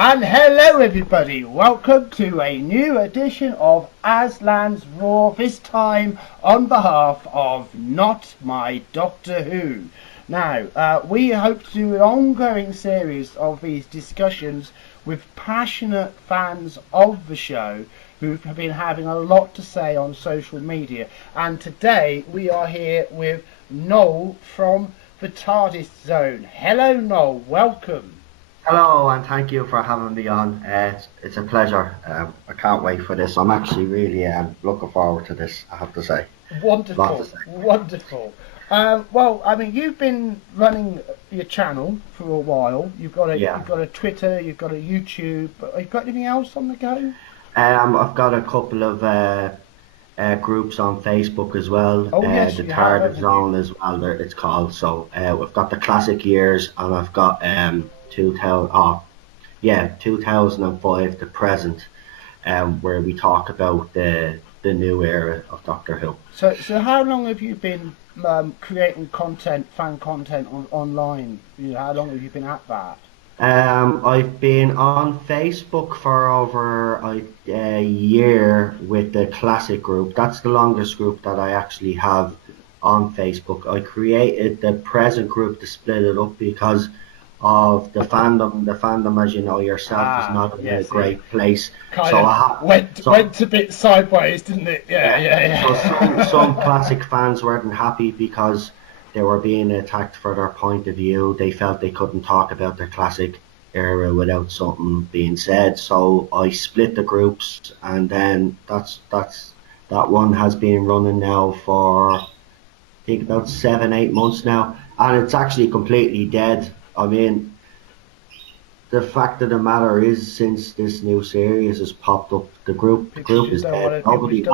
And hello everybody, welcome to a new edition of Aslan's Raw, this time on behalf of Not My Doctor Who. Now, we hope to do an ongoing series of these discussions with passionate fans of the show who have been having a lot to say on social media. And today we are here with Noel from the Tardis Zone. Hello Noel, welcome. Hello, and thank you for having me on. It's a pleasure. I can't wait for this. I'm actually really looking forward to this, I have to say. Wonderful, wonderful. Well, I mean, you've been running your channel for a while. You've got a Twitter, you've got a YouTube. Have you got anything else on the go? I've got a couple of groups on Facebook as well. Oh yes, the you have, Tardis Zone as well. It's called. So we've got the classic years, and I've got 2005 to present, where we talk about the new era of Doctor Who. So how long have you been creating content, fan content online? You know, how long have you been at that? I've been on Facebook for over a year with the classic group. That's the longest group that I actually have on Facebook. I created the present group to split it up because of the fandom. The fandom, as you know yourself, is not in a great place. Went a bit sideways, didn't it? Yeah. So some classic fans weren't happy because they were being attacked for their point of view. They felt they couldn't talk about their classic era without something being said. So I split the groups, and then that one has been running now for I think about 7-8 months now, and it's actually completely dead. I mean, the fact of the matter is, since this new series has popped up, the group is dead. Nobody's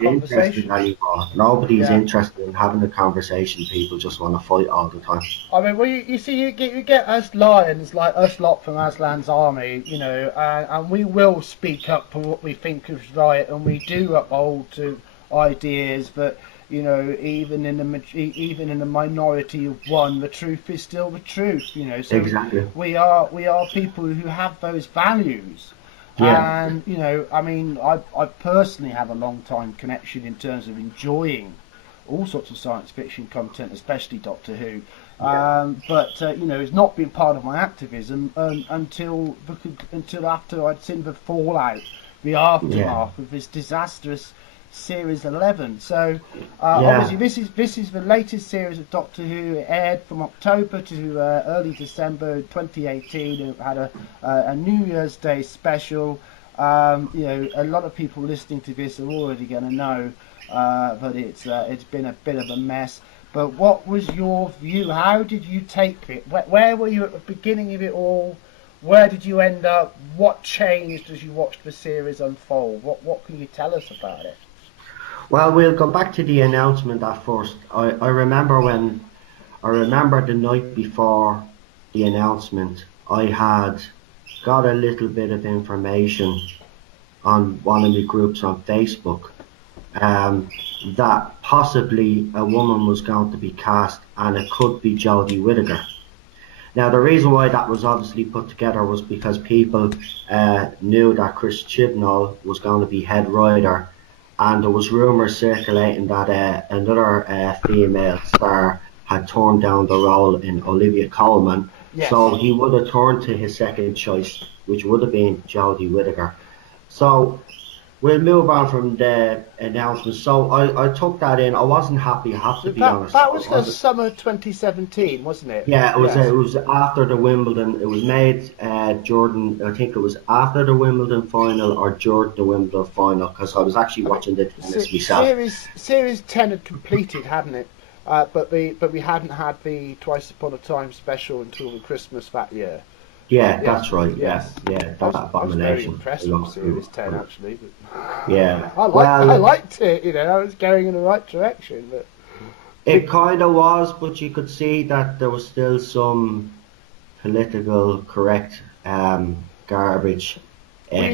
interested anymore. Nobody's interested in having a conversation. People just want to fight all the time. I mean, well, you see, you get us lions like us lot from Aslan's army, you know, and we will speak up for what we think is right, and we do uphold to ideas that, you know, even in the minority of one, the truth is still the truth. You know, so exactly. we are people who have those values. Yeah. And you know, I mean, I personally have a long time connection in terms of enjoying all sorts of science fiction content, especially Doctor Who. Yeah. But you know, it's not been part of my activism until after I'd seen the fallout, the aftermath of this disastrous Series 11. So obviously this is the latest series of Doctor Who. It aired from October to early December 2018. It had a New Year's Day special. You know, a lot of people listening to this are already going to know that it's been a bit of a mess. But what was your view? How did you take it? Where were you at the beginning of it all? Where did you end up? What changed as you watched the series unfold? What can you tell us about it? Well, we'll go back to the announcement at first. I remember the night before the announcement, I had got a little bit of information on one of the groups on Facebook that possibly a woman was going to be cast, and it could be Jodie Whittaker. Now, the reason why that was obviously put together was because people knew that Chris Chibnall was going to be head writer, and there was rumours circulating that another female star had turned down the role in Olivia Colman. Yes. So he would have turned to his second choice, which would have been Jodie Whittaker. So we'll move on from the announcement. So I took that in. I wasn't happy, I have to be honest. That was the summer 2017, wasn't it? Yeah, it was. It was after the Wimbledon. It was made Jordan. I think it was after the Wimbledon final or during the Wimbledon final, because I was actually watching the tennis myself. Series 10 had completed, hadn't it? But we hadn't had the Twice Upon a Time special until the Christmas that year. Yeah, that's right. Yes. Yeah, that abomination. I was very impressed with Series 10 actually. But yeah, I liked it. You know, I was going in the right direction, but. It kind of was, but you could see that there was still some political correct garbage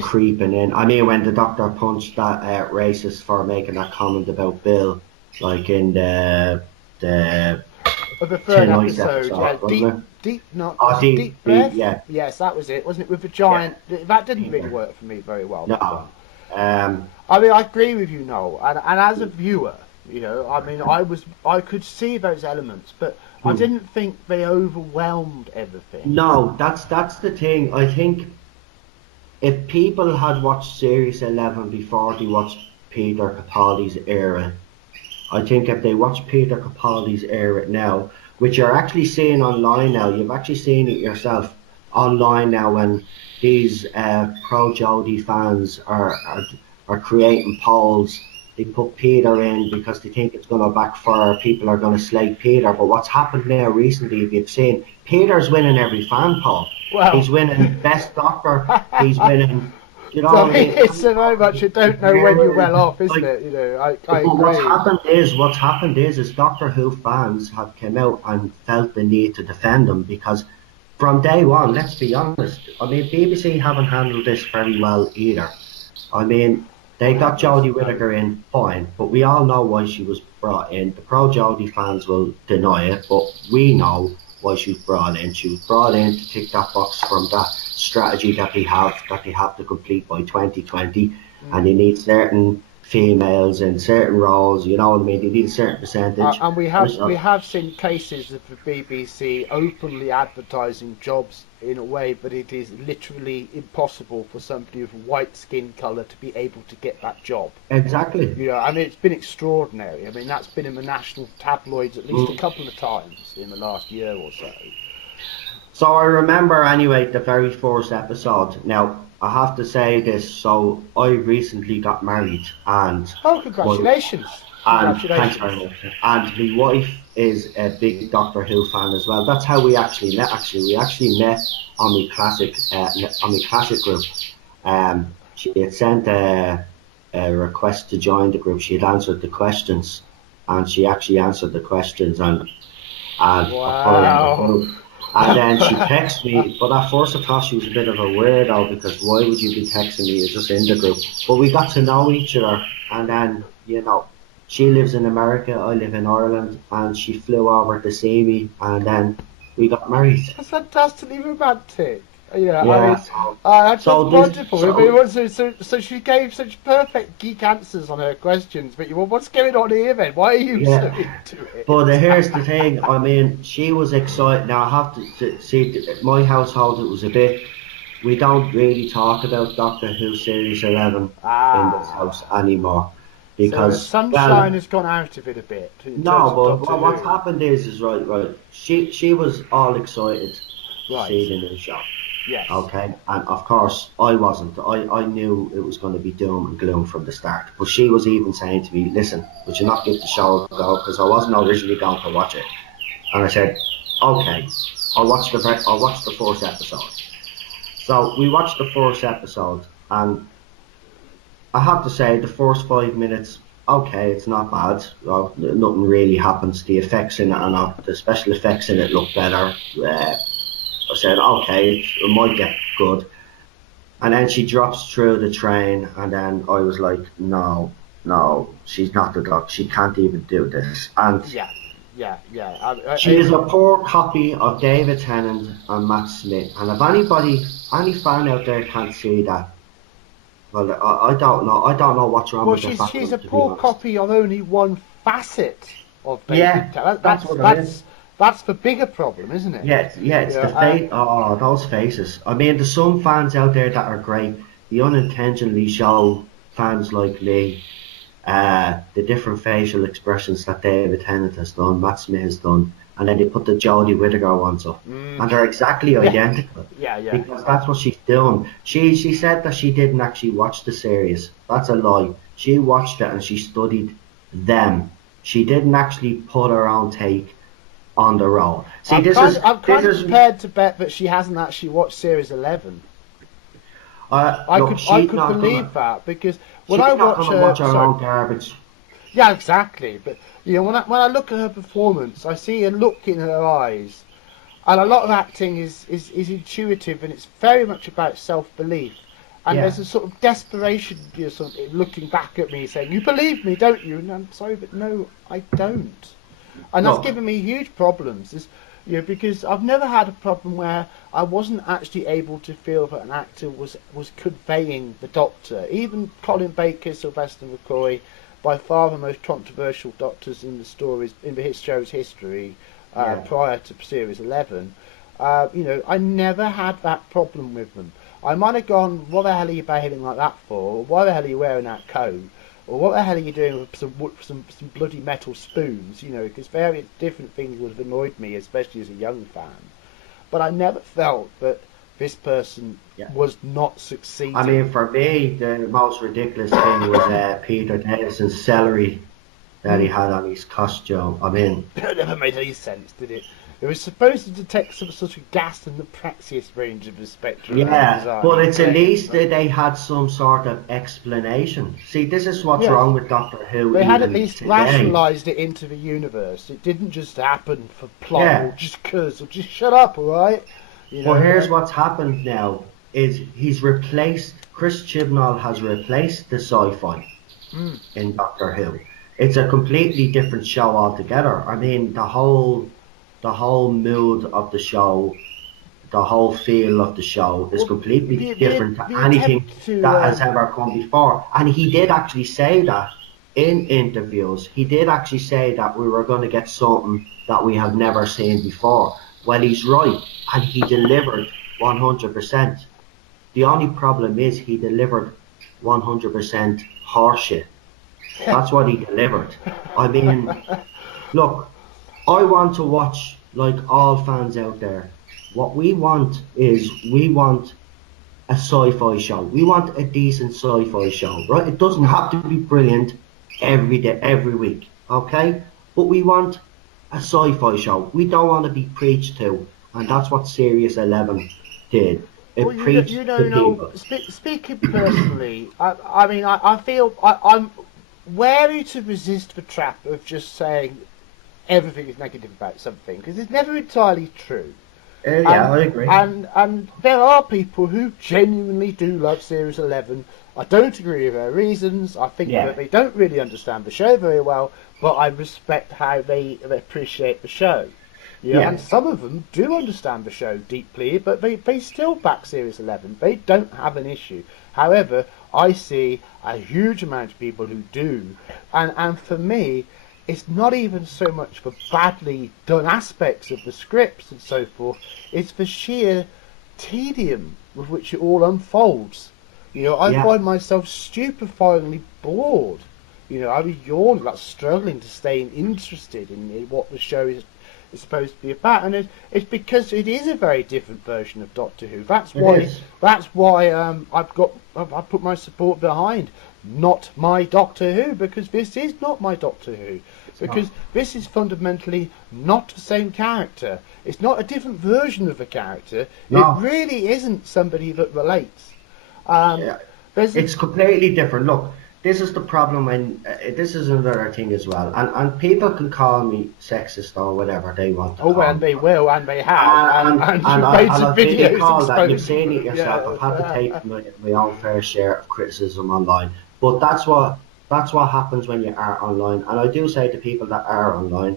creeping in. I mean, when the Doctor punched that racist for making that comment about Bill, like in the of the third tonight's episode. Yeah, wasn't it? deep breath. Yeah. Yes, that was it, wasn't it? With the giant. That didn't really Yeah. work for me very well. No. I mean, I agree with you, Noel, and as a viewer, you know, I mean, I could see those elements, but I didn't think they overwhelmed everything. No, that's the thing. I think if people had watched Series 11 before they watched Peter Capaldi's era, I think if they watch Peter Capaldi's era now, which you're actually seeing online now, you've actually seen it yourself online now when these pro Jodie fans are creating polls. They put Peter in because they think it's going to backfire. People are going to slate Peter. But what's happened now recently, if you've seen, Peter's winning every fan poll. Well, he's winning Best Doctor. He's winning. You know, so it's so very much you don't know when you're well off, isn't it? You know, I agree. What's happened is Doctor Who fans have come out and felt the need to defend him because from day one, let's be honest, I mean, BBC haven't handled this very well either. I mean, they got Jodie Whittaker in, fine, but we all know why she was brought in. The pro Jodie fans will deny it, but we know why she was brought in. She was brought in to tick that box from that strategy that they have to complete by 2020, and they need certain females in certain roles. You know what I mean? They need a certain percentage. And we have seen cases of the BBC openly advertising jobs in a way, but it is literally impossible for somebody of white skin colour to be able to get that job. Exactly. You know, I mean, it's been extraordinary. I mean, that's been in the national tabloids at least a couple of times in the last year or so. So I remember anyway the very first episode. Now I have to say this. So I recently got married, and congratulations! Thanks very much. And my wife is a big Doctor Who fan as well. That's how we actually met. We actually met on my classic group. She had sent a request to join the group. She had answered the questions, and she actually answered the questions, and wow. And then she texted me, but at first I thought she was a bit of a weirdo because why would you be texting me? It's just in the group. But we got to know each other, and then, you know, she lives in America, I live in Ireland, and she flew over to see me, and then we got married. That's fantastically romantic. Yeah, yeah. That's wonderful. So she gave such perfect geek answers on her questions, but what's going on here then? Why are you so into it? But here's the thing, I mean, she was excited. Now I have to see, my household, it was a bit, we don't really talk about Doctor Who Series 11 in this house anymore. Because so the sunshine has gone out of it a bit. No, but what's happened is right. She was all excited to see the new show. Yes. Okay, and of course I wasn't. I knew it was going to be doom and gloom from the start. But she was even saying to me, "Listen, would you not give the show a go?" Because I wasn't originally going to watch it. And I said, "Okay, I'll watch the first episode." So we watched the first episode, and I have to say the first 5 minutes, okay, it's not bad. Well, nothing really happens. The effects in it are not. The special effects in it look better. I said, okay, it might get good. And then she drops through the train, and then I was like, no, she's not the doc. She can't even do this. And yeah. She is a poor copy of David Tennant and Matt Smith. And if any fan out there can't see that, well, I don't know. I don't know what's wrong with the she's a poor copy of only one facet of David Tennant. That's the bigger problem, isn't it? Yeah, it's the face. Oh, those faces. I mean, there's some fans out there that are great. They unintentionally show fans like me the different facial expressions that David Tennant has done, Matt Smith has done, and then they put the Jodie Whittaker ones up, and they're exactly identical. Yeah. Because that's what she's doing. She said that she didn't actually watch the series. That's a lie. She watched it and she studied them. She didn't actually put her own take on the role. See, I'm kind of prepared to bet that she hasn't actually watched Series 11. I could believe that because when I watch her own garbage. Yeah, exactly. But you know, when I look at her performance, I see a look in her eyes, and a lot of acting is intuitive, and it's very much about self-belief. And there's a sort of desperation, you know, sort of looking back at me, saying, "You believe me, don't you?" And I'm sorry, but no, I don't. and that's Look, given me huge problems. Because I've never had a problem where I wasn't actually able to feel that an actor was conveying the Doctor. Even Colin Baker, Sylvester McCoy, by far the most controversial Doctors in the stories in the show's history, yeah, prior to Series 11. I never had that problem with them. I might have gone, what the hell are you behaving like that for? Or why the hell are you wearing that coat? Or what the hell are you doing with some bloody metal spoons? Because various different things would have annoyed me, especially as a young fan. But I never felt that this person yeah. was not I succeeding. mean, for me, the most ridiculous thing was Peter Davison's celery that he had on his costume. I mean, It never made any sense, did it? It was supposed to detect some sort of gas in the Praxis range of the spectrum in the yeah, design. but He it's at claimed, least that they had some sort of explanation. See, this is what's yes, wrong with Doctor Who they had at even least today. rationalised it into the universe. It didn't just happen for plot or Yeah, just cause or just shut up, all right? but here's what's happened now is he's replaced, Chris Chibnall has replaced the sci-fi Mm. in Doctor Who. It's a completely different show altogether. I mean, the whole mood of the show, the whole feel of the show is Well, completely different to the anything attempt to that has ever come before. And he did actually say that in interviews. He did actually say that we were going to get something that we have never seen before. Well, he's right, and he delivered 100%. The only problem is he delivered 100% horseshit. That's what he delivered. I mean, look, I want to watch, like all fans out there, what we want is we want a sci-fi show. We want a decent sci-fi show, right? It doesn't have to be brilliant every day, every week, okay? But we want a sci-fi show. We don't want to be preached to, and that's what Series 11 did. Well, It preached to people. speaking personally, I mean, I feel I'm wary to resist the trap of just saying everything is negative about something because it's never entirely true. Yeah, And I agree. and there are people who genuinely do love Series 11. I don't agree with their reasons. I think that Yeah, they don't really understand the show very well, but I respect how they appreciate the show. And yeah, some of them do understand the show deeply, but they still back Series 11. They don't have an issue. However, I see a huge amount of people who do. And for me, it's not even so much the badly done aspects of the scripts and so forth, it's the sheer tedium with which it all unfolds. I yeah. find myself stupefyingly bored. I was yawning, like struggling to stay interested in what the show is supposed to be about, and it's because it is a very different version of Doctor Who. That's It why is. I've put my support behind not my Doctor Who, because this is not my Doctor Who, It's not. because this is fundamentally not the same character. It's not a different version of a character. It No. really isn't somebody that relates. Um, Yeah, there's a, it's completely different. Look, this is the problem, and this is another thing as well. And people can call me sexist or whatever they want to oh, call and me. they will, and they have, And and and, you've I, made and some I've been videos called that. You've exposing seen it them. yourself. I've had to take Yeah. my own fair share of criticism online. But that's what happens when you are online. And I do say to people that are online,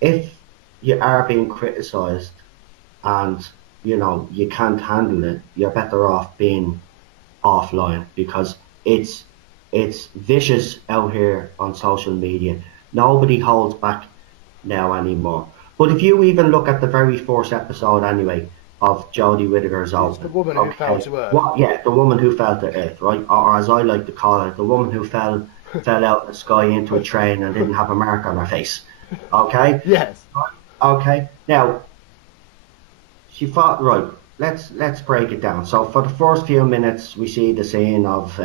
if you are being criticised and you can't handle it, you're better off being offline because it's it's vicious out here on social media. Nobody holds back now anymore. But if you even look at the very first episode anyway of Jodie Whittaker's It's the Open, woman who fell okay, to earth. what? Yeah, the woman who fell to earth, right? Or as I like to call it, the woman who fell out of the sky into a train and didn't have a mark on her face. Okay, Yes. okay. Now she fought right. Let's break it down. So for the first few minutes, we see the scene of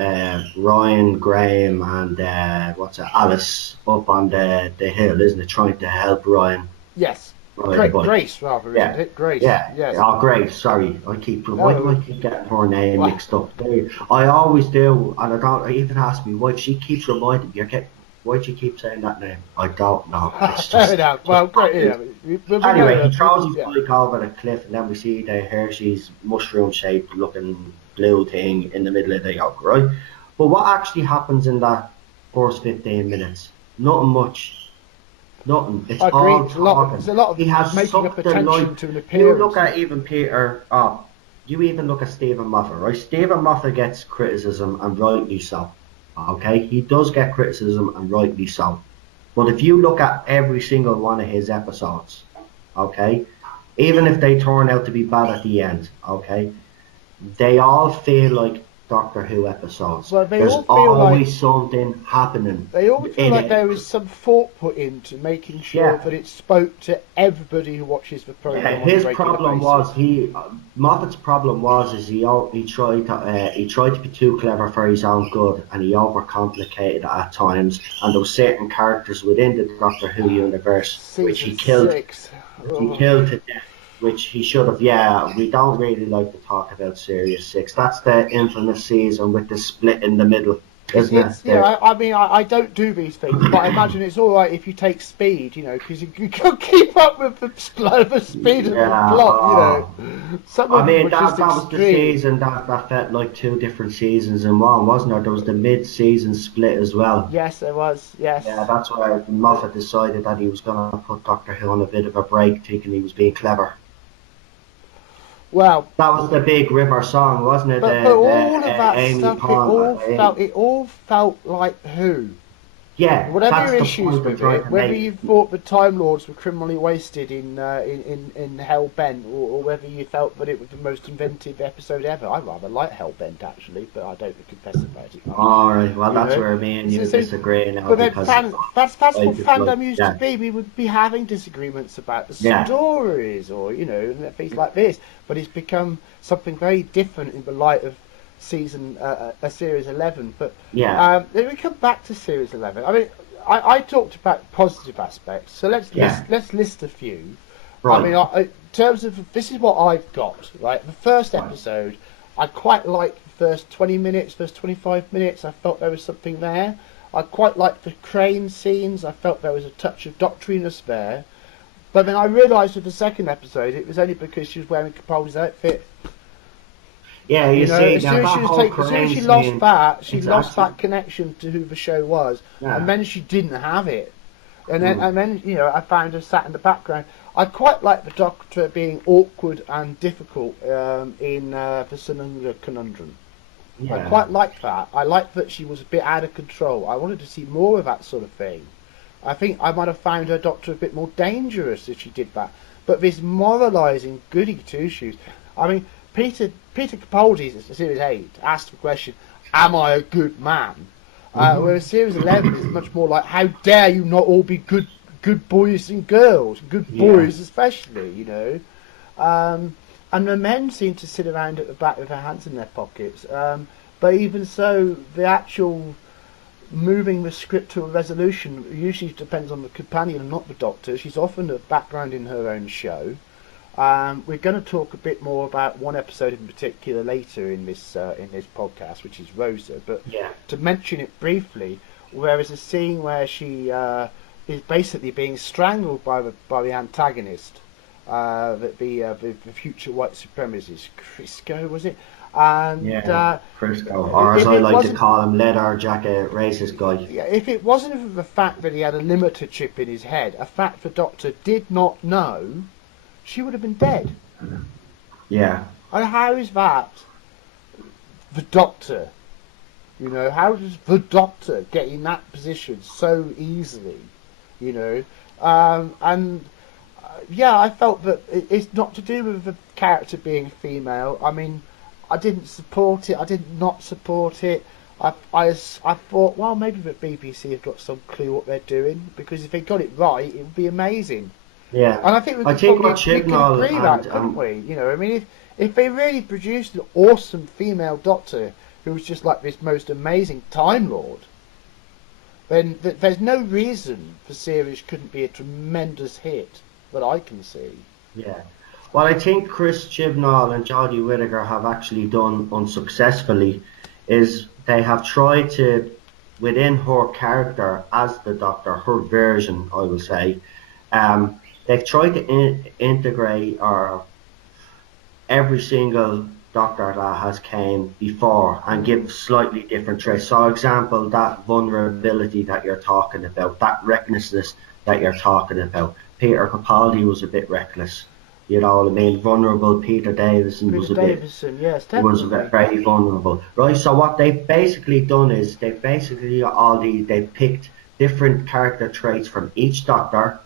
Ryan, Graham, and what's it, Alice up on the hill, isn't it? Trying to help Ryan Yes. ride a bike. Grace, rather, isn't Yeah, it? Grace. yeah. Yes. Oh, great. Sorry, why do No. I keep getting her name Well, mixed up? I always do, and I don't. I even ask me why she keeps reminding me. Why do you keep saying that name? I don't know. It's fair just enough. just Well, great. happens. Yeah. We know Anyway, he that. throws his Yeah. bike over the cliff, and then we see the Hershey's mushroom-shaped looking blue thing in the middle of the yolk, right? But what actually happens in that first 15 minutes? Nothing much. Nothing. It's I agree. all There's talking. a lot He of has making up sucked the attention life. to an You look appearance. at even Peter. Oh, you even look at Stephen Moffat, right? Stephen Moffat gets criticism, and rightly so. Okay, he does get criticism, and rightly so. But if you look at every single one of his episodes, okay, even if they turn out to be bad at the end, okay, they all feel like Doctor Who episodes. Well, they There's all feel like always something happening in it. there is some thought put into making sure Yeah, that it spoke to everybody who watches the yeah. program on a His regular problem basis. was Moffat's problem was is he tried to be too clever for his own good, and he overcomplicated it at times. And there were certain characters within the Doctor Who universe Season 6. which he killed to death, which he should have. Yeah, we don't really like to talk about Series 6. That's the infamous season with the split in the middle, isn't it? It's I mean, I don't do these things, but I imagine it's all right if you take speed, because you can keep up with the speed of the Yeah. plot, Some I of them mean, were just that was the extreme. season that felt like two different seasons in one, wasn't there? There was the mid-season split as well. Yes, there was. Yes. Yeah, that's where Moffat decided that he was going to put Doctor Who on a bit of a break, thinking he was being clever. Well, That was the big River song, wasn't it? but all of The that Amy stuff, Pond. it all felt like Who. Yeah, Whatever that's your the issues point I'm with trying it, to whether make. you thought the Time Lords were criminally wasted in Hell Bent, or whether you felt that it was the most inventive episode ever, I rather like Hell Bent actually, but I don't confess about it much. All right, well, You that's know, where me and you so, disagree now but then because that's I what just like, fandom used to yeah, be. We would be having disagreements about the yeah, stories, or things like this. But it's become something very different in the light of series 11. But yeah, then we come back to series 11. I mean, I talked about positive aspects, so yeah, let's list a few. I right, mean, in terms of this is what I've got. Right, the first right, episode, I quite liked the first 20 minutes, first 25 minutes. I felt there was something there. I quite liked the crane scenes. I felt there was a touch of doctriness there. But then I realised with the second episode, it was only because she was wearing Capaldi's outfit. yeah. You see, As now soon as that whole as soon as crane she lost scene, that, she it's lost actually, that connection to who the show was, and yeah, then she didn't have it. mm, And then I found her sat in the background. I quite like the Doctor being awkward and difficult in the Sanunga Conundrum. I yeah, quite like that. I like that she was a bit out of control. I wanted to see more of that sort of thing. I think I might have found her Doctor a bit more dangerous if she did that. But this moralising goody two shoes. I mean, Peter Capaldi, Series 8, asked the question, "Am I a good man?" mm-hmm. Whereas Series 11 is much more like, "How dare you not all be good boys and girls, good Yeah, boys especially." And the men seem to sit around at the back with their hands in their pockets. But even so, the actual moving the script to a resolution usually depends on the companion and not the Doctor. She's often a background in her own show. We're going to talk a bit more about one episode in particular later in this podcast, which is Rosa. But yeah, to mention it briefly, there is a scene where she is basically being strangled by the antagonist, the future white supremacist Crisco, was it? And yeah. Frisco, or as if I it like to wasn't call him, leather jacket racist guy. yeah, if it wasn't for the fact that he had a limiter chip in his head, a fact the Doctor did not know, she would have been dead. Yeah, And how is that the Doctor? How does the Doctor get in that position so easily? You know, and yeah, I felt that it's not to do with the character being female. I mean, I didn't support it. I did not support it. I thought, well, maybe the BBC have got some clue what they're doing, because if they got it right, it would be amazing. yeah. And I think I think what we could Chibnall agree and that, couldn't we? I mean, if they really produced an awesome female Doctor who was just like this most amazing Time Lord, then there's no reason the series couldn't be a tremendous hit that I can see. yeah. What I think Chris Chibnall and Jodie Whittaker have actually done unsuccessfully is they have tried to, within her character as the Doctor, her version, I will say, they've tried to integrate every single Doctor that has came before and give slightly different traits. So, example, that vulnerability that you're talking about, that recklessness, that you're talking about. Peter Capaldi was a bit reckless. You know what I mean? Vulnerable. Peter Davison Peter was a bit Davison, yes, was definitely. very vulnerable, right? So what they've basically done is they've picked different character traits from each Doctor,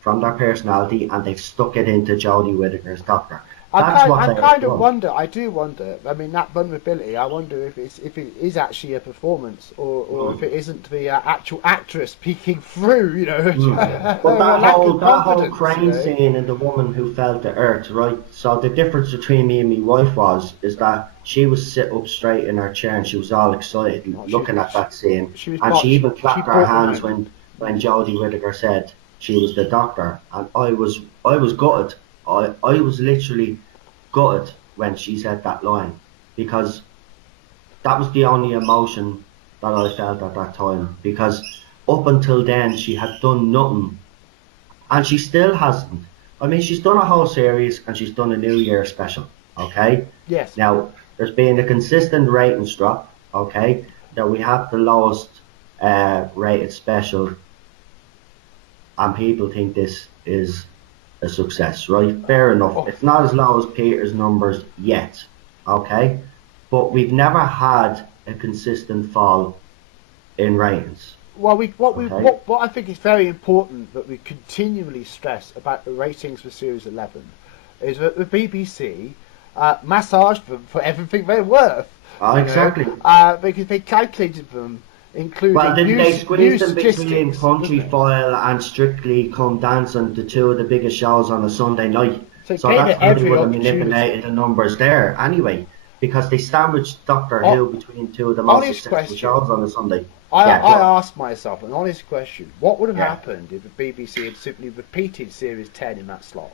from their personality, and they've stuck it into Jodie Whittaker's Doctor. That's what I they have kind of done. wonder. I do wonder. I mean, that vulnerability. I wonder if it is actually a performance, or if it isn't the actual actress peeking through. You know, But her lack of that whole confidence. You crane know. scene and the woman who fell to earth, right? So the difference between me and my wife is that she was sit up straight in her chair and she was all excited Oh, looking at that scene, she was and she even she clapped her brought the hands moment. when Jodie Whittaker said she was the Doctor, and I was gutted. I was literally gutted when she said that line because that was the only emotion that I felt at that time, because up until then she had done nothing, and she still hasn't. I mean, she's done a whole series and she's done a New Year special. Okay, Yes. now there's been a consistent ratings drop. Okay, now we have the lowest rated special, and people think this is a success, right? Fair enough. Oh, It's not as low as Peter's numbers yet. Okay, but we've never had a consistent fall in ratings. well, Okay. what I think is very important that we continually stress about the ratings for Series 11 is that the BBC massaged them for everything they're worth. Oh, You know, exactly. because they calculated them, Well, including didn't they new squeeze them between statistics, Country didn't they? File and Strictly Come Dancing, the two of the biggest shows on a Sunday night? So it So gave that's it how they every would have opportunity. manipulated the numbers there anyway, because they sandwiched Doctor O- Who between two of the most Honest successful question. shows on a Sunday. I Yeah, go on. asked myself an honest question. What would have Yeah. happened if the BBC had simply repeated Series 10 in that slot?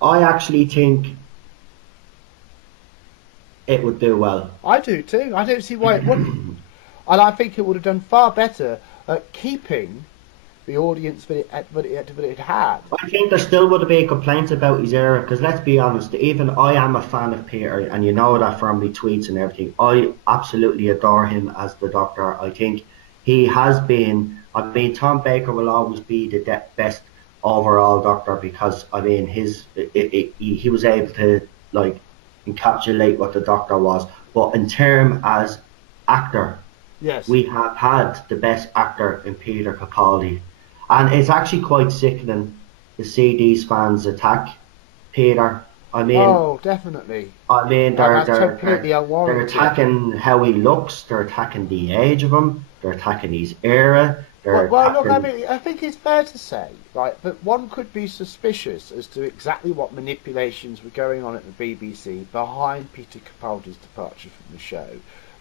I actually think it would do well. I do too. I don't see why it wouldn't. And I think it would have done far better at keeping the audience that it had. I think there still would have been complaints about his era, because let's be honest, even I am a fan of Peter, and you know that from my tweets and everything. I absolutely adore him as the Doctor. I think he has been. I mean, Tom Baker will always be the best overall Doctor, because I mean he was able to like encapsulate what the Doctor was. But in term as actor, Yes. we have had the best actor in Peter Capaldi, and it's actually quite sickening to see these fans attack Peter. I mean, Oh, definitely. I mean, And that's completely they're unwarranted. attacking how he looks. They're attacking the age of him. They're attacking his era. They're Look, I attacking. mean, I think it's fair to say, right, that one could be suspicious as to exactly what manipulations were going on at the BBC behind Peter Capaldi's departure from the show,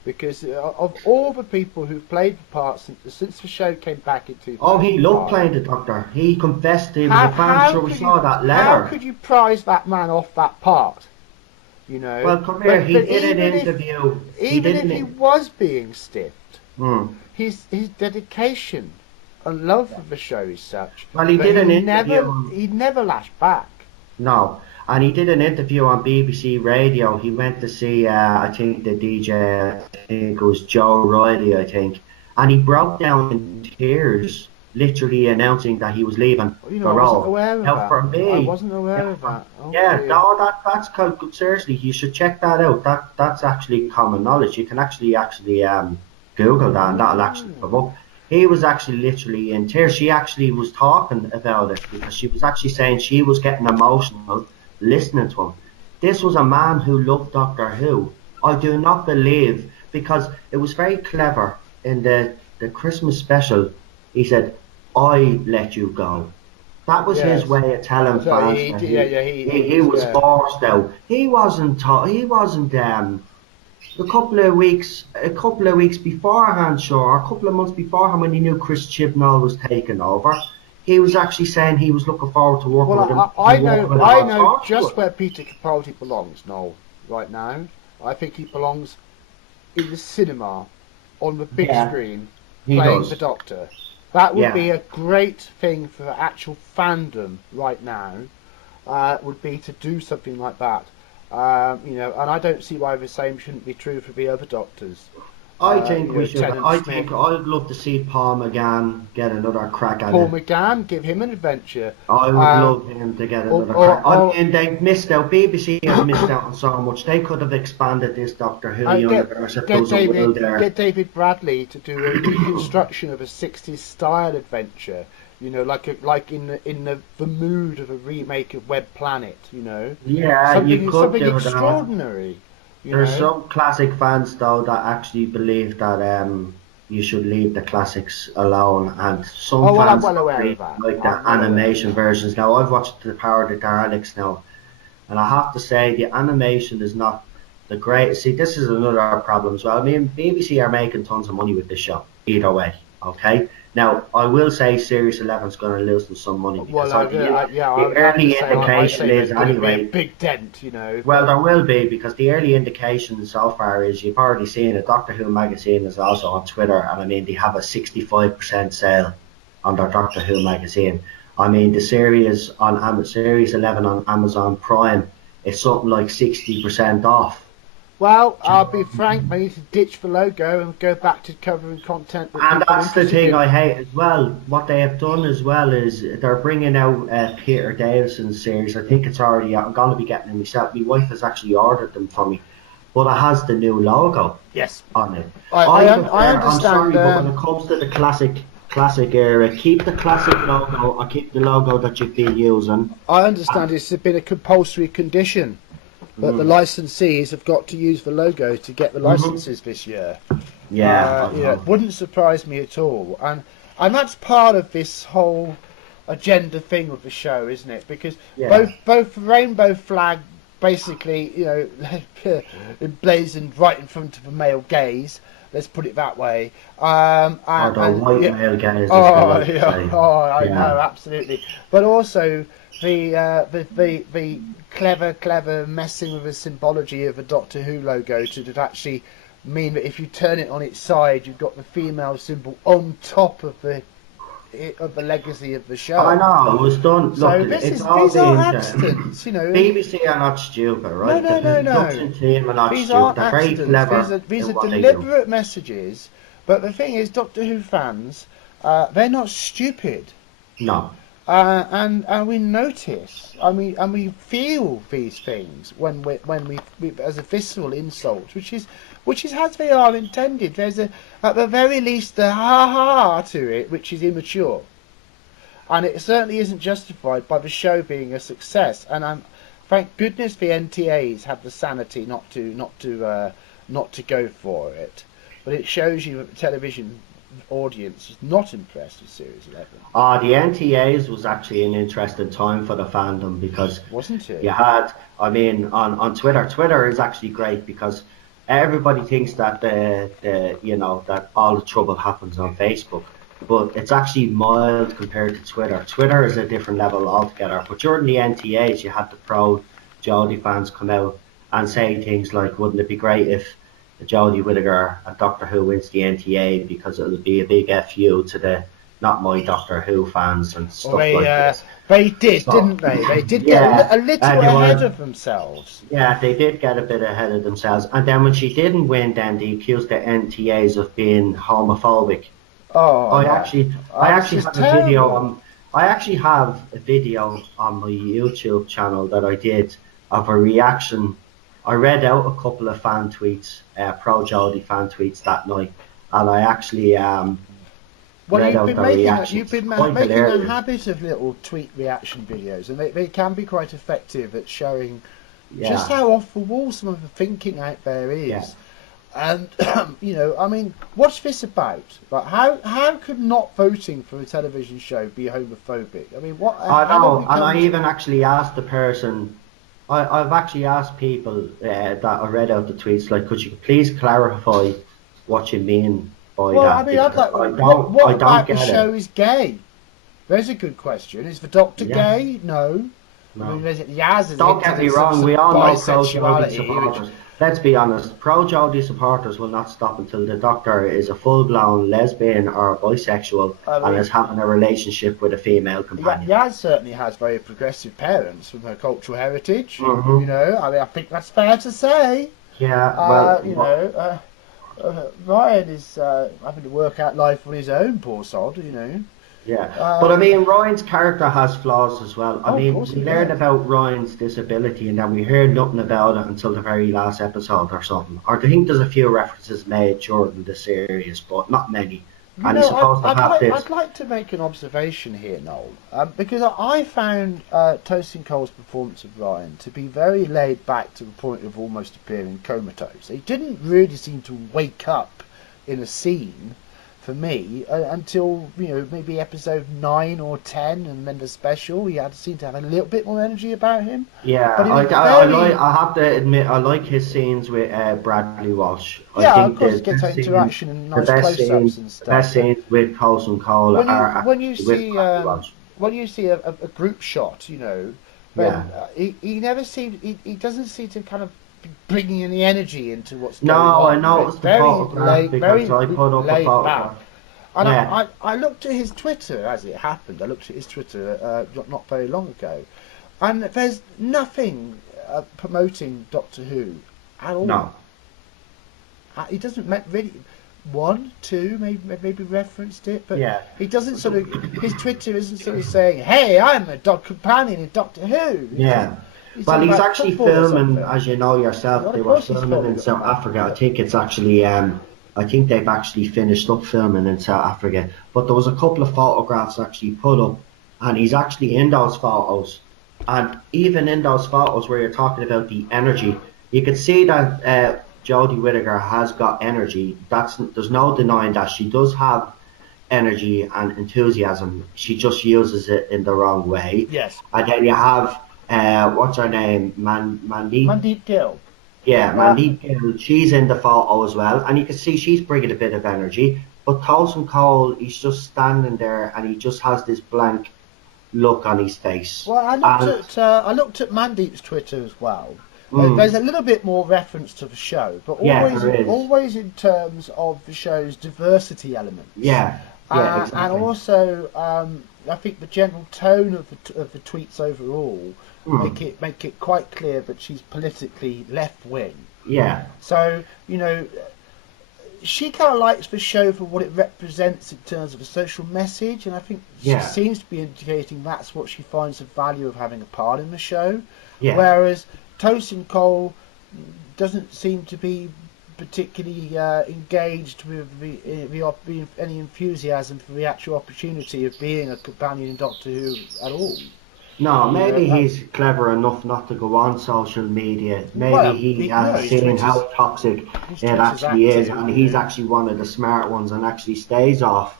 because of all the people who've played the part since the show came back in Oh, he loved 2005, playing the Doctor. He confessed he was a fan. Sure, we saw that how letter. could you prize that man off that part? You know, Well, come here. He but did an interview. He even did if he an. was being stiffed, Hmm. his dedication and love for the show is such Well, he that did an interview. he never lashed back. No, and he did an interview on BBC Radio. He went to see, I think the DJ, I think it was Joe Riley, I think, and he broke down in tears, literally announcing that he was leaving You know, the I wasn't role. aware of Now, that. for I me, wasn't aware of that. Oh yeah, dear. no, that's seriously, you should check that out. That's actually common knowledge. You can actually Google that, and that'll actually come up. He was actually literally in tears. She actually was talking about it, because she was actually saying she was getting emotional listening to him. This was a man who loved Doctor Who. I do not believe, because it was very clever in the Christmas special. He said, "I let you go." That was his Yes. way of telling So fans he that did. Yeah, yeah. He he was. was Yeah. forced out. He wasn't. He wasn't. A couple of weeks beforehand, sure, a couple of months beforehand, when he knew Chris Chibnall was taking over, he was actually saying he was looking forward to working Well, with him and working with him I on know Torchwood. just where Peter Capaldi belongs, Noel. Right now, I think he belongs in the cinema, on the big Yeah, screen, he playing the does. Doctor. That would Yeah. be a great thing for the actual fandom right now. Would be to do something like that. You know, and I don't see why the same shouldn't be true for the other Doctors. I think we should. Tennant I Smith. think I'd love to see Paul McGann get another crack at Paul it. McGann, give him an adventure. I would love him to get another crack. I mean, they missed out. BBC have missed out on so much. They could have expanded this Doctor Who universe. Get David Bradley to do a reconstruction of a 60s style adventure. Like in the mood of a remake of Web Planet. Yeah, you could something do extraordinary. There's some classic fans though that actually believe that you should leave the classics alone, and some fans I'm well aware of that. like the animation versions. Now I've watched the Power of the Daleks now, and I have to say the animation is not the great. See, this is another problem as well. I mean, BBC are making tons of money with this show either way. Okay. Now, I will say Series 11 is going to lose them some money because the early indication is anyway. Big dent, Well, there will be because the early indication so far is you've already seen it. Doctor Who magazine is also on Twitter, and I mean they have a 65% sale on their Doctor Who magazine. I mean the series on Series 11 on Amazon Prime is something like 60% off. Well, I'll be frank, they need to ditch the logo and go back to covering content. And that's the thing I hate as well. What they have done as well is they're bringing out Peter Davison's series. I think it's already out. I'm going to be getting it myself. My wife has actually ordered them for me. But it has the new logo on it. I understand. I'm sorry, but when it comes to the classic era, keep the classic logo or keep the logo that you've been using. I understand it's been a compulsory condition. But the licensees have got to use the logo to get the licenses this year. It wouldn't surprise me at all. And that's part of this whole agenda thing with the show, isn't it? Because both rainbow flag basically, emblazoned right in front of the male gaze. Let's put it that way. Male gaze. I know, absolutely. But also the clever messing with the symbology of a Doctor Who logo to actually mean that if you turn it on its side, you've got the female symbol on top of the legacy of the show. I know, it was done. So look, these are accidents, BBC are not stupid, right? No. Team are not these stupid. are They're very clever. These are deliberate messages. But the thing is, Doctor Who fans, they're not stupid. No. And we notice, and we feel these things when we as a visceral insult, which is as they are intended. There's at the very least a ha to it, which is immature, and it certainly isn't justified by the show being a success. And thank goodness the NTAs had the sanity not to go for it. But it shows you that the television audience is not impressed with Series 11. The NTAs was actually an interesting time for the fandom because wasn't it? You had, I mean, on Twitter is actually great because everybody thinks that that all the trouble happens on Facebook, but it's actually mild compared to Twitter. Twitter is a different level altogether. But during the NTAs, you had the pro Jodie fans come out and say things like, "Wouldn't it be great if Jodie Whittaker and Doctor Who wins the NTA because it'll be a big FU to the not my Doctor Who fans and stuff like this." They did, didn't they? They did get a little ahead of themselves. Yeah, they did get a bit ahead of themselves. And then when she didn't win, then they accused the NTAs of being homophobic. I actually have a video. I actually have a video on my YouTube channel that I did of a reaction. I read out a couple of fan tweets, pro Jodie fan tweets that night, and I actually read out the reactions. You've been making a habit of little tweet reaction videos, and they can be quite effective at showing just how off the wall some of the thinking out there is. Yeah. And I mean, what's this about? Like, how could not voting for a television show be homophobic? I mean, what? I know, and I even actually asked the person. I've actually asked people that I read out the tweets, like, could you please clarify what you mean by that? I mean, what about the show is gay? There's a good question. Is the Doctor gay? No. I mean, don't get me wrong, we all know pro Jodie supporters. Let's be honest, pro Jodie supporters will not stop until the Doctor is a full-blown lesbian or bisexual and is having a relationship with a female companion. Yaz certainly has very progressive parents from her cultural heritage. I mean, I think that's fair to say. Yeah, well, Ryan is having to work out life on his own, poor sod, you know. Yeah, but I mean, Ryan's character has flaws as well. I Oh, of mean, course we he learned does. about Ryan's disability and then we heard nothing about it until the very last episode or something. Or I think there's a few references made during the series, but not many. You And he's know, supposed to have this. I'd like to make an observation here, Noel, because I found Tosin Cole's performance of Ryan to be very laid back to the point of almost appearing comatose. He didn't really seem to wake up in a scene for me until, you know, maybe episode 9 or 10, and then the special. He had seemed to have a little bit more energy about him, Yeah, but he was I like. very. I have to admit, I like his scenes with Bradley Walsh. I Yeah, of think course, the it gets that best scenes, interaction and the nice best close-ups scenes, and the best stuff. But scenes with Coulson Cole are when you actually with see Bradley Walsh. a group shot, you know, then Yeah. he never seemed he doesn't seem to kind of be bringing any energy into what's going No, I on. You know, it's noticed the photograph because very I put up a laid back. photograph. And Yeah, I looked at his Twitter as it happened. I looked at his Twitter not very long ago, and there's nothing promoting Doctor Who at all. no, He doesn't really one, two, maybe referenced it, but yeah, he doesn't sort of. His Twitter isn't sort of saying, "Hey, I'm a dog companion in Doctor Who." yeah. He's Well, talking he's about actually football or filming, something. as you know yourself. Well, They of were course he's filming in filming South about Africa. I it. think it's actually, I think they've actually finished up filming in South Africa. But there was a couple of photographs actually put up, and he's actually in those photos. And even in those photos where you're talking about the energy, you can see that Jodie Whittaker has got energy. There's no denying that she does have energy and enthusiasm. She just uses it in the wrong way. Yes, And then you have what's her name, Mandeep. Mandeep Gill. Yeah, Uh, Mandeep Gill. She's in the photo as well, and you can see she's bringing a bit of energy. But Tolson Cole, he's just standing there, and he just has this blank look on his face. well, And I looked at Mandeep's Twitter as well. There's mm, a little bit more reference to the show, but yeah, there is. always in terms of the show's diversity elements. Yeah, yeah, And exactly. also, I think the general tone of the tweets overall Mm, make it quite clear that she's politically left wing. yeah, So you know, she kind of likes the show for what it represents in terms of a social message, and I think she yeah, seems to be indicating that's what she finds the value of having a part in the show. yeah. Whereas Tosin Cole doesn't seem to be particularly engaged with any enthusiasm for the actual opportunity of being a companion in Doctor Who at all. No, You know, maybe he's clever enough not to go on social media. Maybe well, he no, has seen how toxic his it Twitter's actually is, active. and You he's know. actually one of the smart ones and actually stays off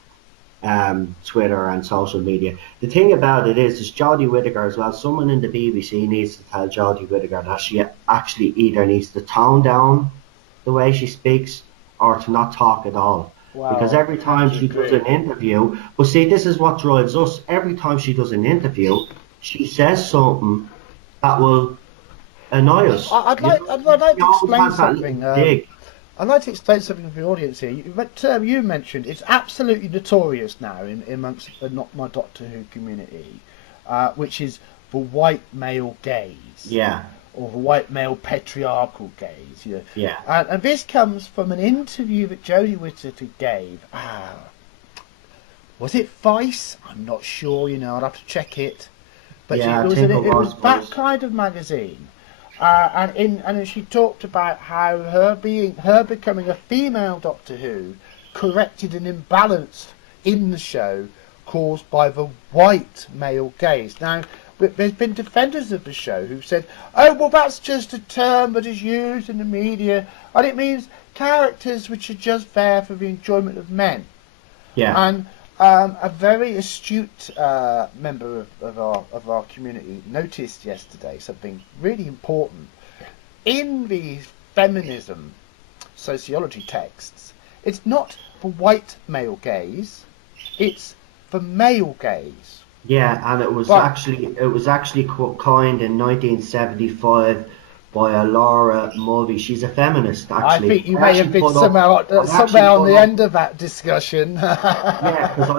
Twitter and social media. The thing about it is Jodie Whittaker as well. Someone in the BBC needs to tell Jodie Whittaker that she actually either needs to tone down the way she speaks or to not talk at all. Because Well, every I have time to she does agree. an interview, but see, this is what drives us. Every time she does an interview, she says something that will annoy us. You know, I'd like she to always explain has that little something. dig. I'd like to explain something for the audience here. You mentioned it's absolutely notorious now in amongst the not my Doctor Who community, which is the white male gaze Yeah, or the white male patriarchal gaze. You know. yeah, And this comes from an interview that Jodie Whittaker gave. Was it Vice? I'm not sure. You know, I'd have to check it. But yeah. I think it it was was that Vice. kind of magazine, and she talked about how her becoming a female Doctor Who corrected an imbalance in the show caused by the white male gaze. Now, there's been defenders of the show who've said, "Oh, well, that's just a term that is used in the media, and it means characters which are just there for the enjoyment of men." Yeah, And a very astute member of our community noticed yesterday something really important in the feminism sociology texts. It's not the white male gaze; it's the male gaze. yeah. And But it was actually coined in 1975 by a Laura Mulvey. She's a feminist, I actually. think you may have been I actually somehow on put the up. end of that discussion. Yeah, because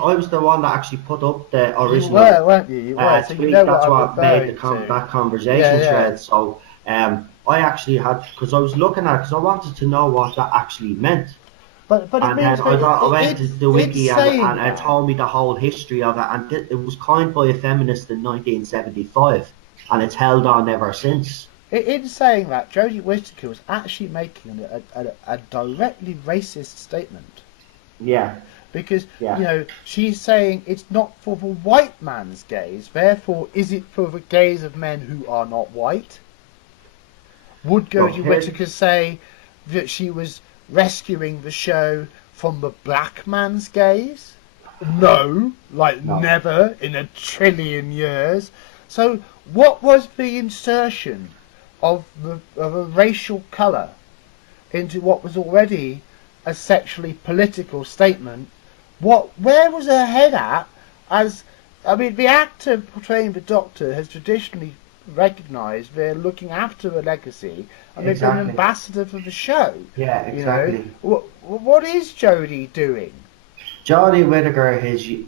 I was the one that actually put up the You original were, weren't you? You were. So you tweet. know what That's I'm what made referring to. that Yeah, conversation yeah. thread. So I actually had, because I was looking at it, because I wanted to know what that actually meant. But it And means then that I went to the it's wiki saying and it that. told me the whole history of it. And it was coined by a feminist in 1975. And it's held on ever since. In saying that, Jodie Whittaker was actually making a directly racist statement. Yeah. Because, Yeah. she's saying it's not for the white man's gaze, therefore is it for the gaze of men who are not white? Would Jodie Whittaker say that she was rescuing the show from the black man's gaze? No, No. never in a trillion years. So what was the insertion of a racial colour into what was already a sexually political statement? Where was her head at? The actor portraying the Doctor has traditionally recognised they're looking after a legacy and they've been an ambassador for the show. Yeah, exactly. What is Jodie doing? Jodie Whittaker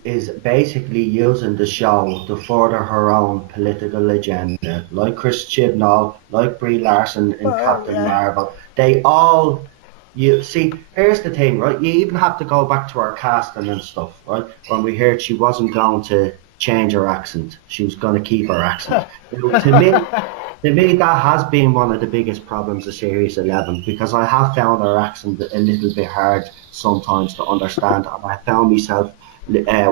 is basically using the show to further her own political agenda, like Chris Chibnall, like Brie Larson in Captain Marvel. They all, you see, here's the thing, right? You even have to go back to her casting and stuff, right? When we heard she wasn't going to change her accent, she was going to keep her accent. To me, that has been one of the biggest problems of Series 11 because I have found her accent a little bit hard sometimes to understand, and I found myself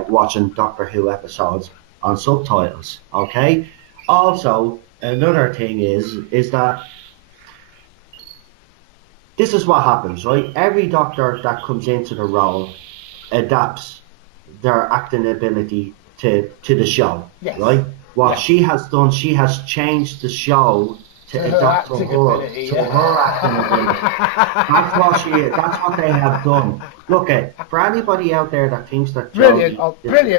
watching Doctor Who episodes on subtitles. Okay. Also, another thing is that this is what happens, right? Every Doctor that comes into the role adapts their acting ability to the show, right? What she has done, she has changed the show to adapt to her acting ability. That's what they have done. Look, for anybody out there that thinks that brilliant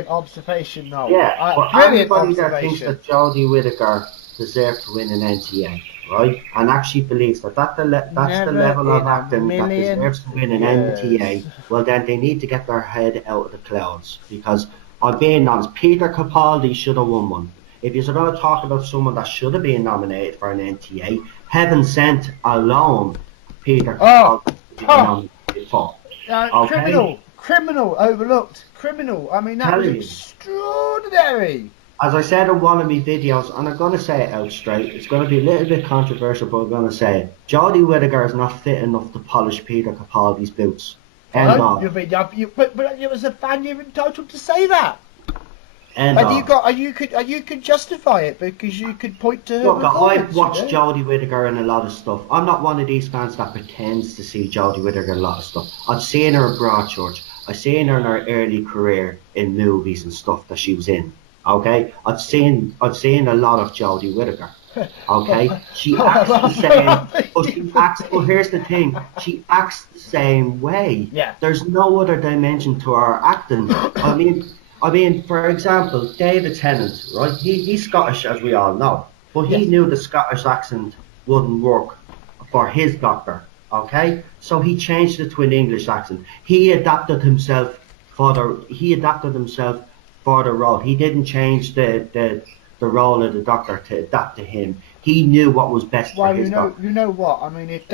observation, Noel. Yeah, for anybody that thinks that Jodie Whittaker deserves to win an NTA, right, and actually believes that that's the level of acting that deserves to win an NTA, well then they need to get their head out of the clouds because I'm being honest, Peter Capaldi should have won one. If you're going to talk about someone that should have been nominated for an NTA, Heaven Sent alone, Peter Capaldi should be nominated for. Criminal, overlooked. Criminal. I mean, that was extraordinary. As I said in one of my videos, and I'm going to say it out straight, it's going to be a little bit controversial, but I'm going to say it. Jodie Whittaker is not fit enough to polish Peter Capaldi's boots. But as a fan, you're entitled to say that. And you could justify it because you could point to her. Look, I've watched Jodie Whittaker in a lot of stuff. I'm not one of these fans that pretends to see Jodie Whittaker in a lot of stuff. I've seen her in Broadchurch. I've seen her in her early career in movies and stuff that she was in. Okay, I've seen a lot of Jodie Whittaker. Okay, she acts the same, but here's the thing: she acts the same way. Yeah. There's no other dimension to her acting. I mean, for example, David Tennant, right? He's Scottish, as we all know, but he knew the Scottish accent wouldn't work for his Doctor. Okay, so he changed it to an English accent. He adapted himself for the role. He didn't change the role of the Doctor to adapt to him. He knew what was best for his Doctor. You know what? I mean, if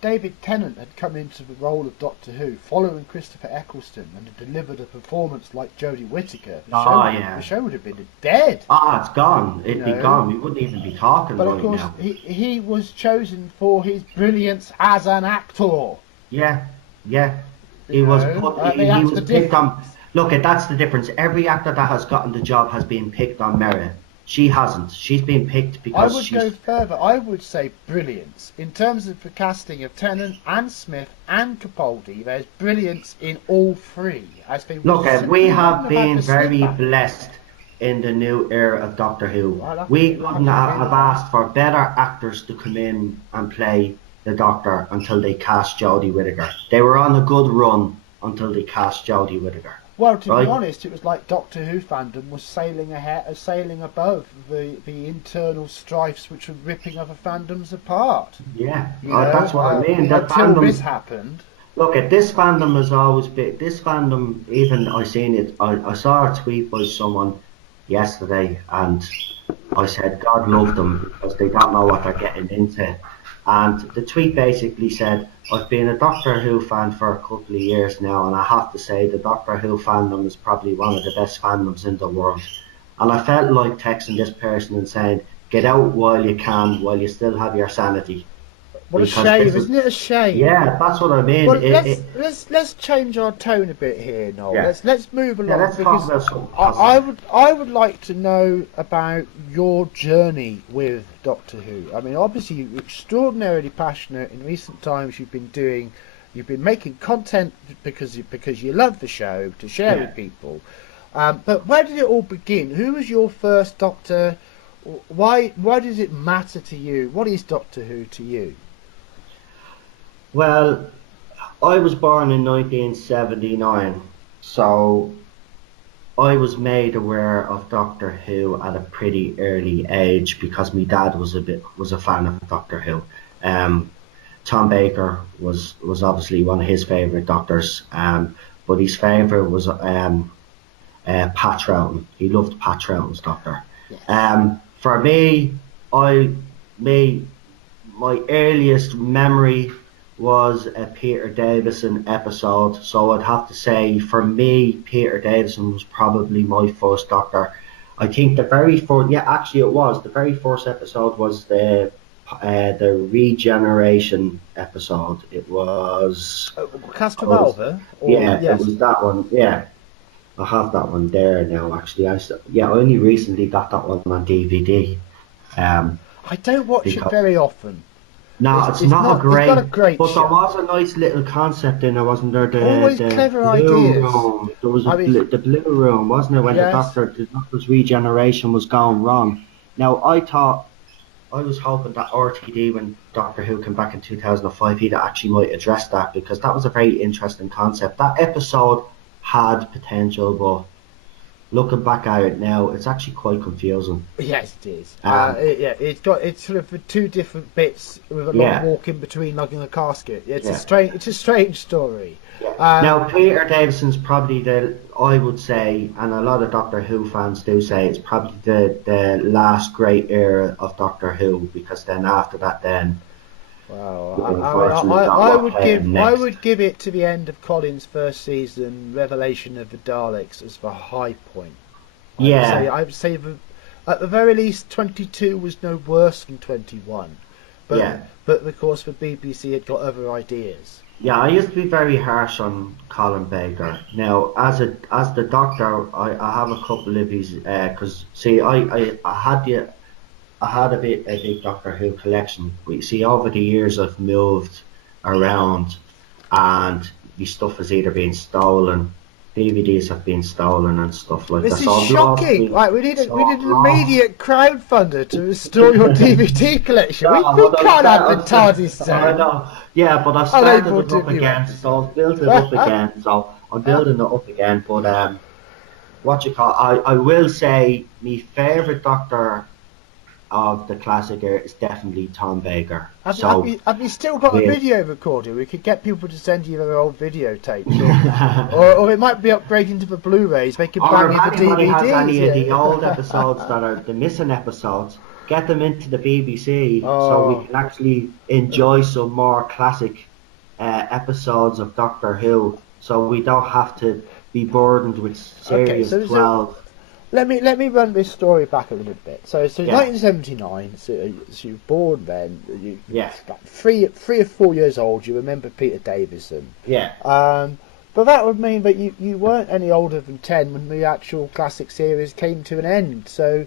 David Tennant had come into the role of Doctor Who following Christopher Eccleston and had delivered a performance like Jodie Whittaker, the show would have been dead. It's gone. It'd be gone. We wouldn't even be talking about it now. But of course, he was chosen for his brilliance as an actor. Yeah. He was picked on. Look, that's the difference. Every actor that has gotten the job has been picked on merit. She hasn't. She's been picked because go further. I would say brilliance. In terms of the casting of Tennant and Smith and Capaldi, there's brilliance in all three. We have been very blessed in the new era of Doctor Who. We couldn't have asked for better actors to come in and play the Doctor until they cast Jodie Whittaker. They were on a good run until they cast Jodie Whittaker. Well, to be honest, it was like Doctor Who fandom was sailing above the internal strifes which were ripping other fandoms apart. Yeah, that's what I mean. Until this happened. Look, this fandom has always been. This fandom, even I seen it. I saw a tweet by someone yesterday, and I said God love them because they don't know what they're getting into. And the tweet basically said, I've been a Doctor Who fan for a couple of years now, and I have to say the Doctor Who fandom is probably one of the best fandoms in the world. And I felt like texting this person and saying, get out while you can, while you still have your sanity. What a Because shame, this is, isn't it a shame? yeah, that's what I mean. Well, let's change our tone a bit here, Noel. Yeah. Let's move Yeah, along let's talk because about something I positive. would like to know about your journey with Doctor Who. I mean, obviously you're extraordinarily passionate. In recent times, you've been making content because you love the show to share Yeah. with people. But where did it all begin? Who was your first Doctor? Why does it matter to you? What is Doctor Who to you? Well, I was born in 1979, so I was made aware of Doctor Who at a pretty early age because my dad was a fan of Doctor Who. Um, Tom Baker was obviously one of his favourite doctors, but his favourite was Pat Troughton. He loved Pat Troughton's Doctor. Yes. For me, I me my earliest memory was a Peter Davison episode, so I'd have to say for me, Peter Davison was probably my first Doctor. I think the very first, yeah, actually it was the very first episode was the regeneration episode. It was, oh, Castrovalva, or yeah, it yes. was that one. Yeah, I have that one there now. Actually, yeah, I only recently got that one on DVD. Um, I don't watch it because very often. no, it's It's not a not. It's not a great, great but there show. was a nice little concept in there, wasn't there? Always The clever blue ideas. room. There was I mean, the blue room, wasn't it? When yes. the doctor's regeneration was going wrong. Now I was hoping that RTD, when Doctor Who came back in 2005, he'd actually might address that because that was a very interesting concept. That episode had potential, but looking back at it now, it's actually quite confusing. Yes, it is. Um, Yeah, it's sort of two different bits with a long yeah, walk in between, like in a casket. yeah. It's a strange story. Yeah. Um, Now, Peter Davison's probably I would say, and a lot of Doctor Who fans do say, it's probably the last great era of Doctor Who because then after that, then well, we unfortunately got what came I next. would give it to the end of Colin's first season, Revelation of the Daleks, as the high point. Yeah, I would say at the very least, 22 was no worse than 21, yeah, but of course the BBC had got other ideas. yeah. I used to be very harsh on Colin Baker. Now, as the Doctor, I have a couple of his because see, I had a big Doctor Who collection. But you see, over the years I've moved around and my stuff has either been stolen, DVDs have been stolen and stuff like that. This is So I've lost shocking. Right, we so need I've an lost. immediate crowdfunder to restore your DVD collection. No, We but can't have the I'm Tardis I Zone. know. Yeah, but I've started Unable it to up view again. So episodes. I've built it up again. So I'm building it up again. But what you call? I will say my favourite Doctor of the classic era is definitely Tom Baker. So Have you still got a with video recorder? We could get people to send you their old videotapes, or it might be upgrading to the Blu-rays. They can or bang if in the anybody has any of DVDs. the old Yeah. episodes that are the missing episodes, get them into the BBC so we Oh, can actually enjoy some more classic episodes of Doctor Who. So we don't have to be burdened with okay. series 12. Let me run this story back a little bit. So Yeah, 1979. So you were born then. You yeah, like three or 4 years old. You remember Peter Davison. yeah. But that would mean that you weren't any older than 10 when the actual classic series came to an end. So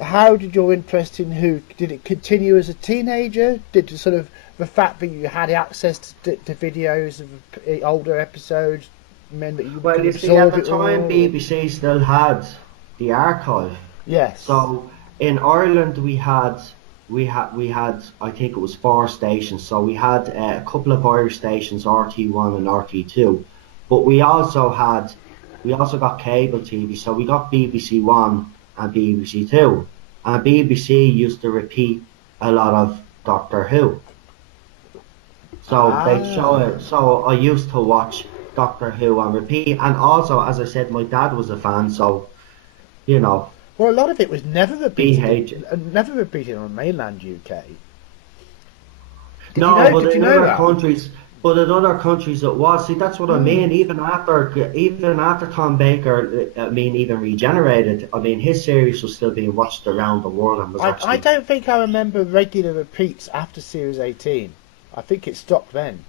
how did your interest in Who, did it continue as a teenager? Did sort of the fact that you had access to videos of older episodes meant that you Well, could you see, at absorb the it time, all? BBC still had the archive. Yes. So in Ireland, we had I think it was 4 stations. So we had a couple of Irish stations, RT1 and RT2, but we also got cable TV. So we got BBC One and BBC Two, and BBC used to repeat a lot of Doctor Who. So they show Ah. it. So I used to watch Doctor Who on repeat, and also, as I said, my dad was a fan, so you know. Well, a lot of it was never BH. repeated on mainland UK. No, but Did you in know other that? countries, it was. See, that's what I mean. Even after Tom Baker, I mean, even regenerated. I mean, his series was still being watched around the world and was I actually. don't think I remember regular repeats after Series 18. I think it stopped then.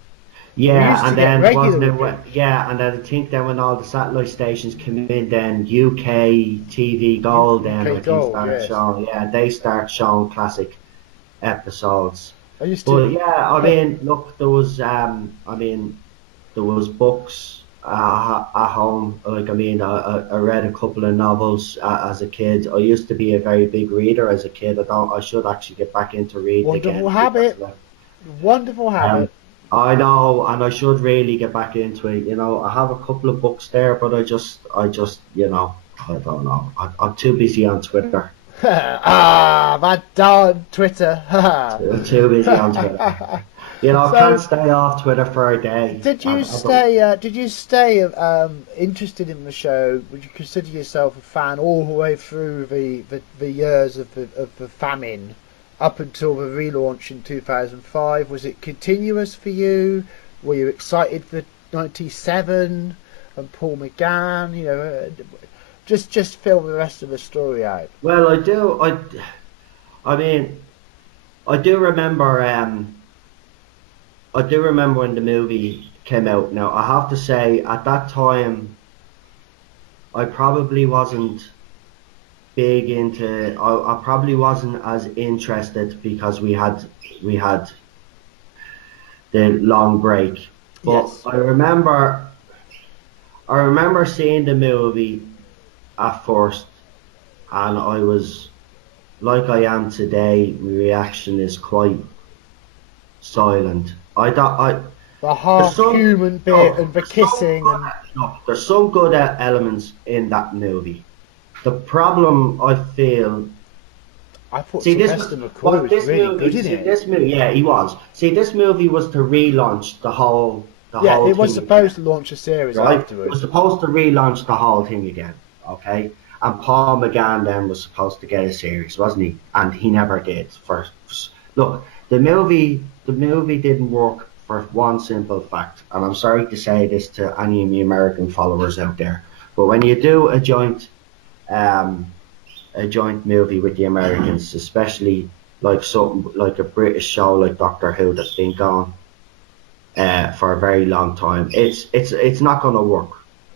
We Yeah, used to and get then regular wasn't it? repeats. Yeah, and then I think then when all the satellite stations came in, then UK TV Gold, then UK I think Gold, started yes. showing. Yeah, they start showing classic episodes. I used to. But yeah, I mean, look, there was books at home. Like, I mean, I read a couple of novels as a kid. I used to be a very big reader as a kid. I should actually get back into reading Wonderful again habit. Wonderful um, habit. I know, and I should really get back into it. I have a couple of books there, but I don't know. I'm too busy on Twitter. That darn Twitter. Too busy on Twitter. I can't So, stay off Twitter for a day. did you I don't. stay? Did you stay interested in the show? Would you consider yourself a fan all the way through the years of the famine, up until the relaunch in 2005? Was it continuous for you? Were you excited for '97 and Paul McGann? Just fill the rest of the story out. Well, I do. I mean, I do remember. I do remember when the movie came out. Now, I have to say, at that time, I probably wasn't big into. I probably wasn't as interested because we had the long break. But Yes. I remember seeing the movie at first, and I was like I am today. My reaction is quite silent. I thought The there's half some human bit no, and the there's some kissing good and no, there's some good elements in that movie. The problem I feel. I thought See this, Sylvester McCoy what was this really good movie. in See it. this movie. Yeah, he was. See, this movie was to relaunch the Yeah, whole it was thing again, supposed to launch a series right? It was afterwards. supposed to relaunch the whole thing again, okay? And Paul McGann then was supposed to get a series, wasn't he? And he never did. Look, the movie didn't work for one simple fact, and I'm sorry to say this to any of the American followers out there, but when you do um, a joint movie with the Americans, especially like something like a British show like Doctor Who that's been gone for a very long time. It's not going to work.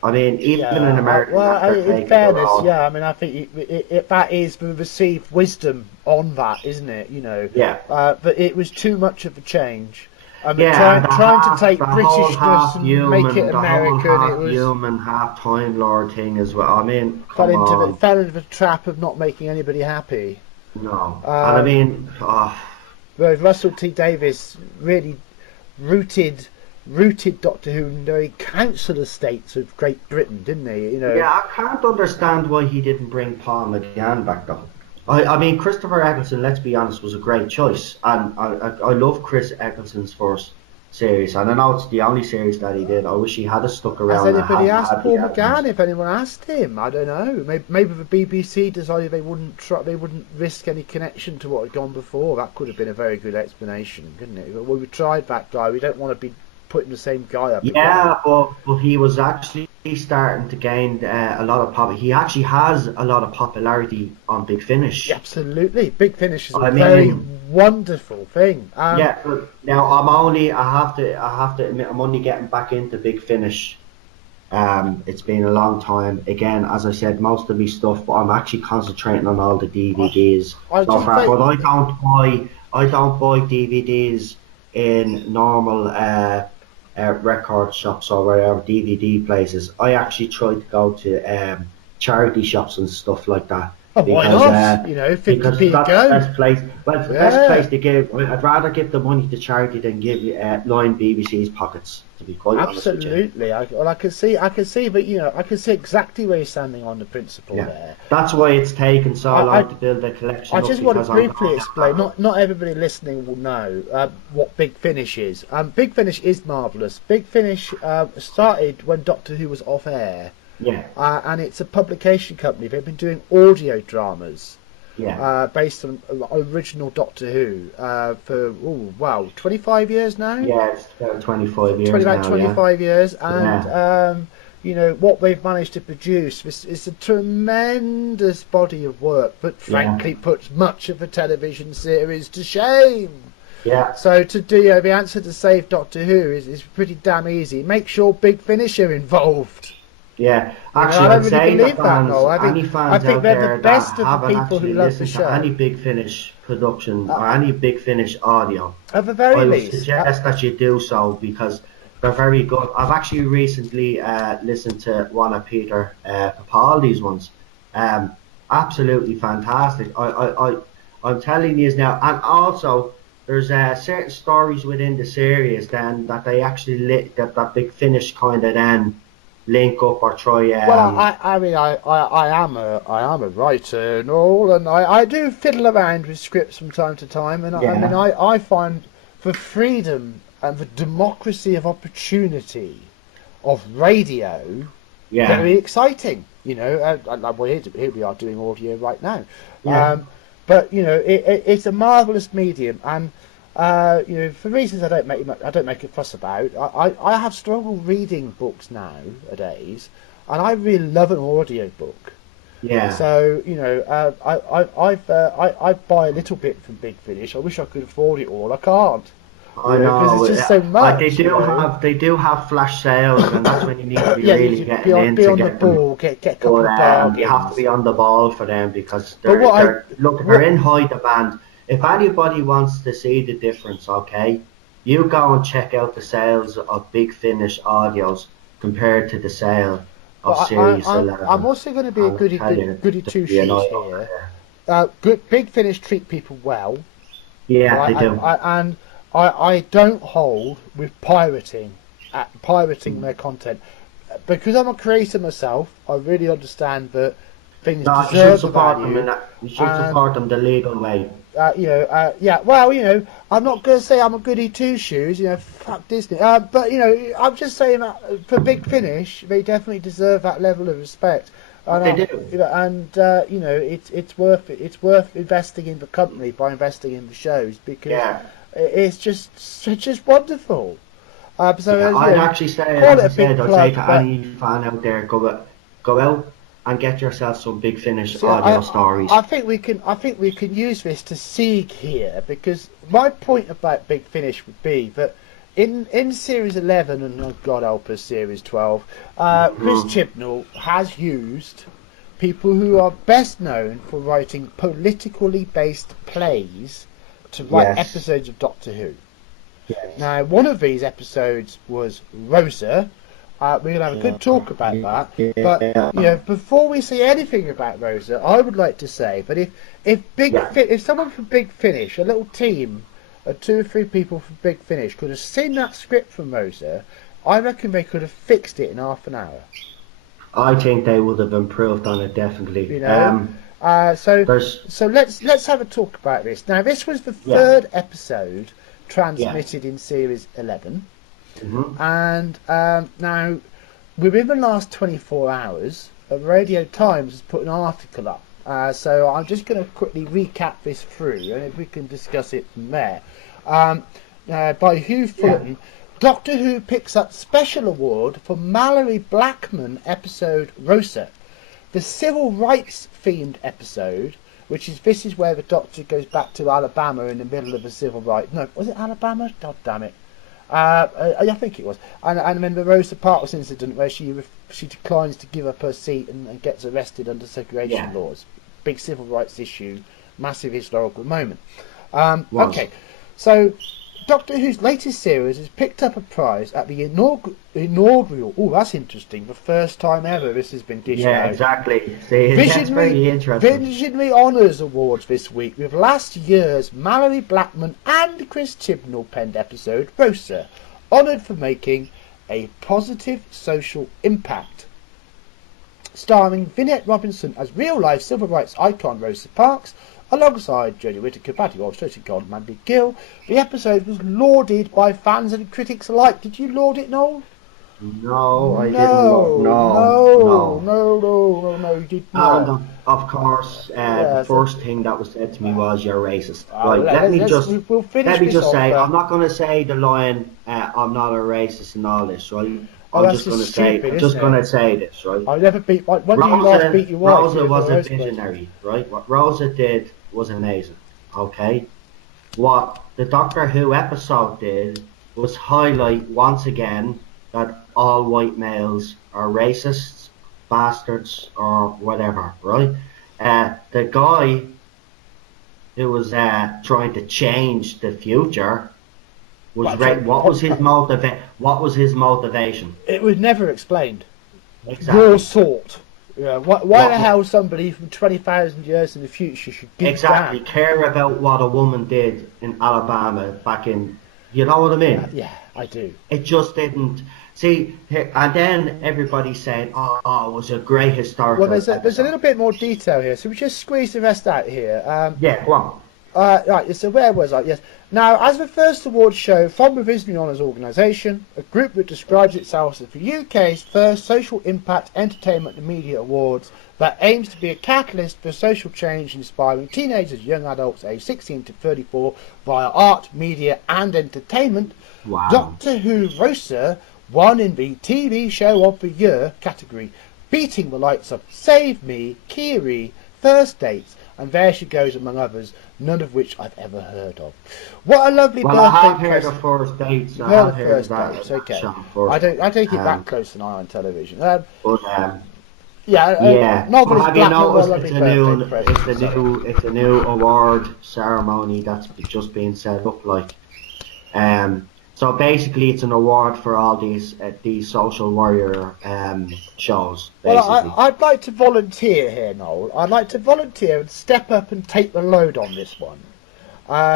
I mean, even an Yeah, American actor in taking the fairness, role. yeah, I mean, I think that is the received wisdom on that, isn't it? Yeah, But it was too much of a change. I mean, yeah, and trying to take the whole Britishness and make it American, it half was human, half Time Lord thing as well. I mean, come on, fell into the trap of not making anybody happy. no, and I Um, mean, Whereas Russell T Davies really rooted Doctor Who in the very council estates of Great Britain, didn't he? yeah, I can't understand why he didn't bring Paul McGann back though. I mean, Christopher Eccleston, let's be honest, was a great choice, and I love Chris Eccleston's first series, and I know it's the only series that he did. I wish he had a stuck Has around and anybody hadn't asked had the Paul McGann? elements. If anyone asked him, I don't know. Maybe the BBC decided they wouldn't risk any connection to what had gone before. That could have been a very good explanation, couldn't it? Well, we tried that guy. We don't want to be putting the same guy up again. Yeah, but he was actually starting to gain a lot of pop. He actually has a lot of popularity on Big Finish. Absolutely, Big Finish is a I very mean, wonderful thing. yeah, but now I have to admit, I'm only getting back into Big Finish. It's been a long time. Again, as I said, most of my stuff, but I'm actually concentrating on all the DVDs I so just far. think But I don't buy DVDs in normal record shops or wherever DVD places. I actually try to go to charity shops and stuff like that oh, why because not? because 50p a that's the go. best place. Well, it's the best Yeah. place to give. I'd rather give the money to charity than give line BBC's pockets. To be quite honest with you. Absolutely, I can see, but I can see exactly where you're standing on the principle Yeah, there. that's why it's taken so I, long to build a collection I up just want to because I'm briefly going explain. down Not everybody listening will know what Big Finish is. Big Finish is marvellous. Big Finish started when Doctor Who was off air, Yeah. And it's a publication company. They've been doing audio dramas. Yeah. Based on original Doctor Who for 25 years now. Yeah, it's about 25 years About now. 25 years, Yeah. and what they've managed to produce is a tremendous body of work, but frankly Yeah. puts much of a television series to shame. Yeah. So to do the answer to save Doctor Who is pretty damn easy. Make sure Big Finish are involved. Yeah, I actually, don't I'd really say the believe that, fans, no. any I fans think out they're the there that best of the haven't people who actually love the listened to show. any Big Finish production Uh, or any Big Finish audio, At the very I would least, suggest that you do so because they're very good. I've actually recently listened to one of Peter Capaldi's ones. Absolutely fantastic. I'm telling you now, and also there's certain stories within the series then that they actually that Big Finish kind of then link up or try. well, I am a writer and all, and I do fiddle around with scripts from time to time, and Yeah, I find the freedom and the democracy of opportunity of radio yeah, very exciting. Well, here we are doing audio right now, yeah. but it's a marvelous medium, and for reasons I don't make a fuss about. I have struggled reading books nowadays, and I really love an audio book. Yeah, So I buy a little bit from Big Finish. I wish I could afford it all. I can't, I because know. it's just so Like much. they do have flash sales, and that's when you need to be Yeah, you really should getting in be to on the get them. ball, get a But couple of you have to bargains. be on the ball for them because But they're what in high demand. If anybody wants to see the difference, okay, you go and check out the sales of Big Finish audios compared to the sale But of Series I'm 11, also going to be a and I tell you, goody there'll two be an shoes eye here. opener. Good Big Finish treat people well, Yeah, right? they do. And I don't hold with pirating their content, because I'm a creator myself. I really understand that things No, you should deserve a support them value, in that. You should and support them the legal way. yeah. Well, I'm not going to say I'm a goody two shoes. Fuck Disney. But I'm just saying that for Big Finish, they definitely deserve that level of respect. And They do. it's worth it. It's worth investing in the company by investing in the shows, because Yeah. it's just wonderful. So Yeah, I'd actually say, call as it I a big said, I'd say plug, to but any fan out there, go out and get yourself some Big Finish see, audio stories. I think we can use this to sieg here, because my point about Big Finish would be that in Series 11 and, oh God help us, Series 12, Chris Mhm. Chibnall has used people who are best known for writing politically based plays to write Yes. episodes of Doctor Who. Yes. Now, one of these episodes was Rosa. We're going to have a good talk about that. But before we say anything about Rosa, I would like to say that if someone from Big Finish, a little team of 2 or 3 people from Big Finish, could have seen that script from Rosa, I reckon they could have fixed it in half an hour. I think they would have improved on it definitely. So let's have a talk about this. Now, this was the Yeah. 3rd episode transmitted in Series 11. Mhm. And now, within the last 24 hours, Radio Times has put an article up. So I'm just going to quickly recap this through, and if we can discuss it from there. By Hugh Fullerton, Doctor Who picks up special award for Mallory Blackman episode Rosa. The civil rights themed episode, this is where the Doctor goes back to Alabama in the middle of a civil rights. No, was it Alabama? God damn it. I think it was. And then the Rosa Parks incident, where she declines to give up her seat and gets arrested under segregation laws. Big civil rights issue, massive historical moment. Okay, so Doctor Who's latest series has picked up a prize at the inaugural. Oh, that's interesting. The first time ever this has been dished Yeah, out. exactly. See, that's very interesting. Visionary Honours Awards this week, with last year's Mallory Blackman and Chris Chibnall penned episode Rosa honoured for making a positive social impact. Starring Vinette Robinson as real-life civil rights icon Rosa Parks, alongside Jodie Whittaker, Paddy Walsh, Tracy Gold, and Mandy Gill. The episode was lauded by fans and critics alike. Did you laud it, Noel? No, I didn't look. No, No, no, no. no, no, no, no, you did And not. of course, the Yeah, so, first thing that was said to me was, "You're racist." well, Right? we'll Let finish me this just off. say, I'm not going to say the line, "I'm not a racist" and all this, right? Oh, that's just stupid, I'm isn't just going it? to say this, right? I never beat. When did you last beat Rosa, your wife? Rosa You was a Rosa person. visionary, right? What Rosa did was amazing. Okay, what the Doctor Who episode did was highlight once again that all white males are racists, bastards, or whatever, right? The guy who was trying to change the future was Well, sorry, What was his What was his motivation? it was never explained. Your Exactly. sort. Yeah, why the What hell somebody from 20,000 years in the future should give a exactly damn? care about what a woman did in Alabama back in? You know what I mean? Yeah, I do. It just didn't. See, and then everybody said, "Oh, it was a great Well, historical there's a episode." little bit more detail here, so we just squeeze the rest out here. Yeah, go on. Right, so where was I? Yes. Now, as the first awards show from within the Honours organisation, a group that describes itself as the UK's first social impact entertainment and media awards that aims to be a catalyst for social change inspiring teenagers and young adults aged 16 to 34 via art, media and entertainment, Wow. Doctor Who Rosa won in the TV Show of the Year category, beating the likes of Save Me, Kiri, First Dates, and There She Goes among others, none of which I've ever heard of. What a lovely Well, I birthday have heard present. of First Dates. You've I heard have of heard of First Dates, that okay. show, First I Dates. take it that close an eye on television. But Yeah, yeah. But Novelist have you Blackmore, what a noticed lovely birthday present. Sorry. it's a new award ceremony that's just being set up like. So basically, it's an award for all these social warrior shows. Well, Basically. I'd like to volunteer here, Noel. I'd like to volunteer and step up and take the load on this one.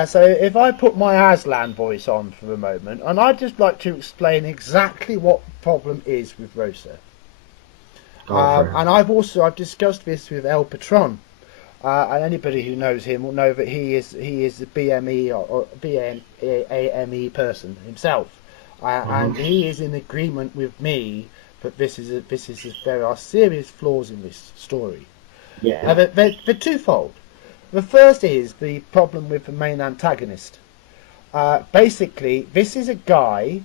So if I put my Aslan voice on for a moment, and I'd just like to explain exactly what the problem is with Rosa. Go for it. And I've discussed this with El Patron, and anybody who knows him will know that he is the BME or BNAME person himself, and he is in agreement with me that there are serious flaws in this story. Yeah. They're twofold. The first is the problem with the main antagonist. Basically, this is a guy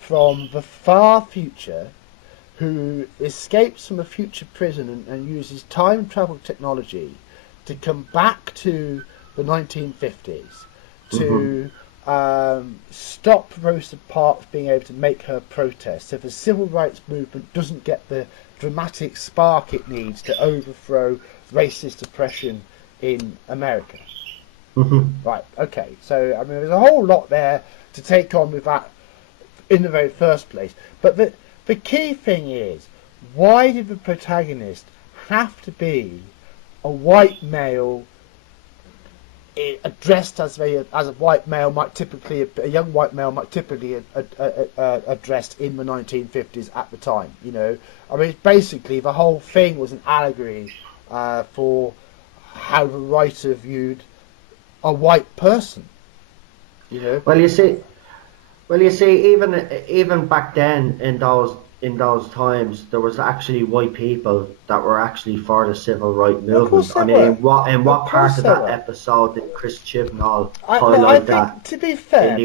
from the far future who escapes from a future prison and uses time travel technology to come back to the 1950s to stop Rosa Parks being able to make her protest, so the civil rights movement doesn't get the dramatic spark it needs to overthrow racist oppression in America. Right, okay, so I mean there's a whole lot there to take on with that in the very first place, but the key thing is, why did the protagonist have to be a white male addressed as a white male might typically, a young white male might typically addressed in the 1950s at the time? You know, I mean, basically the whole thing was an allegory for how the writer viewed a white person. You know. Well, you see, even back then in those times, there was actually white people that were actually for the civil rights movement. I mean, what part of that episode did Chris Chibnall highlight that? To be fair, in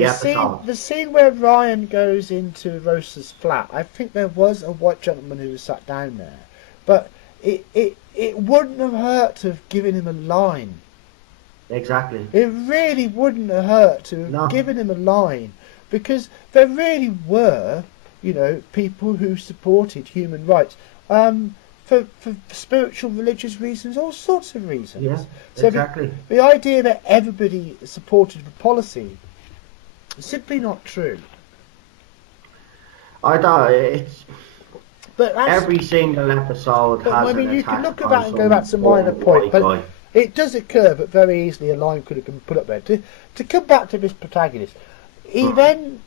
the scene where Ryan goes into Rosa's flat, I think there was a white gentleman who was sat down there, but it wouldn't have hurt to have given him a line. Exactly. It really wouldn't have hurt to have given him a line, because there really were, you know, people who supported human rights for spiritual, religious reasons, all sorts of reasons. Yeah, so exactly. The idea that everybody supported the policy is simply not true. I don't. It's. But every single episode has I mean, an you attack can look at on that and go, that's a minor point, but it does occur, but very easily a line could have been put up there. To come back to this protagonist, he then,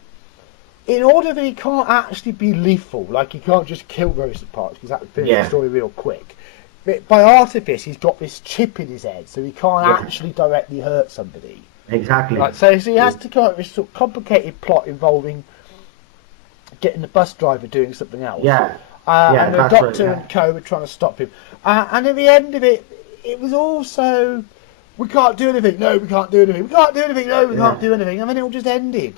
in order that he can't actually be lethal, like he can't just kill Rosa Parks, because that would finish the story real quick, but by artifice he's got this chip in his head, so he can't actually directly hurt somebody. Exactly. Right, so he has to come up with this sort of complicated plot involving getting the bus driver doing something else. Yeah. And the that's doctor right, yeah. and co were trying to stop him. And at the end of it, it was also, we can't do anything. No, we can't do anything. We can't do anything. No, we can't do anything. And then it all just ended.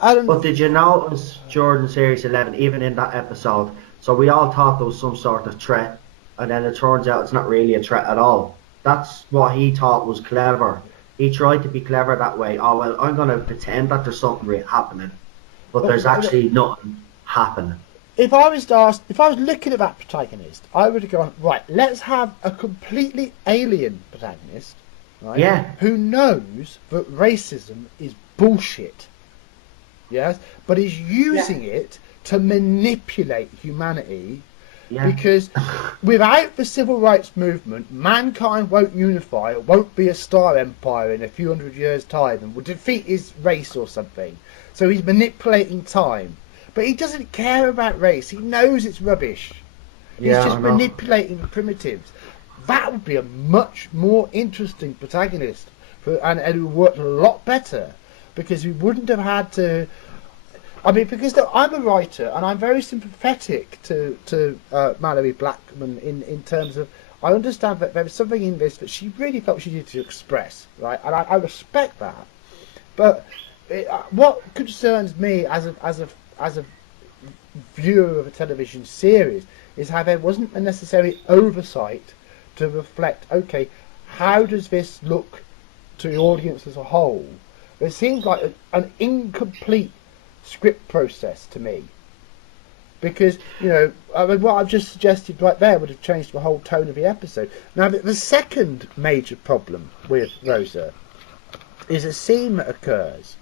But did you notice Jordan Series 11, even in that episode, so we all thought there was some sort of threat, and then it turns out it's not really a threat at all. That's what he thought was clever. He tried to be clever that way. Oh, well, I'm going to pretend that there's something happening, but there's actually nothing happening. If I was looking at that protagonist, I would have gone, right, let's have a completely alien protagonist, right? Yeah. Who knows that racism is bullshit. Yes, but is using it to manipulate humanity. Yeah. Because without the civil rights movement, mankind won't unify. It won't be a star empire in a few hundred years' time and will defeat his race or something. So he's manipulating time. But he doesn't care about race. He knows it's rubbish. He's just manipulating the primitives. That would be a much more interesting protagonist. And it would work a lot better. Because we wouldn't have had to... I mean, because I'm a writer and I'm very sympathetic to Mallory Blackman in terms of... I understand that there was something in this that she really felt she needed to express, right? And I respect that. But what concerns me as a viewer of a television series is how there wasn't a necessary oversight to reflect, okay, how does this look to the audience as a whole? It seems like an incomplete script process to me, because I mean, what I've just suggested right there would have changed the whole tone of the episode. Now, the second major problem with Rosa is a scene that occurs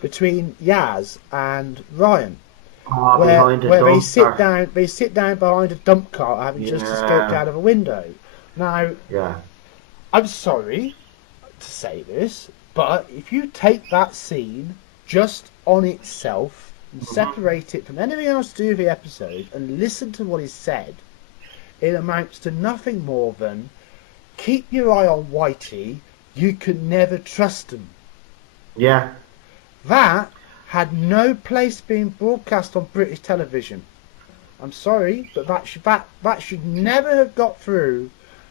between Yaz and Ryan, where they sit down behind a dump cart, having just escaped out of a window. Now, I'm sorry to say this, but if you take that scene just on itself and separate it from anything else to do with the episode and listen to what is said, it amounts to nothing more than keep your eye on Whitey, you can never trust him. Yeah. That had no place being broadcast on British television. I'm sorry, but that should never have got through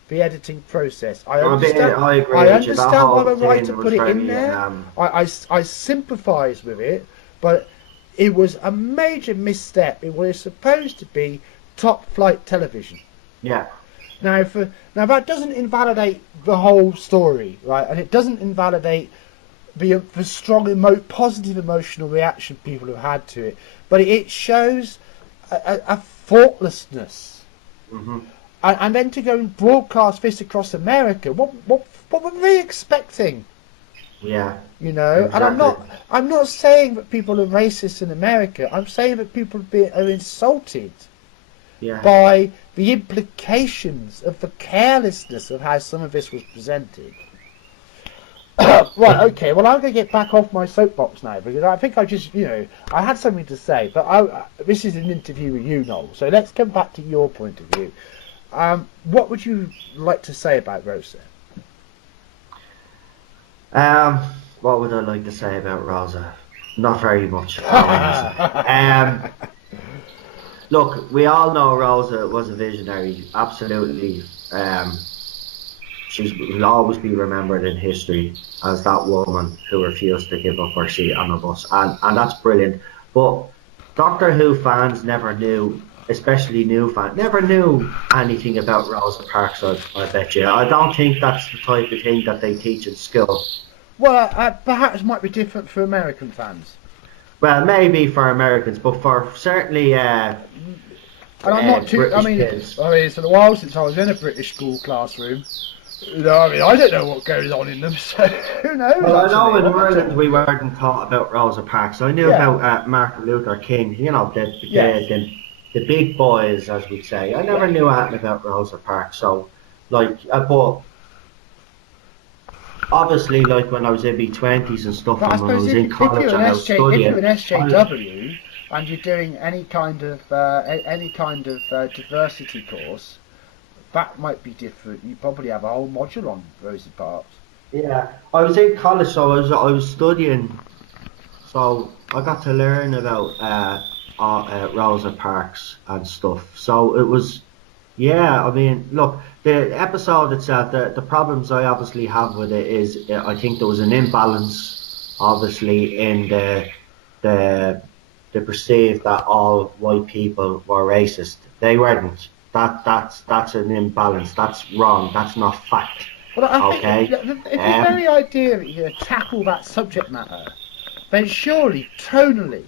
the editing process. I understand why the writer put it in there. I sympathise with it, but it was a major misstep in what is supposed to be top flight television. Yeah. Now that doesn't invalidate the whole story, right? And it doesn't invalidate the strong positive emotional reaction people have had to it, but it shows a thoughtlessness. And then to go and broadcast this across America, what were they expecting? Yeah. Exactly. And I'm not saying that people are racist in America. I'm saying that people are insulted by the implications of the carelessness of how some of this was presented. Right, okay, well, I'm going to get back off my soapbox now, because I think I had something to say, but this is an interview with you, Noel, so let's come back to your point of view. What would you like to say about Rosa? What would I like to say about Rosa? Not very much. Look, we all know Rosa was a visionary, absolutely. She will always be remembered in history as that woman who refused to give up her seat on the bus, and that's brilliant. But Doctor Who fans never knew, especially new fans, never knew anything about Rosa Parks, I bet you. I don't think that's the type of thing that they teach at school. Well, perhaps it might be different for American fans. Well, maybe for Americans, but for certainly and I'm not too. Kids. It's been a while since I was in a British school classroom. I don't know what goes on in them, so who knows? Well, I know in Ireland we weren't taught about Rosa Parks. I knew about Martin Luther King, the big boys, as we'd say. I never knew anything about Rosa Parks. So, but obviously, when I was in my 20s and stuff, and when I was in college and I was studying. If you're an SJW and you're doing any kind of diversity course, that might be different. You probably have a whole module on Rosa Parks. Yeah, I was in college, so I was studying. So I got to learn about Rosa Parks and stuff. So it was, yeah. I mean, look, the episode itself, the problems I obviously have with it is, I think there was an imbalance, obviously, in the the perceived that all white people were racist. They weren't. That's an imbalance. That's wrong. That's not fact. Well, I think Okay. if the very idea that you tackle that subject matter, then surely, tonally,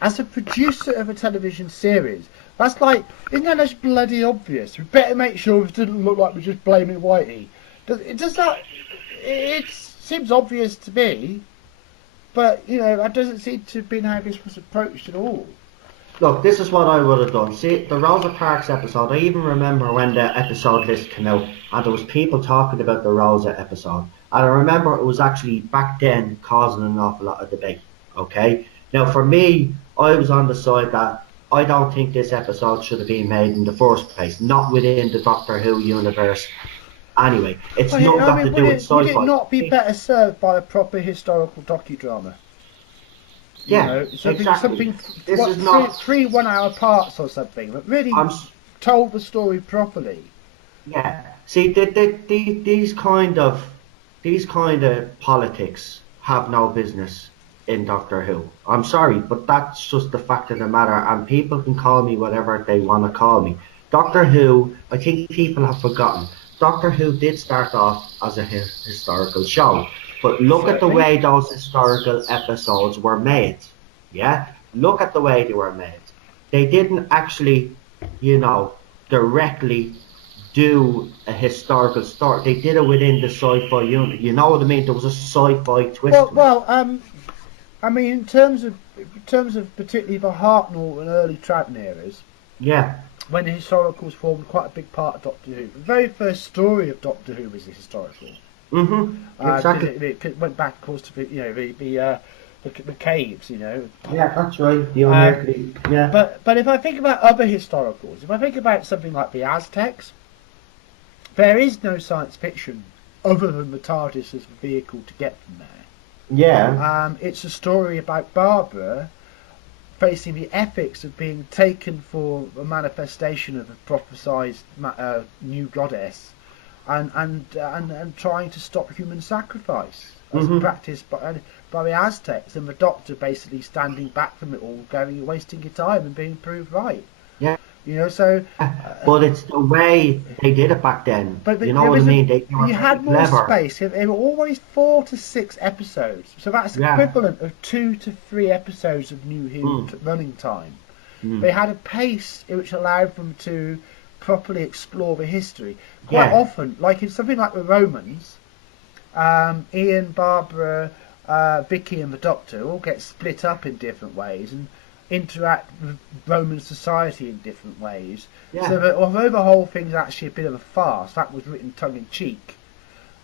as a producer of a television series, that's like, isn't that just bloody obvious? We better make sure it doesn't look like we're just blaming Whitey. Does that? It seems obvious to me, but that doesn't seem to have been how this was approached at all. Look, this is what I would have done. See, the Rosa Parks episode, I even remember when the episode list came out and there was people talking about the Rosa episode. And I remember it was actually back then causing an awful lot of debate. Okay? Now, for me, I was on the side that I don't think this episode should have been made in the first place, not within the Doctor Who universe. Anyway, it's not got to do with sci-fi. Would it not be better served by a proper historical docudrama? Yeah, Something. This is not 3 1-hour parts or something that really told the story properly. Yeah. See, these kind of politics have no business in Doctor Who. I'm sorry, but that's just the fact of the matter, and people can call me whatever they want to call me. Doctor Who, I think people have forgotten. Doctor Who did start off as a historical show. But look at the way those historical episodes were made. Yeah? Look at the way they were made. They didn't actually, directly do a historical story. They did it within the sci-fi unit. You know what I mean? There was a sci-fi twist. I mean, in terms of particularly the Hartnell and early Troughton eras. Yeah. When the historicals formed quite a big part of Doctor Who. The very first story of Doctor Who was a historical. Exactly. It went back, of course, to the caves. Yeah, that's right. But if I think about other historicals, if I think about something like the Aztecs, there is no science fiction other than the TARDIS as a vehicle to get from there. Yeah. It's a story about Barbara facing the ethics of being taken for a manifestation of a prophesized new goddess. And trying to stop human sacrifice as practiced by the Aztecs, and the Doctor basically standing back from it all, going wasting your time and being proved right. Yeah. So. But it's the way they did it back then. But you know what I mean? You had more space. They were always 4 to 6 episodes, so that's equivalent of 2 to 3 episodes of New Who running time. They had a pace which allowed them to properly explore the history. Quite often, like in something like the Romans, Ian, Barbara, Vicky and the Doctor all get split up in different ways and interact with Roman society in different ways. So that although the whole thing's actually a bit of a farce, that was written tongue-in-cheek,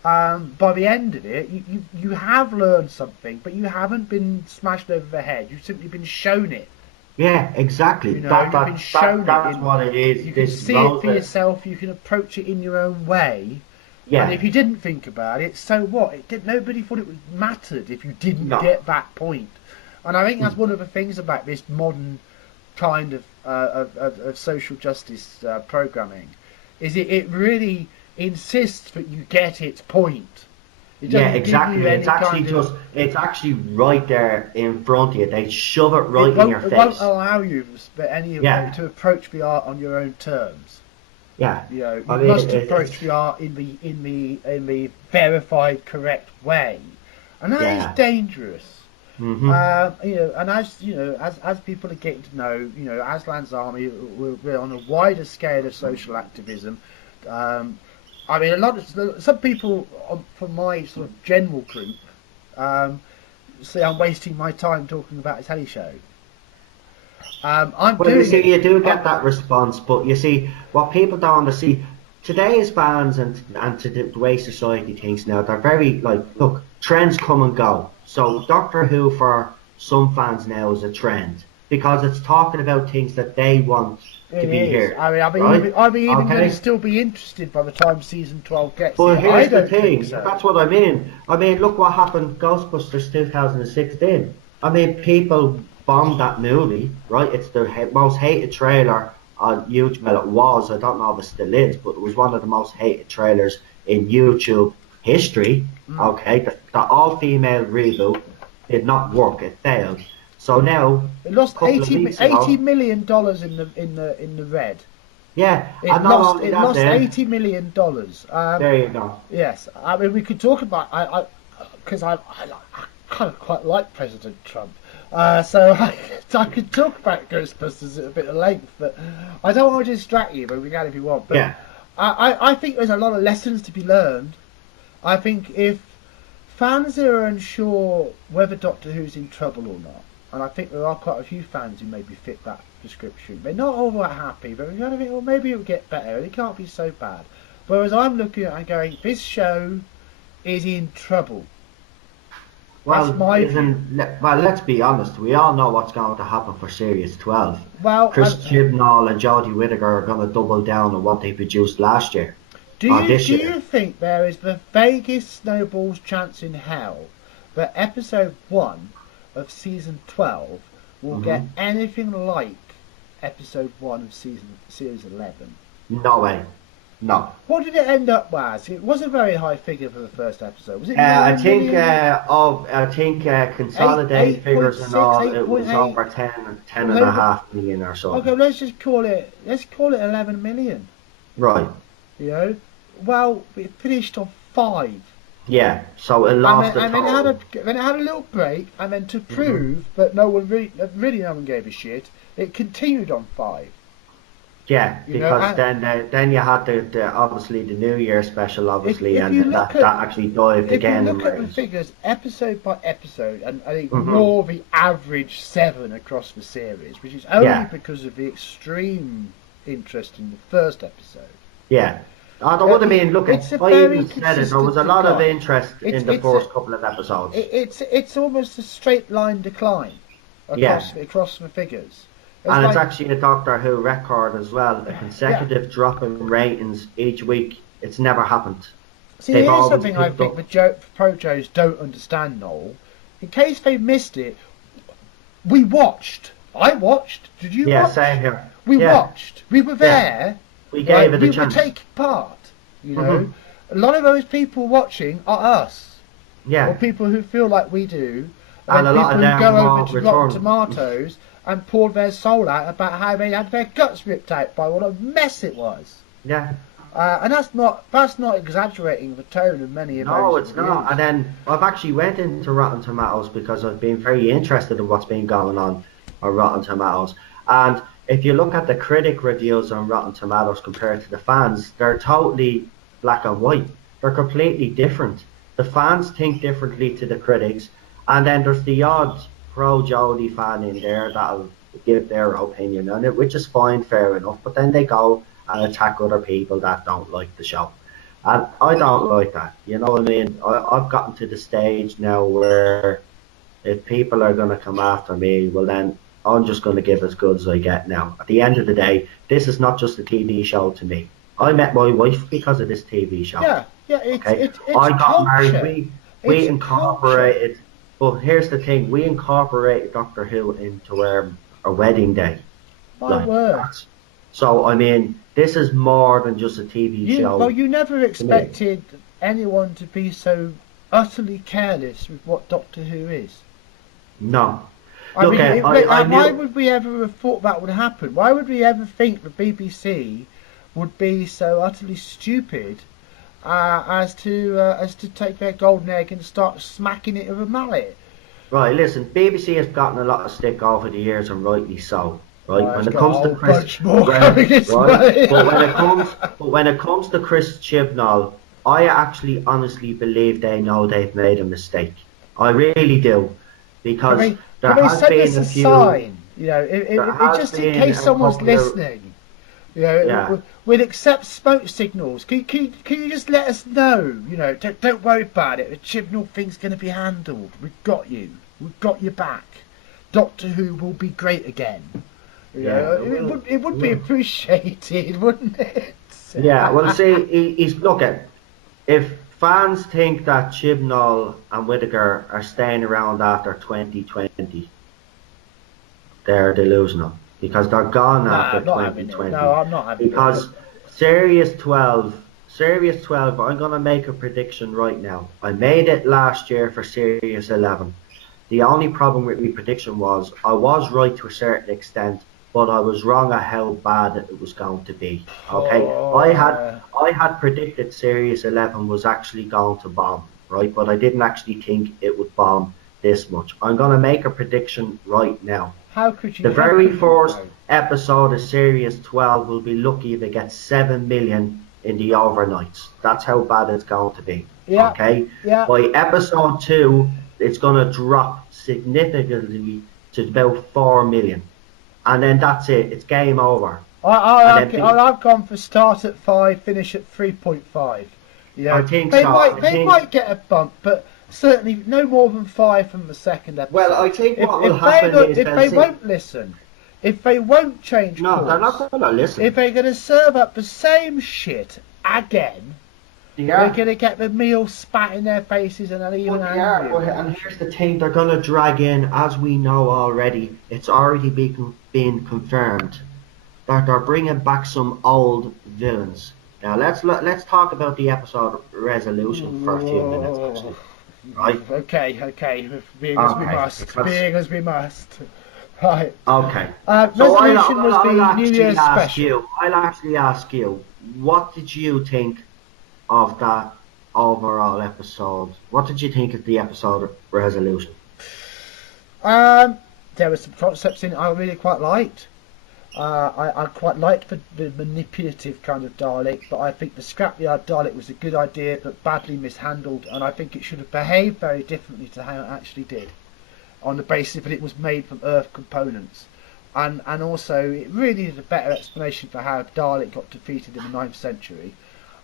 by the end of it, you have learned something, but you haven't been smashed over the head. You've simply been shown it. Yeah, exactly. That's what it is. You can see it for yourself. You can approach it in your own way. Yeah. And if you didn't think about it, so what? Nobody thought it mattered if you didn't get that point. And I think that's one of the things about this modern kind of social justice programming, is it really insists that you get its point. Exactly. It's actually right there in front of you. They shove it right in your face. It won't allow you to approach the art on your own terms. Yeah. You must approach the art in the verified, correct way, and that is dangerous. And as people are getting to know, Aslan's army, we're on a wider scale of social activism. I mean, some people from my sort of general group say I'm wasting my time talking about a telly show. You do get that response, but you see what people don't understand. Today's fans and to the way society thinks now, they're very look, trends come and go. So Doctor Who for some fans now is a trend because it's talking about things that they want to be here. I mean, I'll be even going to still be interested by the time season 12 gets here. But here's the thing, that's what I mean. I mean, look what happened Ghostbusters 2016. I mean, people bombed that movie, right? It's the most hated trailer on YouTube. Well, it was. I don't know if it still is, but it was one of the most hated trailers in YouTube history. Mm. Okay, the all-female reboot did not work. It failed. So now, It a lost couple of weeks eighty ago, million dollars in the red. yeah, and not only It that, lost then $80 million. there you go. Yes, I mean we could talk about because I kind of quite like President Trump, so I could talk about Ghostbusters at a bit of length, but I don't want to distract you. But we can if you want. But Yeah, I think there's a lot of lessons to be learned. I think if fans are unsure whether Doctor Who's in trouble or not, and I think there are quite a few fans who maybe fit that description. They're not all that happy, but we kind of think, well, maybe it'll get better. It can't be so bad. Whereas I'm looking at it and going, this show is in trouble. well, That's my view. let's be honest. We all know what's going to happen for Series 12. Well, Chris Chibnall and Jodie Whittaker are going to double down on what they produced last year. do This year. you think there is the vaguest snowball's chance in hell that episode 1 of season 12 will get anything like episode 1 of series 11? No way. No. What did it end up as? It was a very high figure for the first episode. Was it? I 9 think million? consolidated figures and 8.6, all, it was 8.8. over 10 and a half million or so. Okay, let's call it 11 million. Right. You know, well, it finished on 5. Yeah. So it lost And the total. then it had a little break, and then to prove that no one really no one gave a shit, it continued on 5. Yeah, You know, because then you had the obviously the New Year special, obviously, if you and look that at- actually dived If again. you in look at the ratings. figures episode by episode and ignore the average 7 across the series, which is only Yeah. because of the extreme interest in the first episode. Yeah. Oh, there would have been, look, It's a I very even said it, there was a consistent lot of decline. interest It's- in the it's first a- couple of episodes. It's almost a straight line decline across the figures. And it's like- actually a Doctor Who record as well, a consecutive drop in ratings each week. It's never happened. See, They've here's always something I picked think up. the Pro Joes don't understand, Noel. In case they missed it, we watched. I watched. Did you Yeah, watch? same here. We Yeah. watched. We were there. We gave it a we chance. were taking part. You know, Mhm. a lot of those people watching are us, Yeah. or people who feel like we do, And a people lot of who them go won't over to Rotten return. Tomatoes and poured their soul out about how they had their guts ripped out by what a mess it was. Yeah. And that's not exaggerating the tone of many of No, those it's not. And then I've actually went into Rotten Tomatoes because I've been very interested in what's been going on Rotten Tomatoes. And if you look at the critic reviews on Rotten Tomatoes compared to the fans, they're totally black and white. They're completely different. The fans think differently to the critics, and then there's the odd pro Jodie fan in there that'll give their opinion on it, which is fine, fair enough. But then they go and attack other people that don't like the show. And I don't like that. You know what I mean? I've gotten to the stage now where if people are going to come after me, well then I'm just going to give as good as I get now. At the end of the day, this is not just a TV show to me. I met my wife because of this TV show. Yeah, it's I got culture. married. We It's incorporated. But here's the thing: we incorporated Doctor Who into our wedding day. My word. That. So I mean, this is more than just a TV show. Well, you never expected anyone to be so utterly careless with what Doctor Who is. No. I Look, mean, I why knew- would we ever have thought that would happen? Why would we ever think the BBC would be so utterly stupid as to take their golden egg and start smacking it with a mallet? Right, listen, BBC has gotten a lot of stick over the years, and rightly so. Right, Well, when it's it got comes a to whole Chris, bunch more coming its way. but when it comes to Chris Chibnall, I actually honestly believe they know they've made a mistake. I really do, because there Can they has send been us a a few. sign? You know, There has just in been case a someone's couple of- listening. You know, Yeah. we'll accept smoke signals. Can you just let us know? You know, don't worry about it. The Chibnall thing's going to be handled. We've got you. We've got your back. Doctor Who will be great again. You know, it would be appreciated, wouldn't it? Yeah, well, see, he's look at if fans think that Chibnall and Whittaker are staying around after 2020. They're delusional because they're gone No, after I'm not having it. 2020. No, I'm not having Because it. Series 12, I'm going to make a prediction right now. I made it last year for Series 11. The only problem with my prediction was I was right to a certain extent, but I was wrong at how bad it was going to be. Okay, I had predicted Series 11 was actually going to bomb, right? But I didn't actually think it would bomb this much. I'm going to make a prediction right now. How could you? The very first episode of Series 12 will be lucky if it gets 7 million in the overnights. That's how bad it's going to be. Yeah. Okay. Yeah. By episode 2, it's going to drop significantly to about 4 million, and then that's it. It's game over. I've gone for start at 5, finish at 3.5. You know, I think they so. They might get a bump, but certainly no more than 5 from the second episode. Well, I think what will happen is if they won't listen, if they won't change course, they're not going to listen. If they're going to serve up the same shit again, they're going to get the meal spat in their faces and they're even angry. And here's the thing: they're going to drag in, as we know already. It's already been confirmed that they're bringing back some old villains. Now let's talk about the episode resolution for a few minutes. Actually. Right. Okay. Being as we must. Right. Okay. Resolution was the New Year's special. I'll actually ask you, what did you think of that overall episode? What did you think of the episode resolution? There were some concepts in it I really quite liked. I quite liked the manipulative kind of Dalek, but I think the scrapyard Dalek was a good idea but badly mishandled, and I think it should have behaved very differently to how it actually did, on the basis that it was made from Earth components. And also it really is a better explanation for how Dalek got defeated in the 9th century.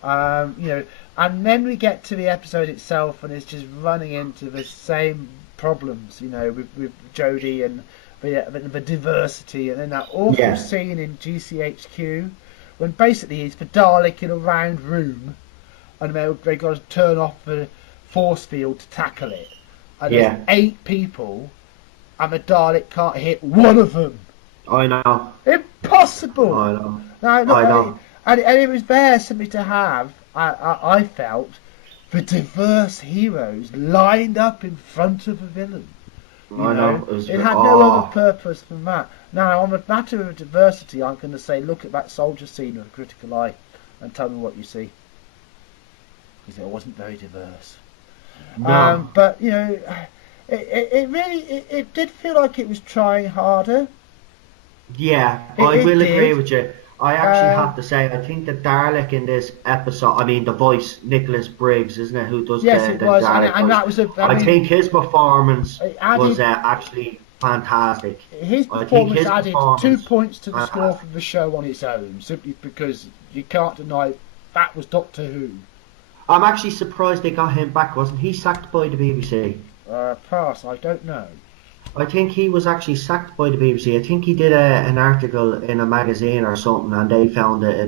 And then we get to the episode itself and it's just running into the same problems, with Jodie and the diversity, and then that awful scene in GCHQ when basically it's the Dalek in a round room and they got to turn off the force field to tackle it, and there's 8 people and the Dalek can't hit one of them. I know. Impossible. I know. I know. And it was there simply to have, I felt, the diverse heroes lined up in front of a villain. I know. It had no other purpose than that. Now, on the matter of diversity, I'm going to say, look at that soldier scene with a critical eye and tell me what you see. Because it wasn't very diverse. No. But, it really did feel like it was trying harder. Yeah, I will agree with you. I actually have to say, I think the Dalek in this episode, the voice, Nicholas Briggs, isn't it, who does the Dalek? And that was I think his performance was actually fantastic. His performance added 2 points to the score for the show on its own, simply because you can't deny that was Doctor Who. I'm actually surprised they got him back. Wasn't he sacked by the BBC? Pass, I don't know. I think he was actually sacked by the BBC. I think he did an article in a magazine or something, and they found it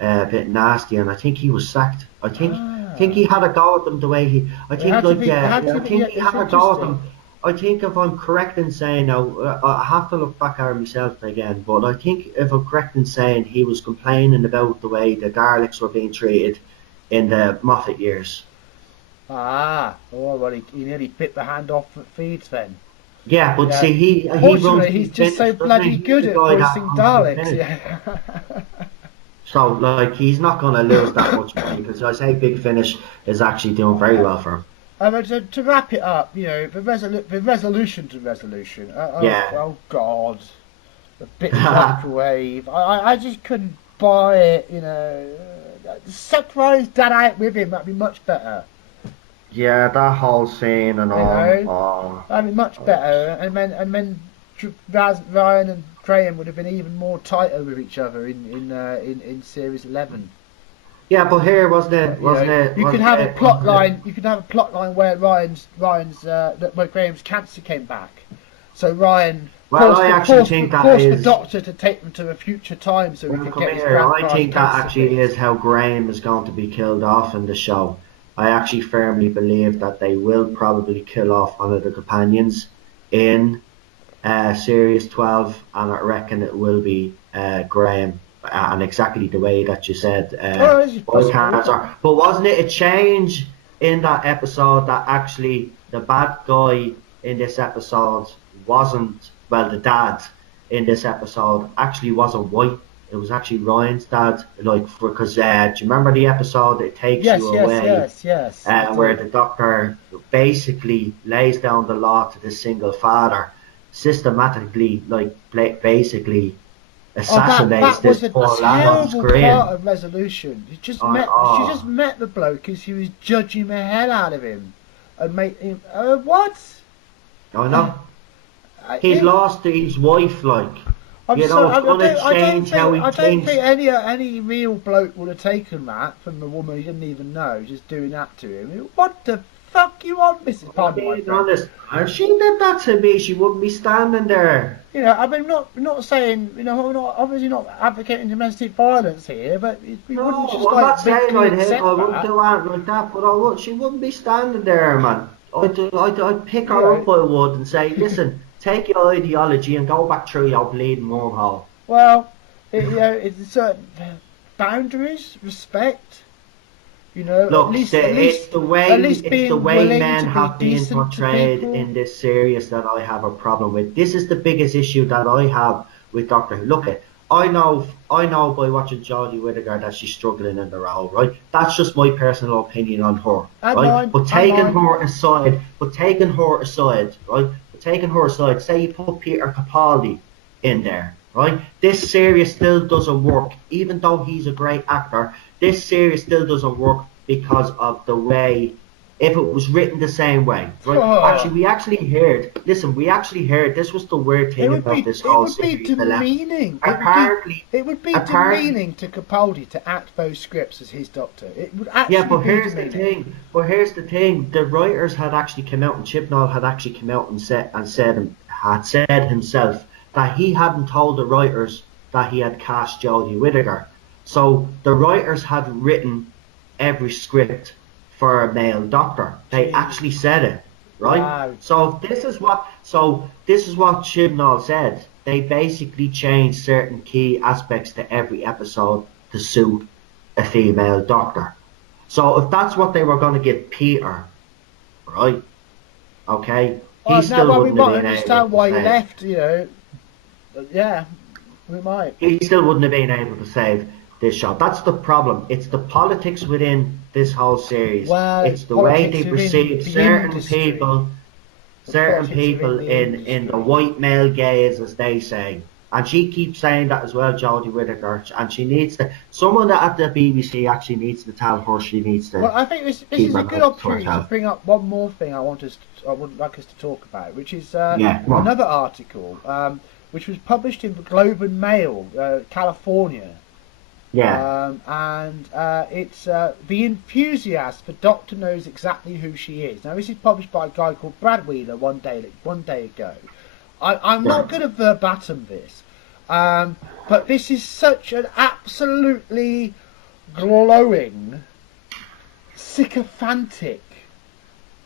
a bit nasty, and I think he was sacked. I think he had a go at them the way he. I think he had a go at them. I think if I'm correct in saying now, I have to look back at it myself again, but I think if I'm correct in saying he was complaining about the way the Daleks were being treated in the Moffat years. Well, he nearly bit the hand off that feeds then. Yeah, but see, he's just so bloody good at voicing Daleks. Yeah. So, he's not going to lose that much money, because I say Big Finish is actually doing very well for him. To wrap it up, the resolution to resolution. Oh God, the bit microwave. I just couldn't buy it. Surprise Dad out with him. That'd be much better. Yeah, that whole scene and all. That'd be much better, and then Ryan and Graham would have been even more tighter with each other in Series 11. Yeah, but here wasn't it? You could have a plot line. You could have a plot line where where Graham's cancer came back, So Ryan Well, I actually think that forced the is. Doctor to take them to a future time so he Well, could come get his here. grand I prize think that cancer actually fixed. is how Graham is going to be killed off in the show. I actually firmly believe that they will probably kill off one of the companions in Series 12, and I reckon it will be Graham, and exactly the way that you said, Oh, this is boy possible. cancer. But wasn't it a change in that episode that actually the bad guy in this episode wasn't, well, the dad in this episode actually wasn't white. It was actually Ryan's dad, like, because do you remember the episode It Takes You Yes, yes, Away, yes, yes. I where do. the doctor basically lays down the law to the single father, systematically, like, basically Oh, assassinates that was this a poor lad on terrible screen. part of Resolution. She just Oh, met the bloke and she was judging the hell out of him, and made him. What? I know. He's It, lost his wife, like, I'm sorry. it's gonna change how he I don't thinks. think any real bloke would have taken that from a woman he didn't even know, just doing that to him. What the fuck you want, Mrs. I'm Pardon my being French? honest. If she did that to me, she wouldn't be standing there. You know, I mean, not saying, you know, we're not obviously not advocating domestic violence here, but we wouldn't No, just I'm not like saying meekly I'd hit, accept I wouldn't that. do anything like that, but she wouldn't be standing there, man. I'd pick You her know, up, I would, and say, listen, take your ideology and go back through your bleeding wormhole. well, you know, it's certain boundaries, respect. You know, Look, at least it's the being way willing men to be have been decent to portrayed people. in this series that I have a problem with. This is the biggest issue that I have with Doctor Who. Look, I know by watching Jodie Whittaker that she's struggling in the role, right? That's just my personal opinion on her, right? And mine. But taking her aside, right? But taking her aside, say you put Peter Capaldi in there, right? This series still doesn't work, even though he's a great actor. This series still doesn't work because of the way, if it was written the same way, right? Actually, Oh, we actually heard, listen, we actually heard, this was the weird thing about this it whole would be series, Philip. demeaning. Apparently, It would be apparently, demeaning to Capaldi to act those scripts as his Doctor. It would yeah, actually but be here's the demeaning. thing. But here's the thing. The writers had actually come out, and Chibnall had actually come out and said himself that he hadn't told the writers that he had cast Jodie Whittaker. So the writers had written every script for a male doctor. They Jeez. actually said it, right? Wow. This is what Chibnall said. They basically changed certain key aspects to every episode to suit a female doctor. So if that's what they were going to give Peter, right? Okay, he Now, still well, we wouldn't have might been able understand to why he save. left. You know, yeah, we might. He still wouldn't have been able to save this show. That's the problem. It's the politics within this whole series. Well, It's the way politics they within perceive the certain industry. people, The certain politics within people the in the industry. white male gaze, as they say. And she keeps saying that as well, Jodie Whittaker. And she needs to, someone at the BBC actually needs to tell her she needs to Well, I think this keep is a her good mouth to opportunity to herself. bring up one more thing I would like us to talk about, which is Yeah, come on. another article which was published in the Globe and Mail, California. Yeah. And it's the enthusiast for Doctor knows exactly who she is. Now, this is published by a guy called Brad Wheeler one day ago. I'm Yeah. not going to verbatim this, but this is such an absolutely glowing, sycophantic,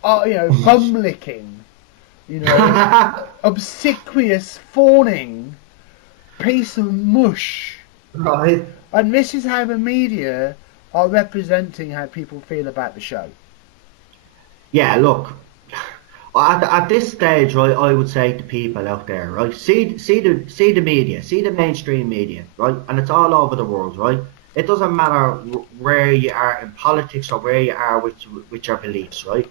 bum licking, obsequious, fawning piece of mush. Right. And this is how the media are representing how people feel about the show. Yeah, look, at this stage, right, I would say to people out there, right, see the media, see the mainstream media, right, and it's all over the world, right. It doesn't matter where you are in politics or where you are with your beliefs, right.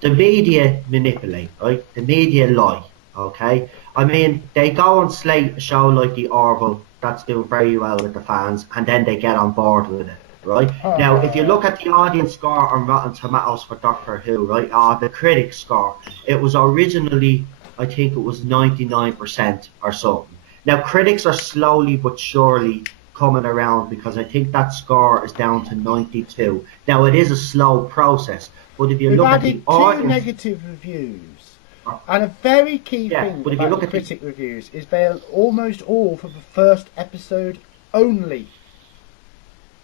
The media manipulate, right. The media lie, okay. I mean, they go and slate a show like The Orville that's doing very well with the fans, and then they get on board with it. Right now, if you look at the audience score on Rotten Tomatoes for Doctor Who, right, the critic score, it was originally, I think it was 99% or something. Now, critics are slowly but surely coming around because I think that score is down to 92. Now, it is a slow process, but if you We've look at the added two audience, negative reviews. And a very key Yeah, thing but if you about look the at critic reviews is they're almost all for the first episode only.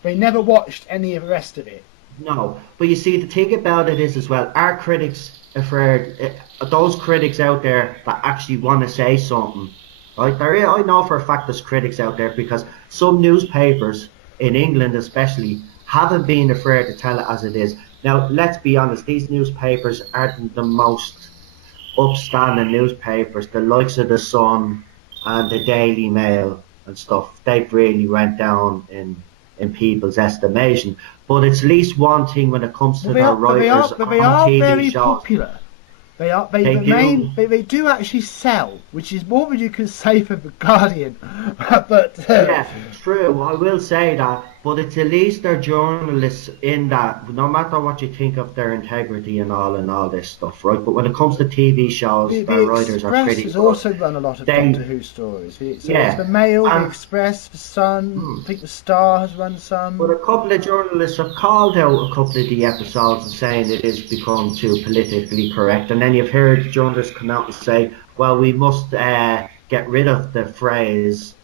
They never watched any of the rest of it. no, but you see, the thing about it is as well, our critics afraid, those critics out there that actually want to say something, right? I know for a fact there's critics out there because some newspapers in England, especially, haven't been afraid to tell it as it is. Now, let's be honest, these newspapers aren't the most upstanding newspapers, the likes of the Sun and the Daily Mail and stuff. They've really went down in people's estimation. But it's at least one thing when it comes to Well, their writers they on are TV very shows. popular. They They remain, do. they do actually sell, which is more than you can say for the Guardian. But Yeah, true. I will say that, but it's at least they're journalists in that, no matter what you think of their integrity and all this stuff, right? But when it comes to TV shows, the their writers are Express pretty has good. also run a lot of They, Doctor Who stories. So it's yeah, the Mail, the and Express, the Sun. hmm, I think the Star has run but some. a couple of journalists have called out a couple of the episodes and saying it has become too politically correct, and then you've heard journalists come out and say, "Well, we must get rid of the phrase."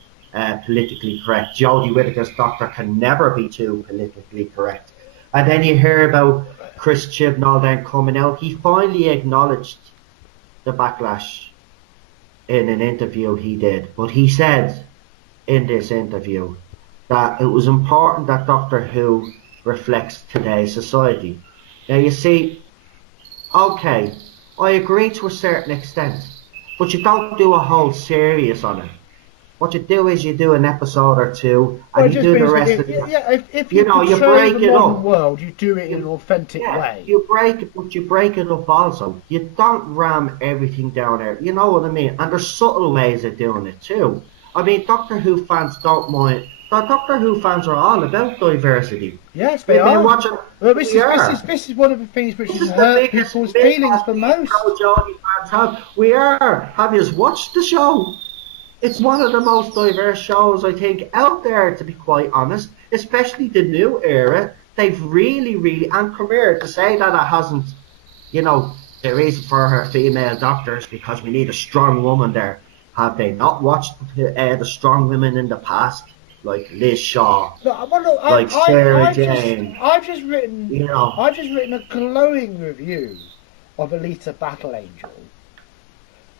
Politically correct. Jodie Whittaker's Doctor can never be too politically correct. And then you hear about Chris Chibnall then coming out. He finally acknowledged the backlash in an interview he did. But he said in this interview that it was important that Doctor Who reflects today's society. Now you see, okay, I agree to a certain extent, but you don't do a whole series on it. What you do is you do an episode or two, Well, and it you just do the means rest of the. if You you know, you portray break the it modern up. world, you do it in an You, authentic yeah, way. you break it, but you break it up also. You don't ram everything down there. You know what I mean? And there's subtle ways of doing it too. I mean, Doctor Who fans don't mind. The Doctor Who fans are all about diversity. Yes, they We've been are. watching. Well, We are. this is one of the things which This has is the hurt biggest people's myth feelings that the these most. pro-Geordie fans have. We are. Have you watched the show? It's one of the most diverse shows I think out there, to be quite honest. Especially the new era. They've really, and come here to say that it hasn't, you know, the reason for her female doctors because we need a strong woman there. Have they not watched the strong women in the past, like Liz Shaw, Look, like Sarah Jane? You know, I've just written a glowing review of Alita Battle Angel.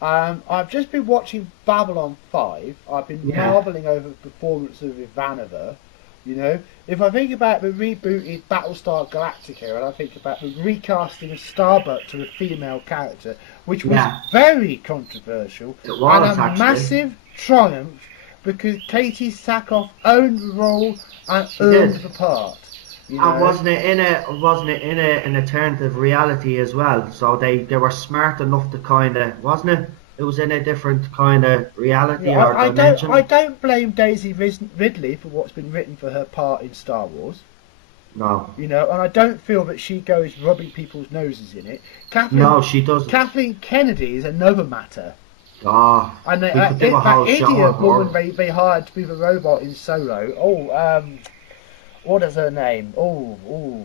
I've just been watching Babylon 5. I've been yeah, marvelling over the performance of Ivanova. You know, if I think about the rebooted Battlestar Galactica and I think about the recasting of Starbuck to a female character, which was yeah, very controversial it and was a actually. massive triumph because Katie Sackhoff owned the role and She earned did. the part. You And know, wasn't it in an alternative reality as well? So they were smart enough to kind of, wasn't it? It was in a different kind of reality or I dimension. don't blame Daisy Ridley for what's been written for her part in Star Wars. No, You know, and I don't feel that she goes rubbing people's noses in it. no, she doesn't. Kathleen Kennedy is another matter. Ah, And we could do a whole that show idiot on woman her. they hired to be the robot in Solo. What is her name?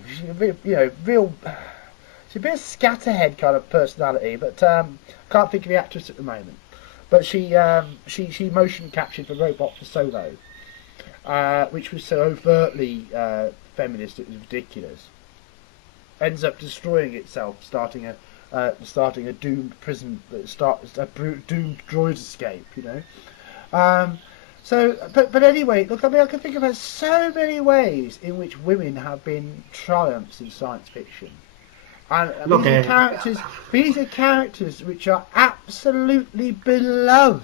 She's a real, she's a bit of scatterhead kind of personality, but can't think of the actress at the moment. But she motion captured the robot for Solo, which was so overtly feminist it was ridiculous. Ends up destroying itself, starting a doomed prison that starts a doomed droid escape. You know. But anyway, look, I mean, I can think about so many ways in which women have been triumphs in science fiction. And Look, these are characters which are absolutely beloved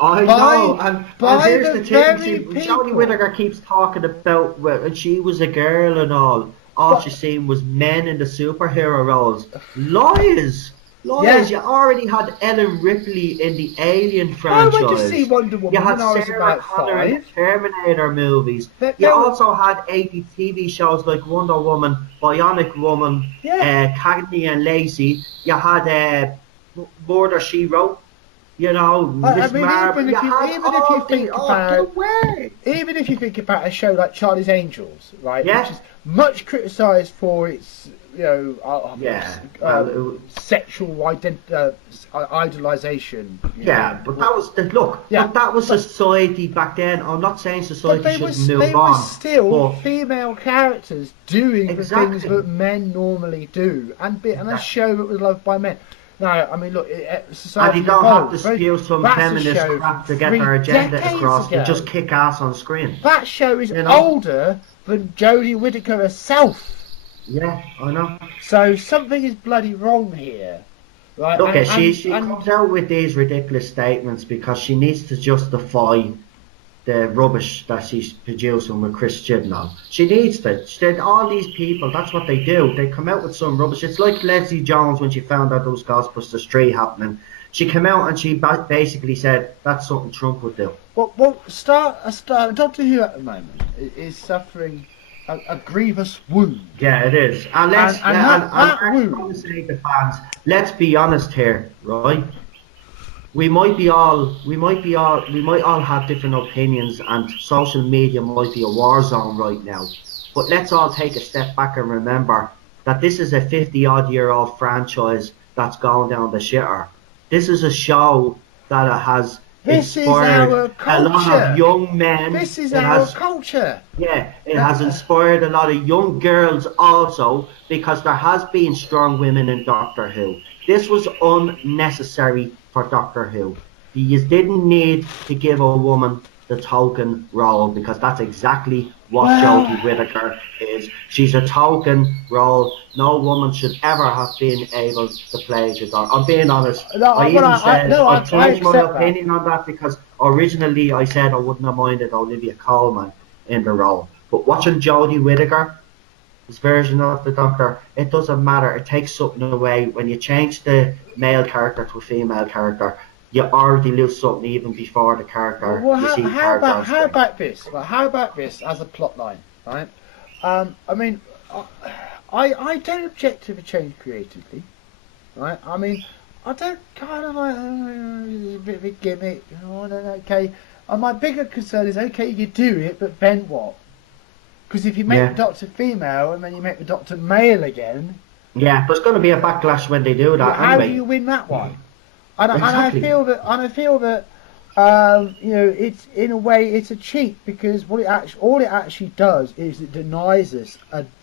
I know, and by here's the the thing: very Jodie people. Whittaker keeps talking about when she was a girl and all. All she But seen was men in the superhero roles. Lies, yeah, lies. You already had Ellen Ripley in the Alien I went to see franchise. Wonder You Woman had when I was Sarah about Connor in the 5. Terminator movies. You There were, also had 80 TV shows like Wonder Woman, Bionic Woman, yeah. Cagney and Lacey. You had Murder She Wrote. You know, I Miss mean, Marvel. You had even if you all the think no about way. even if you think about a show like Charlie's Angels, right, which Yeah, is much criticised for its sexual idolization. But that was but that was society back then. I'm not saying society should move they on. were still but female characters doing the things that men normally do, and a show that was loved by men. No, I mean, look, society and you don't evolved, have to spew some feminist crap to get their agenda across. They just kick ass on screen. That show is older than Jodie Whittaker herself. Yeah, I know. So something is bloody wrong here. Right? Look, she comes out with these ridiculous statements because she needs to justify the rubbish that she's producing with Chris Chibnall. She needs to. All these people, that's what they do. They come out with some rubbish. It's like Leslie Jones when she found out there was Ghostbusters 3 happening. She came out and she basically said that's something Trump would do. Well, Doctor Who at the moment is suffering a grievous wound. Yeah, it is. And let's wound. Say the fans. Let's be honest here, right? We might all have different opinions, and social media might be a war zone right now. But let's all take a step back and remember that this is a 50-odd-year-old franchise that's going down the shitter. This is a show that has inspired a lot of young men. This is our culture. Yeah, it has inspired a lot of young girls also, because there has been strong women in Doctor Who. This was unnecessary for Doctor Who. You didn't need to give a woman the token role, because that's exactly what Jodie Whittaker is. She's a token role. No woman should ever have been able to play the Doctor. I'm being honest. I changed my opinion on that, because originally I said I wouldn't have minded Olivia Colman in the role. But watching Jodie Whittaker, this version of the Doctor, it doesn't matter. It takes something away. When you change the male character to a female character, you already lose something even before the character. How about this? Well, how about this as a plot line, right? I mean, I don't object to the change creatively, right? I mean, I don't kind of like a bit of a gimmick. I don't know. Okay, and my bigger concern is, okay, you do it, but then what? Because if you make the Doctor female and then you make the Doctor male again, but it's going to be a backlash when they do that. How do you win that one? And I feel that it's in a way it's a cheat, because all it actually does is it denies us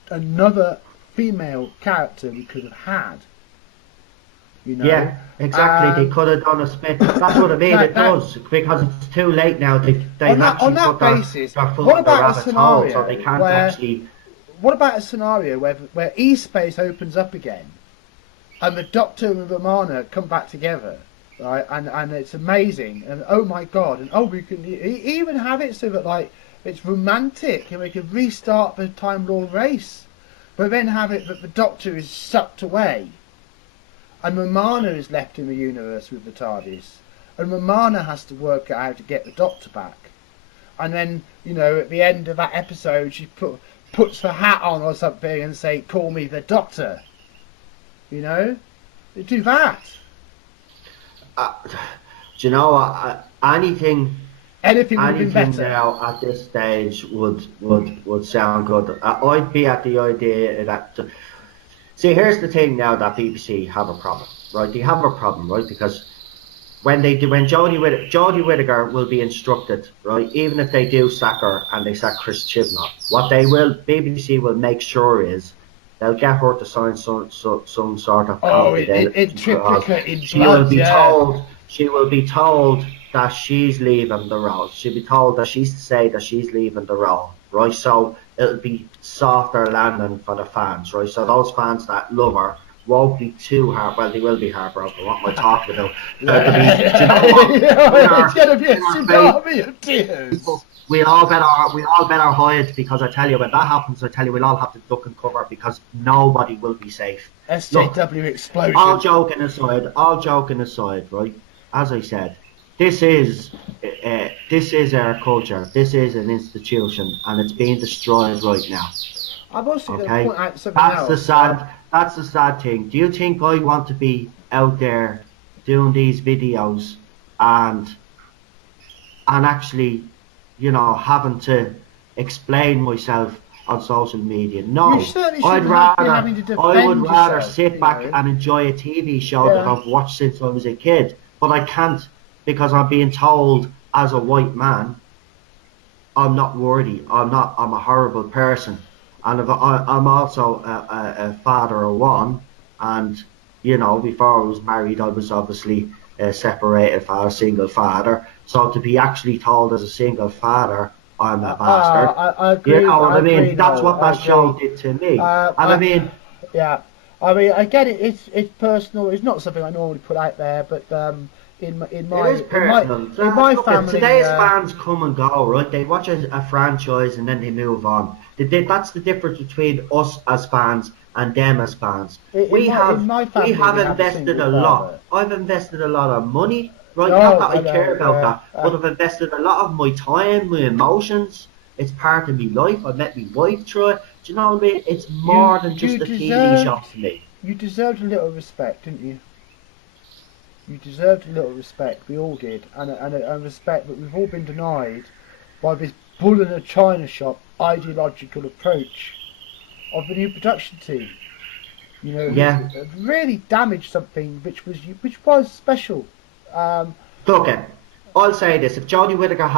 another female character we could have had. Yeah, exactly. They could have done a split. That's what I mean. It does, because it's too late now. On that basis, what about a scenario so they can't actually? What about a scenario where E-Space opens up again, and the Doctor and Romana come back together, right? And it's amazing, and oh my god, and we can even have it so that like it's romantic, and we can restart the Time Lord race, but then have it that the Doctor is sucked away, and Romana is left in the universe with the TARDIS, and Romana has to work out how to get the Doctor back, and then at the end of that episode she puts her hat on or something and say, "Call me the Doctor." Do that. Do you know anything would be better now at this stage would sound good. I'd be at the idea that. See, here's the thing now that BBC have a problem, right? They have a problem, right? Because when Jodie Whittaker will be instructed, right? Even if they do sack her and they sack Chris Chibnall, what BBC will make sure is they'll get her to sign some sort of in triplicate in she will be told that she's leaving the role. She'll be told that she's to say that she's leaving the role, right? So it'll be softer landing for the fans, right? So those fans that love her won't be too hard. Well, they will be heartbroken. What am I talking about? It's going to be a tsunami of tears. We all bet our hides, because I tell you, when that happens, we'll all have to duck and cover, because nobody will be safe. SJW explosion. All joking aside, right? As I said, this is our culture. This is an institution, and it's being destroyed right now. I'm also going to point out something else. That's the sad thing. Do you think I want to be out there doing these videos and actually, having to explain myself on social media. You No, certainly I'd shouldn't be having to rather, I would defend rather yourself, sit you back know. and enjoy a TV show that Yeah. I've watched since I was a kid. But I can't because I'm being told as a white man I'm not worthy. I'm a horrible person, and I'm also a father of one. And before I was married, I was obviously a separated father, single father. So to be actually told as a single father, I'm a bastard. I You agree. know what I I agree, mean? That's Noel. what I that show agree. did to me. And I I, mean, yeah. I mean, I get it. It's personal. It's not something I normally put out there, but it is personal. in my Look, at family, today's fans come and go, right? They watch a franchise and then they move on. That's the difference between us as fans and them as fans. We in have my we family, have we have a invested single a lot. father. I've invested a lot of money, right? Not Oh, that I I care know. about Yeah. that, but I've invested a lot of my time, my emotions. It's part of my life. I met my wife through it. Do you know what I mean? It's more than You just a TV show deserved to me. you deserved a little respect, didn't you? You deserved a little respect. We all did, and respect that we've all been denied by this bull in a china shop ideological approach of the new production team. You know, Yeah. who's really damaged something which was special. Um, Look, I'll say this: if Jodie Whittaker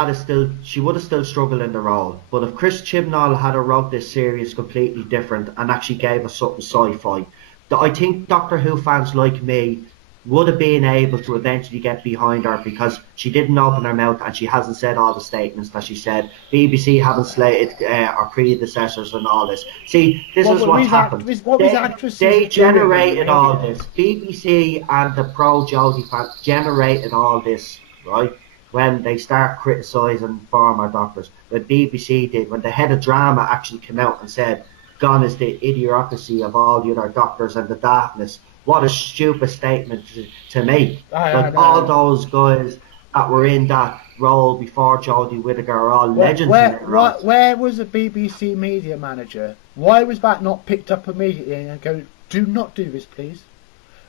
she would have still struggled in the role. But if Chris Chibnall had wrote this series completely different and actually gave us something sci-fi, I think Doctor Who fans like me would have been able to eventually get behind her because she didn't open her mouth and she hasn't said all the statements that she said. BBC haven't slated our predecessors and all this. See, this is what's happened. what was They actresses doing in the generated all media? this. BBC and the pro Jodie fans generated all this, right? When they start criticising former doctors, what BBC did, when the head of drama actually came out and said, "Gone is the idiocracy of all the other doctors and the daftness." What a stupid statement to make. I Like all know. those guys that were in that role before Jodie Whittaker are all legends in their roles. Where was the BBC media manager? Why was that not picked up immediately and go, do not do this, please?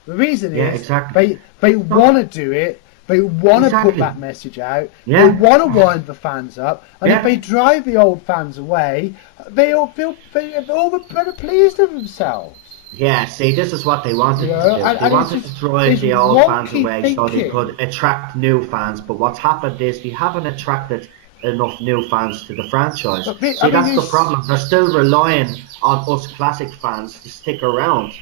The reason Yeah, is exactly. they want to do it. They want to put Exactly. that message out. They Yeah. want to wind the fans up. And if Yeah. they drive the old fans away, they'll all better pleased with themselves. Yeah, see, this is what they wanted You to know, do. They and it's wanted just to drive this the old fans wonky away so they thinking. could attract new fans. But what's happened is they haven't attracted enough new fans to the franchise. I See, mean, that's the problem. They're still relying on us classic fans to stick around.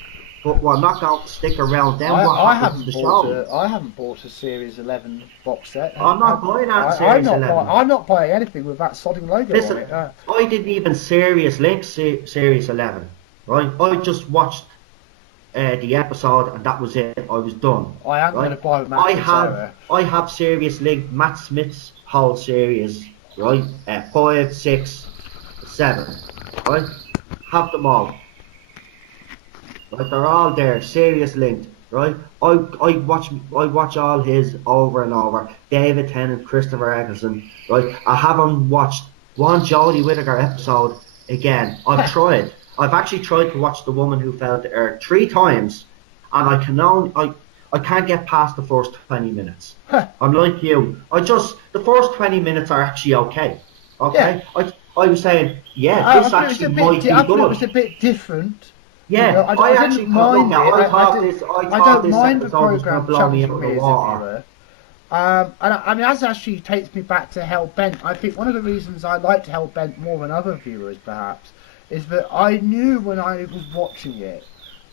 But we're not going to stick around. Then what happens to the show? I haven't bought a Series 11 box set. I'm not buying that in Series 11. I'm not buying anything with that sodding logo on Listen, it. I didn't even serious link Series 11. Right? I just watched the episode and that was it. I was done. I am going to Right? buy Matt I have serious link Matt Smith's whole series. Right? 5, 6, 7. Right? Have them all. Right? They're all there. Serious linked. Right? I watch all his over and over. David Tennant, Christopher Eccleston. Right? I haven't watched one Jodie Whittaker episode again. I've tried. I've actually tried to watch The Woman Who Fell to Earth 3 times, and I can't get past the first 20 minutes. I'm like you. The first 20 minutes are actually okay. Okay? Yeah. I was saying, yeah, this actually might be I thought it was good. a bit different. Yeah, You know, I actually didn't mind it. I thought I don't this mind the episode was going to programme blow me chucking out me of the as a water. viewer. I mean, that actually takes me back to Hellbent. I think one of the reasons I liked Hellbent more than other viewers, perhaps, is that I knew when I was watching it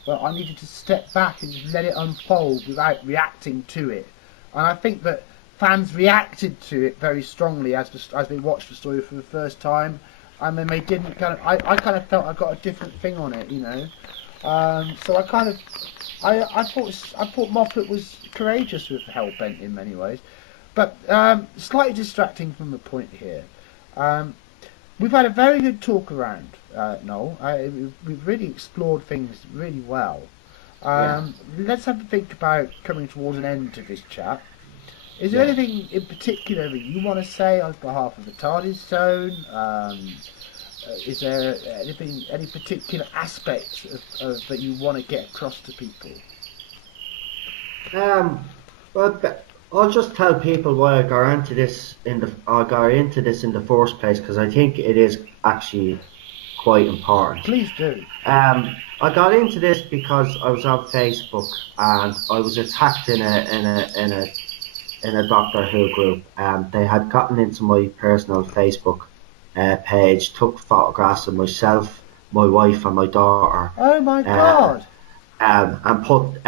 that I needed to step back and just let it unfold without reacting to it. And I think that fans reacted to it very strongly as they watched the story for the first time, and then they didn't I kind of felt I got a different thing on it, you know. So I thought Moffat was courageous with Hellbent in many ways, but slightly distracting from the point here. We've had a very good talk around, Noel. We've really explored things really well. Let's have a think about coming towards an end to this chat. Is there anything in particular that you want to say on behalf of the Tardis Zone? Is there any particular aspects of that you want to get across to people? Well, I'll just tell people why I got into this in the first place because I think it is actually quite important. Please do. I got into this because I was on Facebook and I was attacked in a Doctor Who group. They had gotten into my personal Facebook page, took photographs of myself, my wife, and my daughter. Oh my God! And put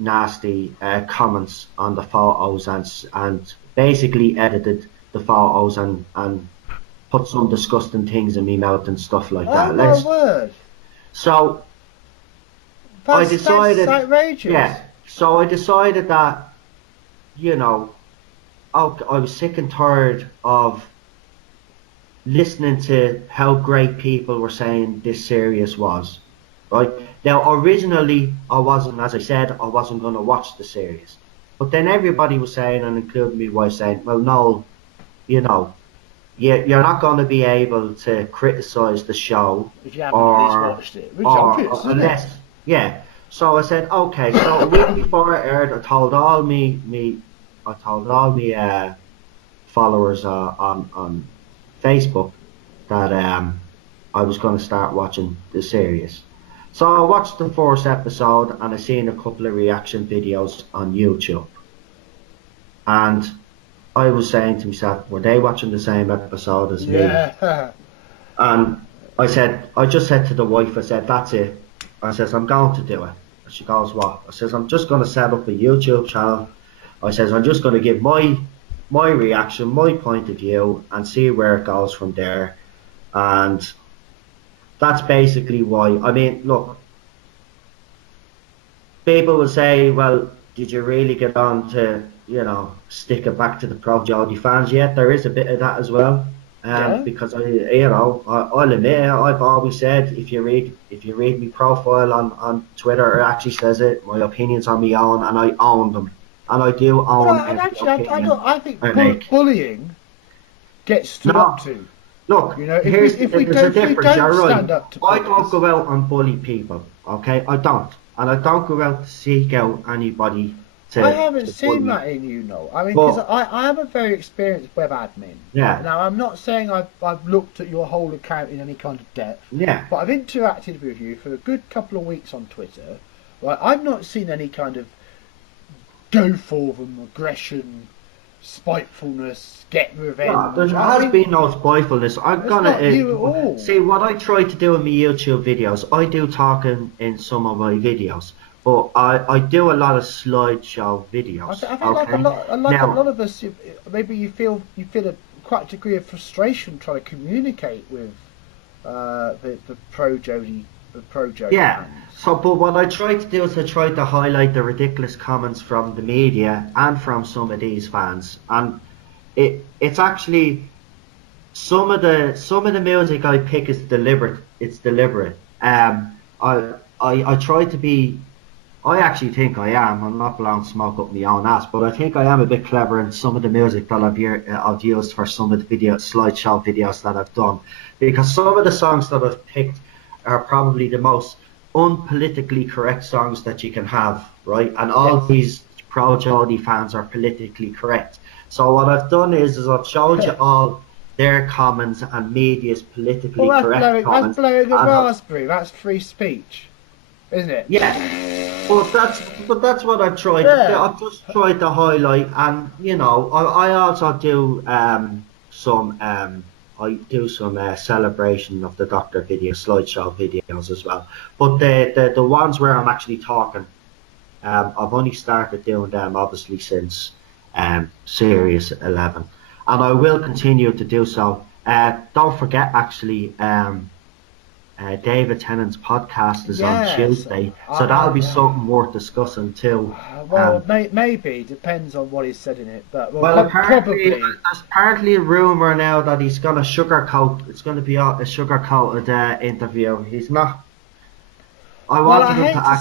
nasty comments on the photos and basically edited the photos and put some disgusting things in my mouth and stuff like that. Oh my word! So That's that's outrageous. Yeah. So I decided that, you know, I was sick and tired of listening to how great people were saying this series was. Right now, originally I wasn't, as I said, I wasn't going to watch the series, but then everybody was saying, and including my wife, saying, "Well, no, you know, you're not going to be able to criticise the show if you haven't at least watched it, which obvious, unless, yeah." So I said, "Okay." So a week before it aired, I told all me followers on Facebook that I was going to start watching the series. So I watched the first episode and I seen a couple of reaction videos on YouTube. And I was saying to myself, were they watching the same episode as me? Yeah. And I just said to the wife, I said, that's it. I says, I'm going to do it. And she goes, what? I says, I'm just going to set up a YouTube channel. I says, I'm just going to give my reaction, my point of view, and see where it goes from there. And that's basically why. I mean, look, people will say, well, did you really get on to, stick it back to the Pro Jodie fans? Yeah, there is a bit of that as well. Because I'll admit, I've always said, if you read my profile on Twitter, it actually says it. My opinions on my own, and I own them, and I do own. Well, I think bullying gets stood up to. Look, there's a difference. You're right. I don't go out and bully people. Okay, I don't, and I don't go out to seek out anybody. I haven't seen that in you, Noel. I mean, because I am a very experienced web admin. Yeah. Now, I'm not saying I've looked at your whole account in any kind of depth. Yeah. But I've interacted with you for a good couple of weeks on Twitter. Right, I've not seen any kind of go for them, aggression, spitefulness, get revenge. No, there has been no spitefulness. I'm gonna you at all. See what I try to do in my YouTube videos. I do talk in some of my videos. But I do a lot of slideshow videos. I think like a lot of us, maybe you feel quite a degree of frustration trying to communicate with the pro Jodie. Yeah. Fans. So, but what I try to do is I try to highlight the ridiculous comments from the media and from some of these fans, and it's actually some of the music I pick is deliberate. It's deliberate. I try to be. I actually think I am. I'm not blowing smoke up my own ass, but I think I am a bit clever in some of the music that I've used for some of the slideshow videos that I've done, because some of the songs that I've picked are probably the most unpolitically correct songs that you can have, right? And all these pro Jodie fans are politically correct. So what I've done is I've showed you all their comments and media's politically correct comments. That's blowing a raspberry. That's free speech, isn't it? Yeah. But that's what I've tried. Yeah. I've just tried to highlight, and I also do some celebration of the Doctor video, slideshow videos as well. But the ones where I'm actually talking, I've only started doing them obviously since Series 11, and I will continue to do so. Don't forget actually. David Tennant's podcast is on Tuesday, so that'll be something worth discussing too. Well, maybe depends on what he's said in it, but apparently there's apparently a rumor now that he's gonna sugarcoat. It's gonna be a sugarcoated interview. He's not. I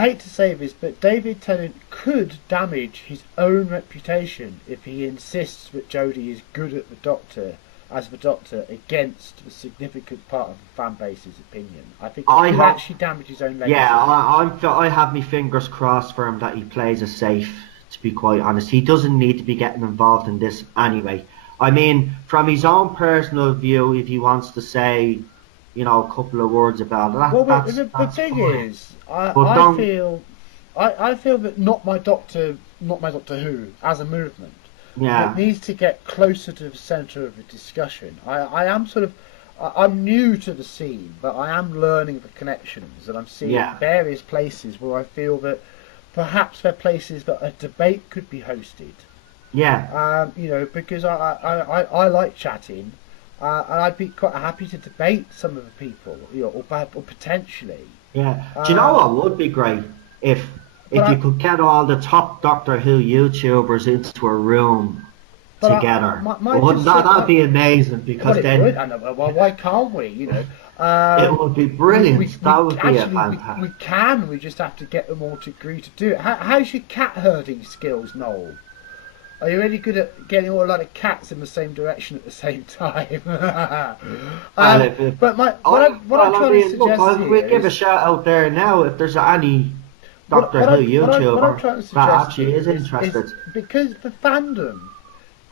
hate to say this, but David Tennant could damage his own reputation if he insists that Jodie is good at the Doctor. As the Doctor, against the significant part of the fan base's opinion. I think he could actually damage his own legacy. Yeah, I have my fingers crossed for him that he plays it safe, to be quite honest. He doesn't need to be getting involved in this anyway. I mean, from his own personal view, if he wants to say, a couple of words about it. Well, the That's thing fine. is, But don't, I feel that not my Doctor Who as a movement, that yeah, needs to get closer to the centre of the discussion. I am sort of, I'm new to the scene, but I am learning the connections, and I'm seeing yeah, various places where I feel that perhaps they're places that a debate could be hosted. yeah, Because I like chatting, and I'd be quite happy to debate some of the people, or potentially. yeah. Do you know Um, what would be great if but you I, could get all the top Doctor Who YouTubers into a room but together? my Wouldn't that concern, that'd be amazing well, because it would, then and well, why can't we? it would be brilliant. That would be a We fantastic. can. We just have to get them all to agree to do it. How's your cat herding skills, Noel? Are you really good at getting all a lot of cats in the same direction at the same time? Well, But what I'm I trying to mean, look, suggest we'll here give a is shout out there now if there's any Doctor Who what I'm YouTuber trying to that suggest actually here is is interested. because the fandom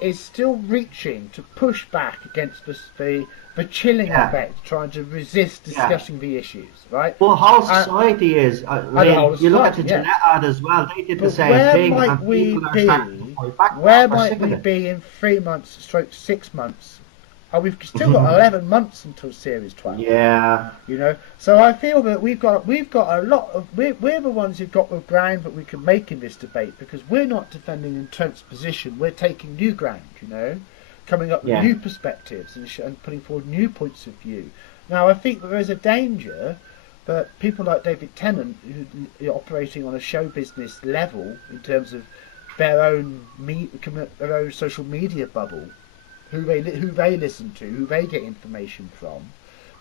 is still reaching to push back against the chilling Yeah, effect, trying to resist yeah. discussing the issues, right? Well, whole Uh, society is. I and the mean, whole you look at society, the yeah. Gillette ad as well. They did the But same where thing, might and we people are starting to be? fight back now. Where They're might sick of we it. be in 3 months, stroke 6 months? And we've still got Mhm. 11 months until series 12. Yeah, So I feel that we've got a lot of we're the ones who've got the ground that we can make in this debate, because we're not defending entrenched position, we're taking new ground, coming up with yeah, new perspectives and putting forward new points of view. Now I think that there is a danger that people like David Tennant, who are operating on a show business level in terms of their own social media bubble, who they listen to, who they get information from,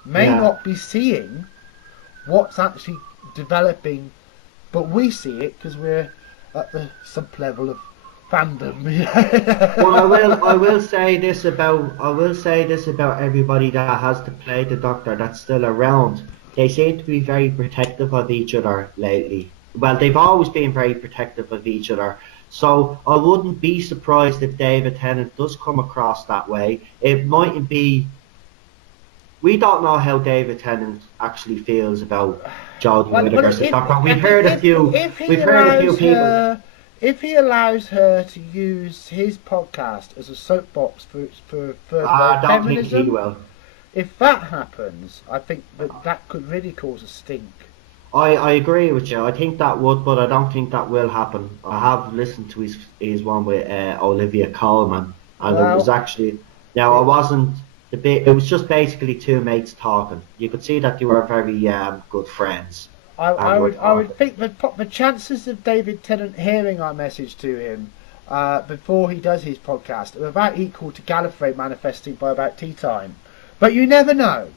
may yeah. not be seeing what's actually developing, but we see it because we're at the sub level of fandom. Well, I will say this about everybody that has to play the Doctor that's still around. They seem to be very protective of each other lately. Well, they've always been very protective of each other. So I wouldn't be surprised if David Tennant does come across that way. It mightn't be. We don't know how David Tennant actually feels about Jodie Well, Whittaker's the Doctor. if he We've heard a few allows people. her, if he allows her to use his podcast as a soapbox for further I don't think he feminism, will. if that happens, I think that could really cause a stink. I agree with you. I think that would, but I don't think that will happen. I have listened to his one with Olivia Colman, and it was Well, actually now I it, wasn't the bit. It was just basically two mates talking. You could see that they were very good friends, and they were I would talking. think the chances of David Tennant hearing our message to him before he does his podcast are about equal to Gallifrey manifesting by about tea time. But you never know.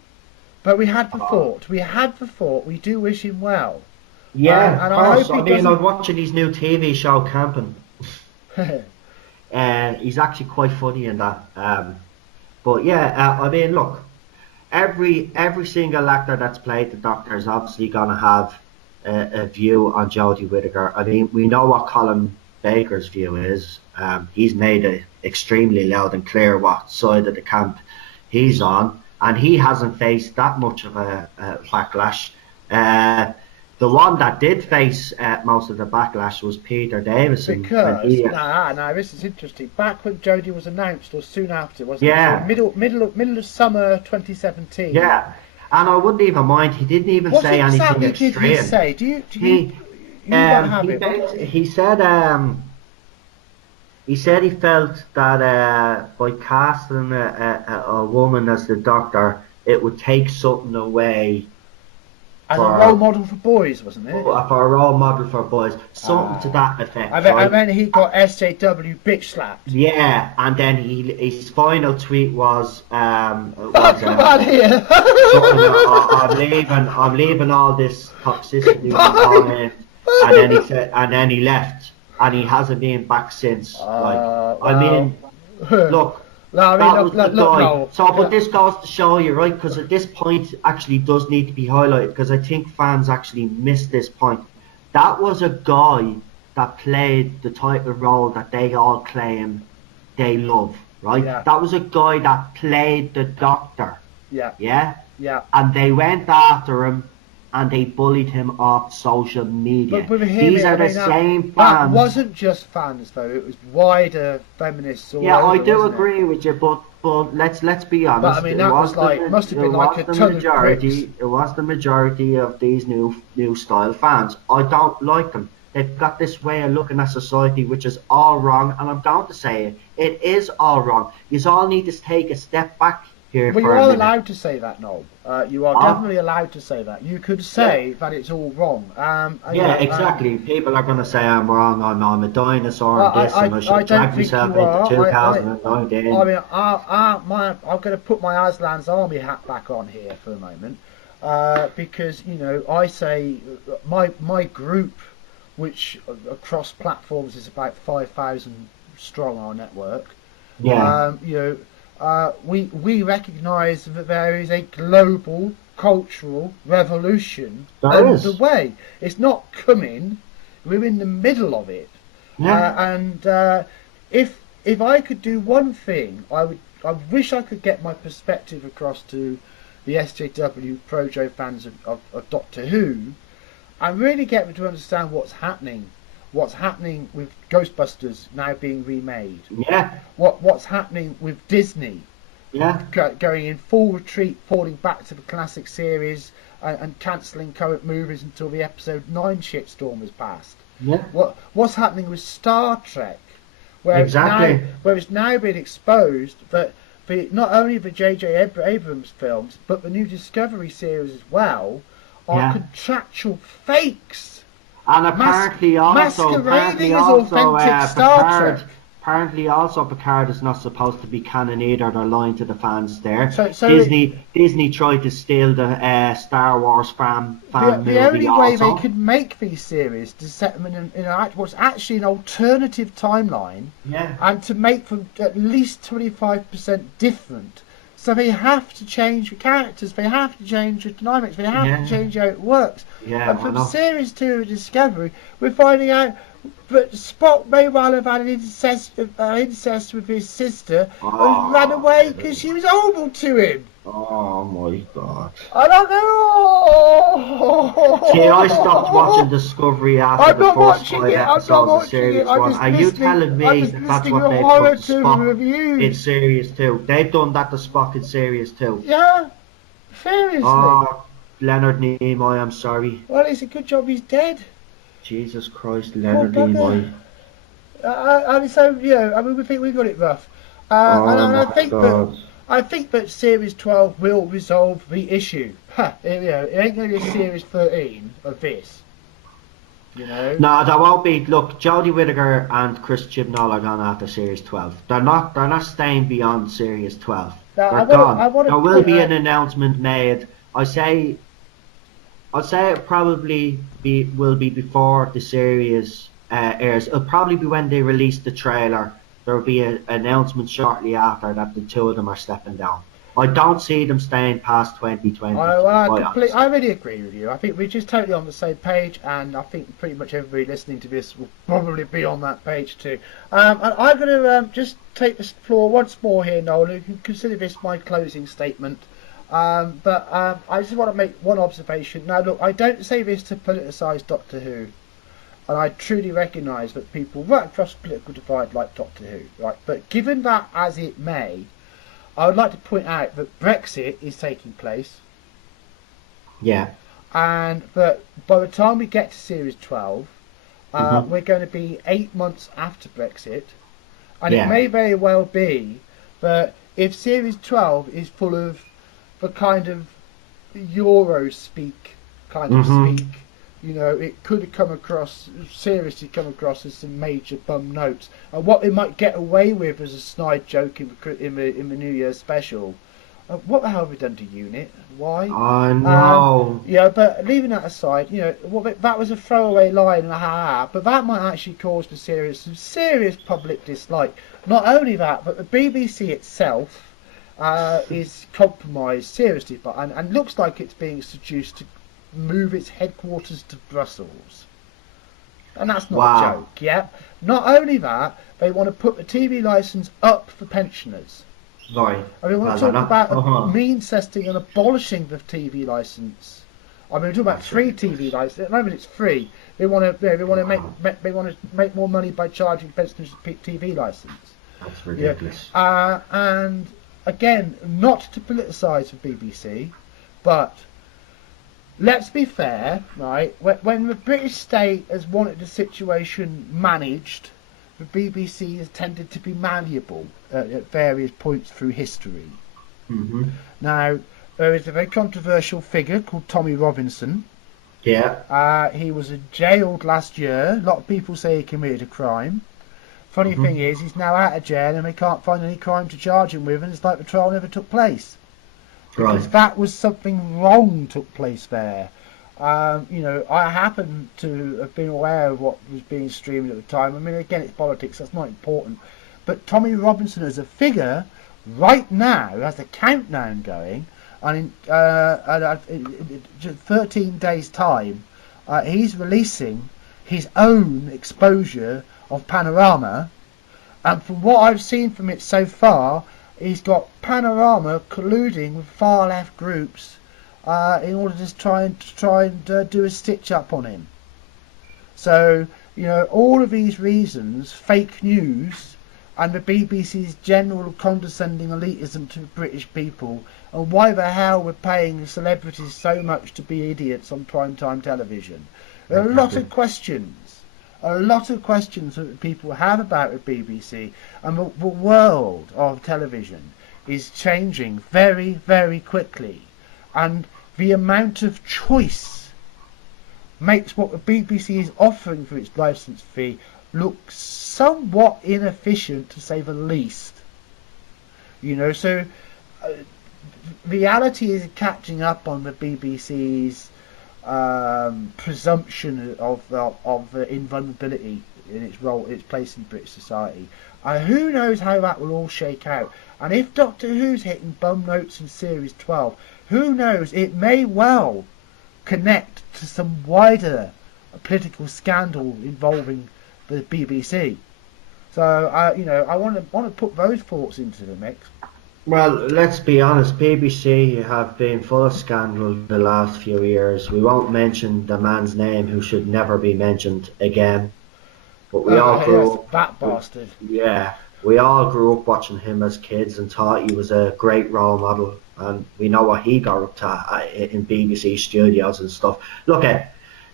But we had the Uh, thought. We had the thought. We do wish him well. yeah, of And I course. hope I he mean, doesn't. I'm watching his new TV show, Camping. He's actually quite funny in that. But yeah, I mean, look, every single actor that's played the Doctor is obviously going to have a view on Jodie Whittaker. I mean, we know what Colin Baker's view is. He's made it extremely loud and clear what side of the camp he's on, and he hasn't faced that much of a backlash. The one that did face most of the backlash was Peter Davison when Because he, this is interesting. Back when Jodie was announced, or soon after, wasn't it? So yeah, middle of summer 2017. yeah, and I wouldn't even mind. He didn't even What say anything exactly did he extreme. say? He You might have it. What did he said he felt that by casting a woman as the Doctor, it would take something away as a role for model for boys, wasn't it? for a role model for boys, something to that effect, I right? mean, he got SJW bitch slapped. Yeah, and then his final tweet was Oh, come on here! something I'm leaving all this toxicity behind, and then he said, and then he left, and he hasn't been back since. I mean, look. No, I mean, That was the guy. no. So, but this goes to show you, right? Because at this point, actually, does need to be highlighted. Because I think fans actually missed this point. That was a guy that played the type of role that they all claim they love, right? Yeah. That was a guy that played the Doctor. Yeah. Yeah. Yeah. And they went after him and they bullied him off social media. But These are the same fans. That wasn't just fans, though. It was wider feminists all Yeah, over, I do wasn't agree it? with you, but let's be honest. But I mean, that was like must have been like a ton of bricks. It was the majority of these new style fans. I don't like them. They've got this way of looking at society which is all wrong, and I'm going to say it. It is all wrong. You all need to take a step back here. Well, for you a are minute. allowed to say that, Noel. You are definitely allowed to say that. You could say that it's all wrong. Yeah, exactly. People are going to say I'm wrong, I'm a dinosaur, and I should drag myself into 2019. I mean, I'm going to put my Aslan's army hat back on here for a moment, because I say my group, which across platforms is about 5,000 strong, our network. Yeah. We recognise that there is a global cultural revolution underway. It's not coming; we're in the middle of it. Yeah. If I could do one thing, I wish I could get my perspective across to the SJW Projo fans of Doctor Who, and really get them to understand what's happening with Ghostbusters now being remade. Yeah. What's happening with Disney? Yeah. Going in full retreat, falling back to the classic series, and cancelling current movies until the episode 9 shitstorm has passed. Yeah. What's happening with Star Trek? Where it's now been exposed that not only the J.J. Abrams films, but the new Discovery series as well, are contractual fakes. And apparently masquerading as authentic Star Trek. Apparently also Picard is not supposed to be canon either. They're lying to the fans there. So Disney tried to steal the Star Wars fan movie. The only way they could make these series to set them in what's actually an alternative timeline, and to make them at least 25% different. So they have to change the characters, they have to change the dynamics, they have to change how it works. And from Series 2 of Discovery, we're finding out that Spock may well have had an incest with his sister and ran away because she was horrible to him. Oh my god. And I go, See, I stopped watching Discovery after the first 5 episodes of Series 1. Are you telling me that's what they put Spock in Series 2? They've done that to Spock in Series 2. Yeah, seriously. Oh, Leonard Nimoy, I'm sorry. Well, it's a good job he's dead. Jesus Christ, Leonard Nimoy. And so, we think we got it rough. I think that Series 12 will resolve the issue. It ain't going to be Series 13 of this. No, there won't be. Look, Jodie Whittaker and Chris Chibnall are gone after Series 12. They're not staying beyond Series 12. They're gone. There will be an announcement made. I'll say it probably will be before the series airs. It'll probably be when they release the trailer. There will be an announcement shortly after that the two of them are stepping down. I don't see them staying past 2020. I really agree with you. I think we're just totally on the same page, and I think pretty much everybody listening to this will probably be on that page too. And I'm going to just take the floor once more here, Noel. You can consider this my closing statement. But I just want to make one observation. Now, look, I don't say this to politicise Doctor Who, and I truly recognise that people right across the political divide like Doctor Who, right? But given that as it may, I would like to point out that Brexit is taking place. Yeah. And that by the time we get to Series 12, we're going to be 8 months after Brexit, and it may very well be that if Series 12 is full of the kind of Euro speak speak, it could come across as some major bum notes. And what they might get away with as a snide joke in the New Year's special. What the hell have we done to UNIT? Why? I know. But leaving that aside, that was a throwaway line and but that might actually cause some serious public dislike. Not only that, but the BBC itself is compromised seriously, and looks like it's being seduced to move its headquarters to Brussels. And that's not a joke, Not only that, they want to put the TV licence up for pensioners. Right. I mean, when I Well, they're talk not. about means testing and abolishing the TV license, I mean, we're talking about free TV license. At the moment, it's free. They want to, they want to make more money by charging pensioners TV license. That's ridiculous. And again, not to politicise the BBC, but let's be fair, right? When the British state has wanted the situation managed, the BBC has tended to be malleable at various points through history. Mm-hmm. Now, there is a very controversial figure called Tommy Robinson. Yeah. He was jailed last year. A lot of people say he committed a crime. Funny thing is, he's now out of jail and they can't find any crime to charge him with, and it's like the trial never took place. Because that was something wrong took place there. I happen to have been aware of what was being streamed at the time. I mean, again, it's politics, that's not important. But Tommy Robinson as a figure, right now, has a countdown going, and in 13 days' time, he's releasing his own exposure of Panorama, and from what I've seen from it so far, he's got Panorama colluding with far left groups in order to try and do a stitch up on him. So, all of these reasons, fake news, and the BBC's general condescending elitism to the British people, and why the hell we're paying celebrities so much to be idiots on primetime television. There are a lot of questions that people have about the BBC, and the world of television is changing very, very quickly, and the amount of choice makes what the BBC is offering for its licence fee look somewhat inefficient, to say the least. So reality is catching up on the BBC's presumption of invulnerability in its place in British society. Who knows how that will all shake out? And if Doctor Who's hitting bum notes in Series 12, who knows? It may well connect to some wider political scandal involving the BBC. So I want to put those thoughts into the mix. Well, let's be honest, BBC have been full of scandal the last few years. We won't mention the man's name, who should never be mentioned again. But we all grew up... That bastard. Yeah, we all grew up watching him as kids and thought he was a great role model. And we know what he got up to in BBC studios and stuff. Look,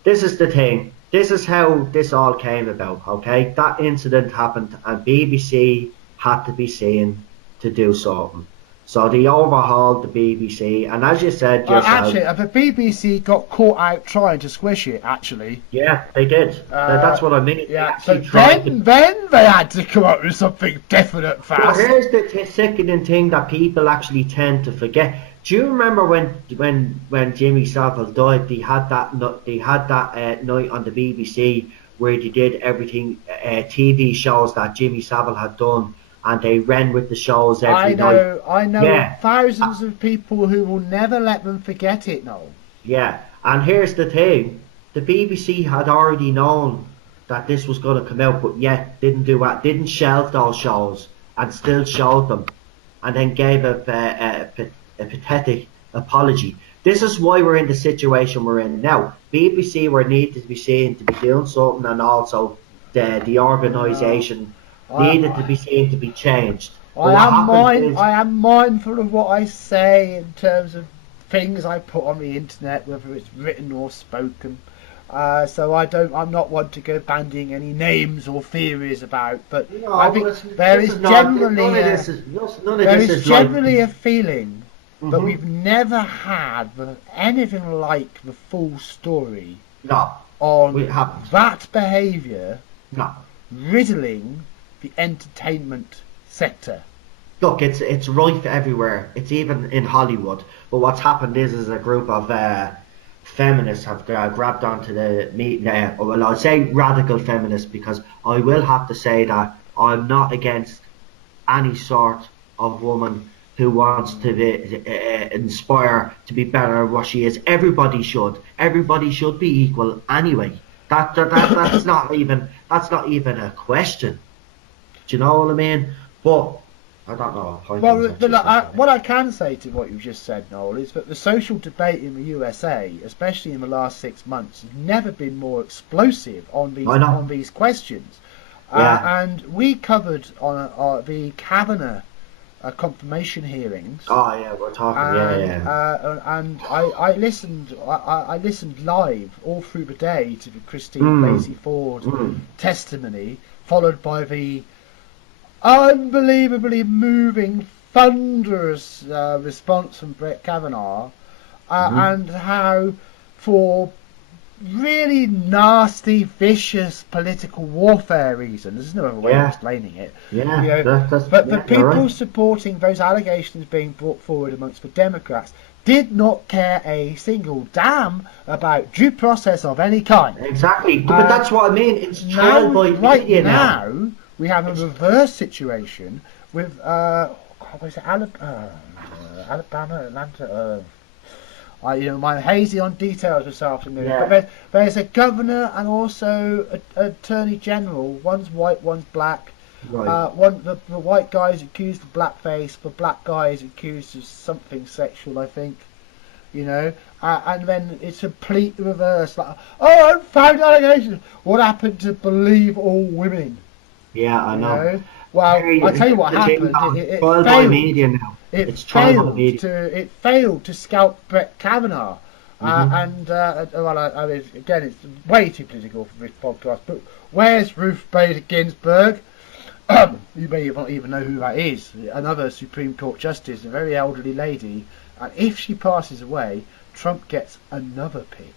this is the thing. This is how this all came about, okay? That incident happened and BBC had to be seen to do something. So they overhauled the BBC, and as you said yourself... Actually, the BBC got caught out trying to squish it, actually. Yeah, they did. That's what I mean. Yeah, so then they had to come up with something definite fast. Well, here's the sickening thing that people actually tend to forget. Do you remember when Jimmy Savile died, they had that night on the BBC where they did everything, TV shows that Jimmy Savile had done, and they ran with the shows every night. I know thousands of people who will never let them forget it, Noel. Yeah, and here's the thing. The BBC had already known that this was going to come out, but yet didn't shelve those shows and still showed them, and then gave a pathetic apology. This is why we're in the situation we're in now. BBC were needed to be seen to be doing something, and also the organisation needed to be seen to be changed. I am mindful of what I say in terms of things I put on the internet, whether it's written or spoken. So I'm not one to go bandying any names or theories about, but I think there is generally a feeling that we've never had anything like the full story on that behaviour riddling the entertainment sector. Look, it's rife everywhere. It's even in Hollywood. But what's happened is a group of feminists have grabbed onto the meeting. Well, I'll say radical feminists, because I will have to say that I'm not against any sort of woman who wants to be, inspire to be better than what she is. Everybody should. Everybody should be equal anyway. That's not even a question. Do you know what I mean? But I don't know. Well, but what I can say to what you just said, Noel, is that the social debate in the USA, especially in the last 6 months, has never been more explosive on these questions. Yeah. And we covered on the Kavanaugh confirmation hearings. Oh yeah, we're talking. And I listened. I listened live all through the day to the Christine Blasey Ford testimony, followed by the unbelievably moving, thunderous response from Brett Kavanaugh, and how, for really nasty, vicious political warfare reasons, there's no other way of explaining it. Yeah, but the people supporting those allegations being brought forward amongst the Democrats did not care a single damn about due process of any kind. Exactly, but that's what I mean. It's trial by media now. We have a reverse situation with what was it, Alabama, Atlanta. I'm hazy on details this afternoon. Yeah. But there's a governor and also an attorney general. One's white, one's black. Right. The white guy is accused of blackface. The black guy is accused of something sexual, I think. And then it's a complete reverse. Like, unfounded allegations. What happened to believe all women? Yeah, I know. Well, I'll tell you what happened. It failed. By media now. It failed to scalp Brett Kavanaugh. And again, it's way too political for this podcast. But where's Ruth Bader Ginsburg? You may not even know who that is. Another Supreme Court justice, a very elderly lady. And if she passes away, Trump gets another pick.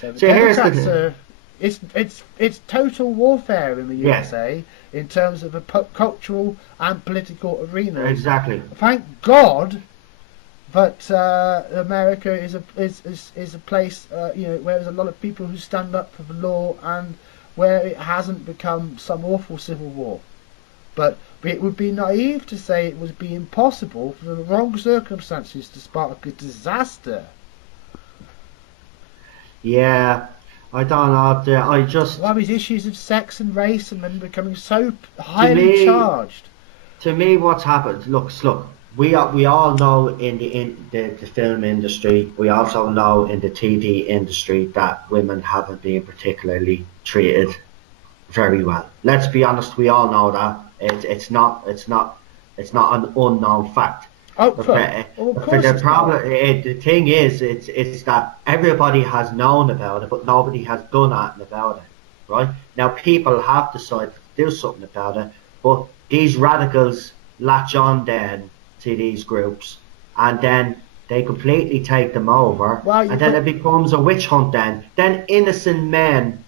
So the Democrats it's total warfare in the USA in terms of a cultural and political arena. Exactly. Thank God that America is a place where there's a lot of people who stand up for the law and where it hasn't become some awful civil war. But it would be naive to say it would be impossible for the wrong circumstances to spark a disaster. Yeah. I don't know. Well, these issues of sex and race and men becoming so highly charged. To me, what's happened? Look. We all know in the film industry. We also know in the TV industry that women haven't been particularly treated very well. Let's be honest. We all know that. It's not an unknown fact. The problem, the thing is, it's that everybody has known about it, but nobody has done anything about it, right? Now people have decided to do something about it, but these radicals latch on then to these groups, and then they completely take them over, and then it becomes a witch hunt. Then innocent men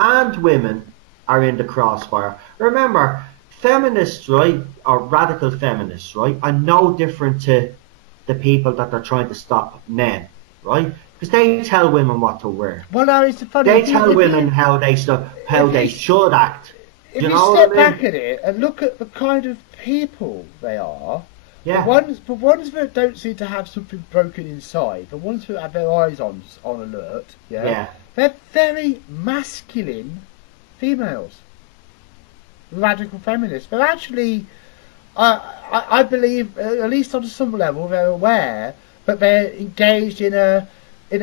and women are in the crossfire. Remember, feminists, right, or radical feminists, right, are no different to the people that are trying to stop men, right? Because they tell women what to wear. Well, no, it's funny. They tell women how they should act. If you step back at it and look at the kind of people they are, the ones that don't seem to have something broken inside, the ones who have their eyes on alert, they're very masculine females. Radical feminists. But actually, I believe, at least on some level, they're aware that they're engaged in a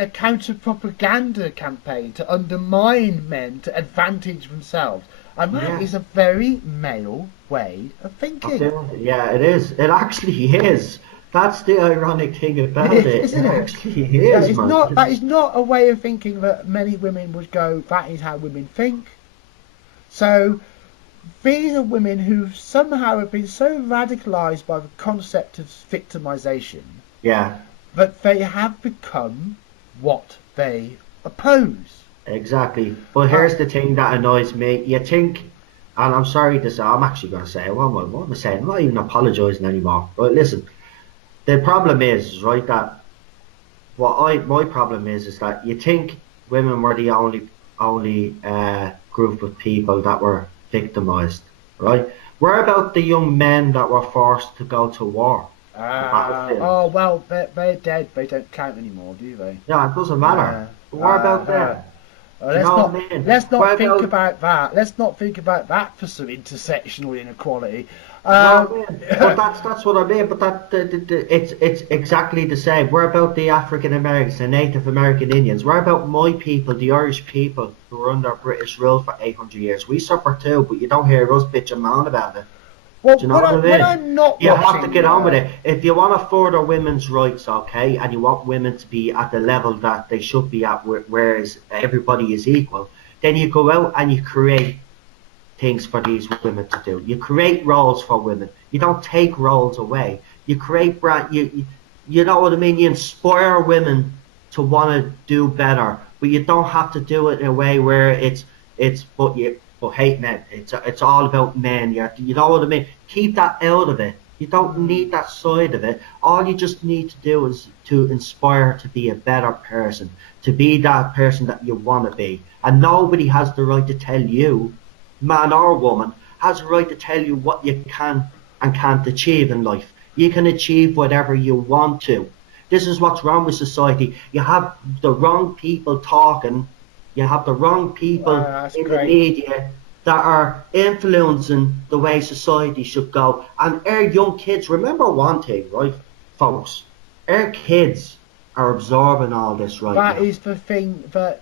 counter-propaganda campaign to undermine men to advantage themselves. And that is a very male way of thinking. Yeah, it is. It actually is. That's the ironic thing about it. Isn't it? Actually is, that is not a way of thinking that many women would go, that is how women think. So these are women who somehow have been so radicalised by the concept of victimisation that they have become what they oppose. Exactly. But here's the thing that annoys me. You think, and I'm sorry to say, I'm actually going to say it. What am I saying? I'm not even apologising anymore. But listen, the problem is, right, that my problem is that you think women were the only group of people that were victimised, right? Where about the young men that were forced to go to war? Well, they're dead. They don't count anymore, do they? Yeah, it doesn't matter. But what about them? Do you know what I mean? Let's not What think about, about that. Let's not think about that for some intersectional inequality. you know what I mean? But that's what I mean. But it's exactly the same. We're about the African Americans, the Native American Indians. We're about my people, the Irish people who were under British rule for 800 years. We suffer too, but you don't hear us bitch and moan about it. Well, Do you know what I when mean? I'm not You have to watching, get on with it. If you want to further women's rights, okay, and you want women to be at the level that they should be at, whereas everybody is equal, then you go out and you create things for these women to do. You create roles for women. You don't take roles away. You create you know what I mean? You inspire women to want to do better, but you don't have to do it in a way where but hate men. It's all about men. You know what I mean? Keep that out of it. You don't need that side of it. All you just need to do is to inspire to be a better person, to be that person that you want to be. And nobody has the right to tell you, man or woman, has the right to tell you what you can and can't achieve in life. You can achieve whatever you want to. This is what's wrong with society. You have the wrong people talking. You have the wrong people in the media that are influencing the way society should go. And our young kids, remember one thing, right, folks? Our kids are absorbing all this right now. That is the thing that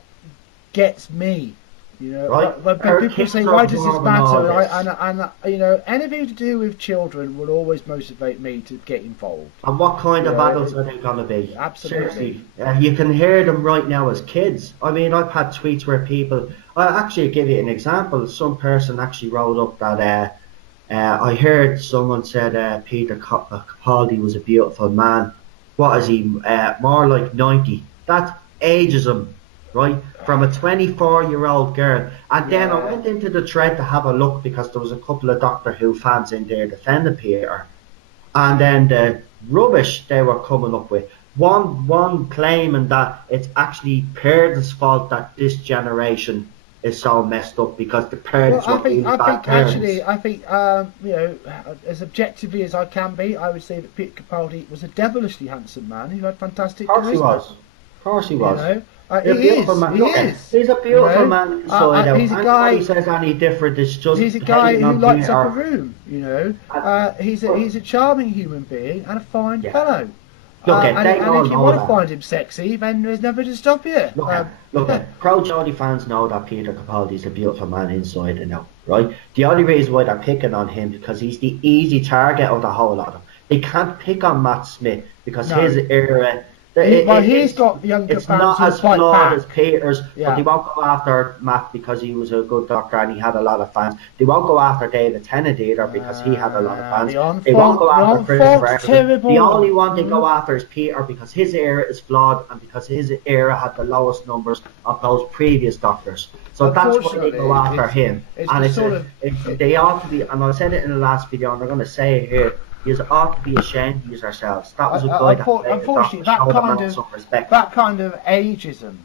gets me. You know, right? when people say, "Why does this matter?" And you know, anything to do with children will always motivate me to get involved. And what kind of adults are they going to be? Absolutely. Seriously, you can hear them right now as kids. I mean, I've had tweets where people. I'll actually give you an example. Some person actually wrote up that I heard someone said Peter Capaldi was a beautiful man. What is he? More like 90. That's ageism. Right, from a 24-year-old girl. And then I went into the thread to have a look because there was a couple of Doctor Who fans in there defending Peter. And then the rubbish they were coming up with. One claiming that it's actually Peter's fault that this generation is so messed up because the parents were really bad parents. I think, you know, as objectively as I can be, I would say that Peter Capaldi was a devilishly handsome man who had fantastic charisma. Of course he was. You know? He is. He's a beautiful man inside out. He's a guy. Anybody says any different, it's just he's a guy who lights up a room. You know, he's a charming human being and a fine fellow. And if you want to find him sexy, then there's nothing to stop you. Pro Geordie fans know that Peter Capaldi's a beautiful man inside and out, right? The only reason why they're picking on him because he's the easy target of the whole lot of them. They can't pick on Matt Smith because his era. He's got younger fans. It's not as flawed as Peter's, but they won't go after Matt because he was a good doctor and he had a lot of fans. They won't go after David Tennant either because he had a lot of fans. They won't go after Christopher. The only one they go after is Peter because his era is flawed and because his era had the lowest numbers of those previous doctors. So that's why they go after him. They ought to be, and I said it in the last video and I'm going to say it here, you ought to be ashamed of yourselves. That was a guy unfortunately, that kind of ageism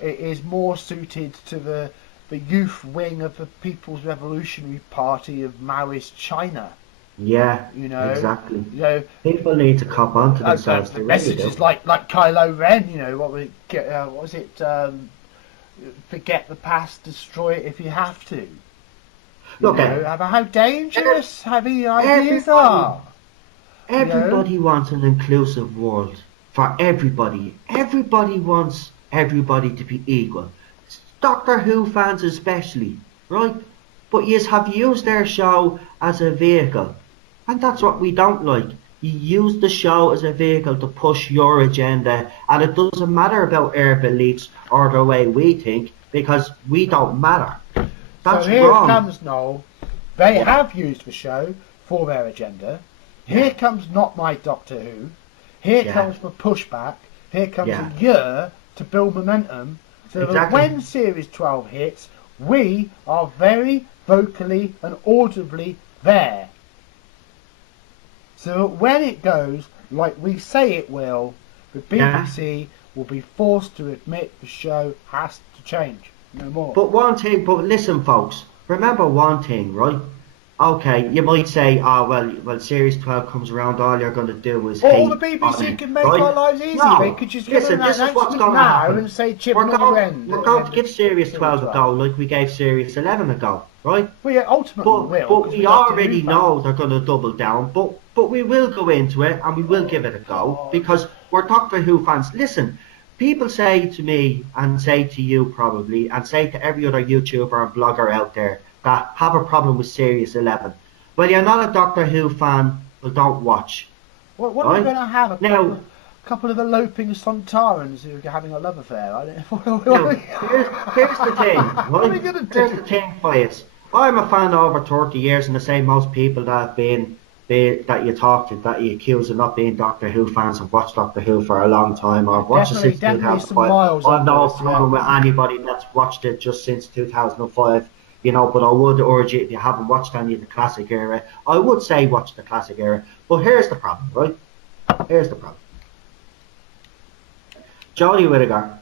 is more suited to the youth wing of the People's Revolutionary Party of Maoist China. Yeah, you know, exactly. You know, people need to cop onto themselves. The messages like Kylo Ren. You know, what was it? Forget the past, destroy it if you have to. Look, how dangerous heavy ideas are. Everybody wants an inclusive world for everybody. Everybody wants everybody to be equal. Doctor Who fans especially, right? But you have used their show as a vehicle. And that's what we don't like. You use the show as a vehicle to push your agenda. And it doesn't matter about our beliefs or the way we think because we don't matter. That's so here wrong. Comes Noel. They have used the show for their agenda. Here comes Not My Doctor Who. Here comes the pushback. Here comes a year to build momentum. So that when Series 12 hits, we are very vocally and audibly there. So that when it goes like we say it will, the BBC will be forced to admit the show has to change. No more. But listen, folks. Remember one thing, right? Okay, you might say, oh, well, Series 12 comes around, all you're going to do is Well, all the hate on BBC it, can make our right? lives easy. They No, could just give an listen, this is what's announcement going to now happen. and say Chibnall will end We're at the going to end of give Series Series 12 a 12. go like we gave Series 11 a go, right? Well, yeah, ultimately we will, But because we're we Doctor Who already know fans. they're going to double down, but we will go into it and we will Oh, give it a go God. because we're Doctor Who fans. Listen, people say to me and say to you probably and say to every other YouTuber and blogger out there that have a problem with Series 11. Well, you're not a Doctor Who fan, well, don't watch, What are we right? going to have? A Now, couple of eloping Sontarans who are having a love affair? I don't, Now, here's the thing, what are we right? going to Here's the do? thing, Pius. I'm a fan of over 30 years, and the same most people that have that you talk to, that you accuse of not being Doctor Who fans, have watched Doctor Who for a long time, or have watched it since Definitely some 2005. miles I have under no us, yeah. problem with anybody that's watched it just since 2005, you know, but I would urge you, if you haven't watched any of the classic era, I would say watch the classic era. But here's the problem, right? Here's the problem. Jodie Whittaker